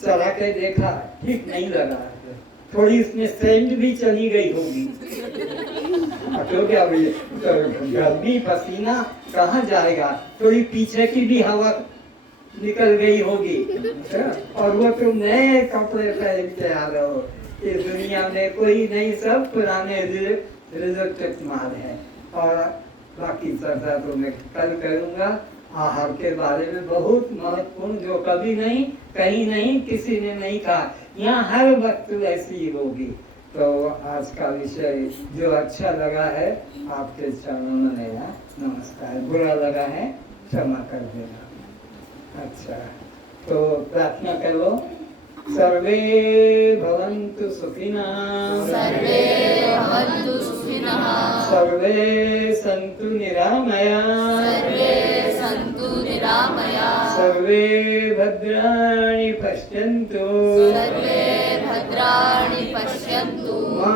चला के देखा, ठीक नहीं लगा, थोड़ी उसमें सेंट भी चली गई होगी। तो क्या हुई? तो गर्मी पसीना कहाँ जाएगा, थोड़ी पीछे की भी हवा निकल गई होगी और वो तुम नए कपड़े पहन के आ रहे हो। इस दुनिया में कोई नहीं, सब पुराने रिजेक्टेड माल है। और बाकी चर्चा तो मैं कल करूंगा। आहार के बारे में बहुत महत्वपूर्ण, जो कभी नहीं, कहीं नहीं, किसी ने नहीं कहा, यहाँ हर वक्त ऐसी होगी। तो आज का विषय जो अच्छा लगा है आपके चरणों में मेरा नमस्कार, बुरा लगा है क्षमा कर देना। अच्छा, तो प्रार्थना करो। सर्वे भवन्तु सुखिनः, सर्वे भवन्तु सुखिनः, सर्वे सन्तु निरामयाः, सर्वे सन्तु निरामयाः, सर्वे भद्राणि पश्यन्तु, सर्वे भद्राणि पश्यन्तु, मा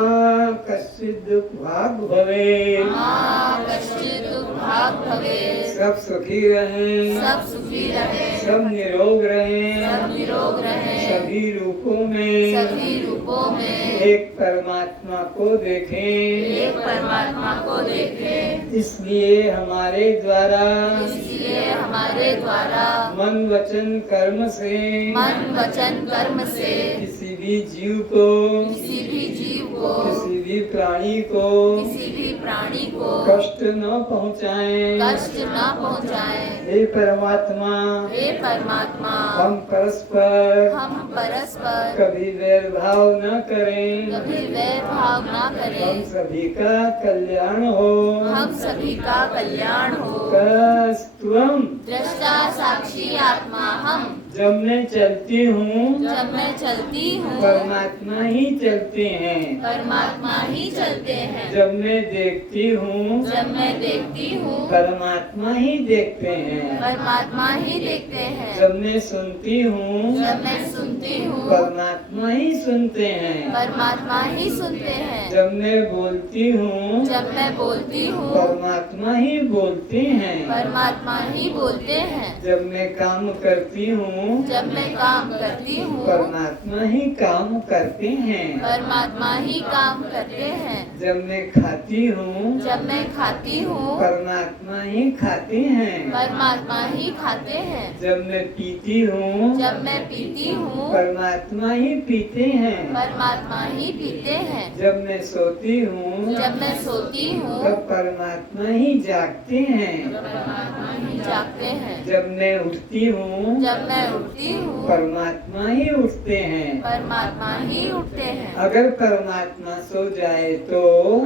कश्चित् दुःखभाग् भवेत्, मा कश्चित् दुःखभाग् भवेत्, सब सुखी रहें, सब सुखी रहें, सब निरोग रहें, सब निरोग रहें, सभी रूपों में सभी रूपों में एक परमात्मा को देखें, एक परमात्मा को देखें। इसलिए हमारे द्वारा इसलिए हमारे द्वारा मन वचन कर्म से मन वचन कर्म से किसी भी जीव को, किसी भी जीव को, किसी भी प्राणी को किसी भी प्राणी को कष्ट न पहुँचाएं। कष्ट न पहुँचाएं। हे परमात्मा, हे परमात्मा, हम परस्पर हम परस्पर कभी वैर भाव न करें, कभी वैर भाव न हम करें, सभी का कल्याण हो। हम सभी का कल्याण हो। कस्त्वं दृष्टा साक्षी आत्मा हम, जब मैं चलती हूँ जब मैं चलती हूँ परमात्मा ही चलते हैं। परमात्मा ही चलते हैं। जब मैं देखती हूँ जब मैं देखती हूँ परमात्मा ही देखते हैं। परमात्मा ही देखते हैं। जब मैं सुनती हूँ जब मैं सुनती हूँ परमात्मा ही सुनते हैं। परमात्मा ही सुनते हैं। जब मैं बोलती हूँ जब मैं बोलती हूँ परमात्मा ही बोलते हैं। परमात्मा ही बोलते हैं। जब मैं काम करती हूँ जब मैं काम करती हूँ परमात्मा ही काम करते हैं। परमात्मा ही काम करते हैं। जब मैं खाती हूँ जब मैं खाती हूँ परमात्मा ही खाते हैं। परमात्मा ही खाते हैं। जब मैं पीती हूँ जब मैं पीती हूँ परमात्मा ही पीते हैं। परमात्मा ही पीते हैं। जब मैं सोती हूँ जब मैं सोती हूँ तब परमात्मा ही जागते हैं। परमात्मा ही जागते हैं। जब मैं उठती हूँ जब मैं उठती हूँ परमात्मा ही उठते हैं। परमात्मा ही उठते हैं। अगर परमात्मा सो जाए तो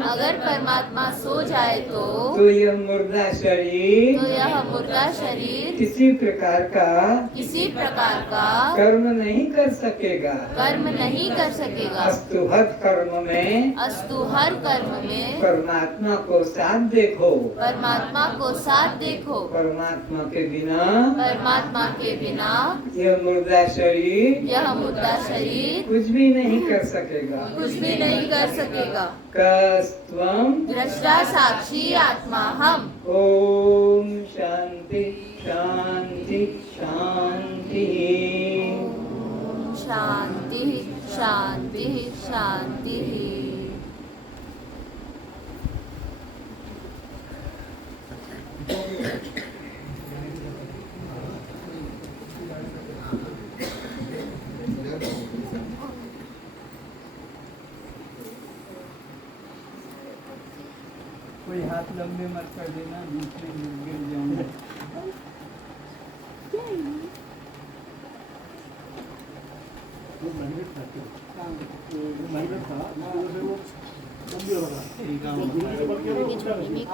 अगर परमात्मा सो जाए तो यह मुर्दा शरीर तो यह मुर्दा शरीर किसी प्रकार का किसी प्रकार का कर्म नहीं कर सकेगा। कर्म नहीं कर सकेगा। अस्तु हर कर्म में अस्तु हर कर्म में परमात्मा को साथ देखो। परमात्मा को साथ देखो। परमात्मा के बिना परमात्मा के बिना यह मुर्दा शरीर यह मुर्दा शरीर कुछ भी नहीं कर सकेगा। कुछ भी नहीं कर सकेगा। कस्त्वम दृष्टा साक्षी आत्मा हम। ओम शांति शांति शांति। शांति शांति शांति। कोई हाथ लंबे मत कर देना, दूसरे गिर जाऊंगा। वो मैग्नेट था क्या? वो मैग्नेट था, इसकी वजह से वो बंद हो रहा था। वो धीरे धीरे बंद किया तो उठा नहीं।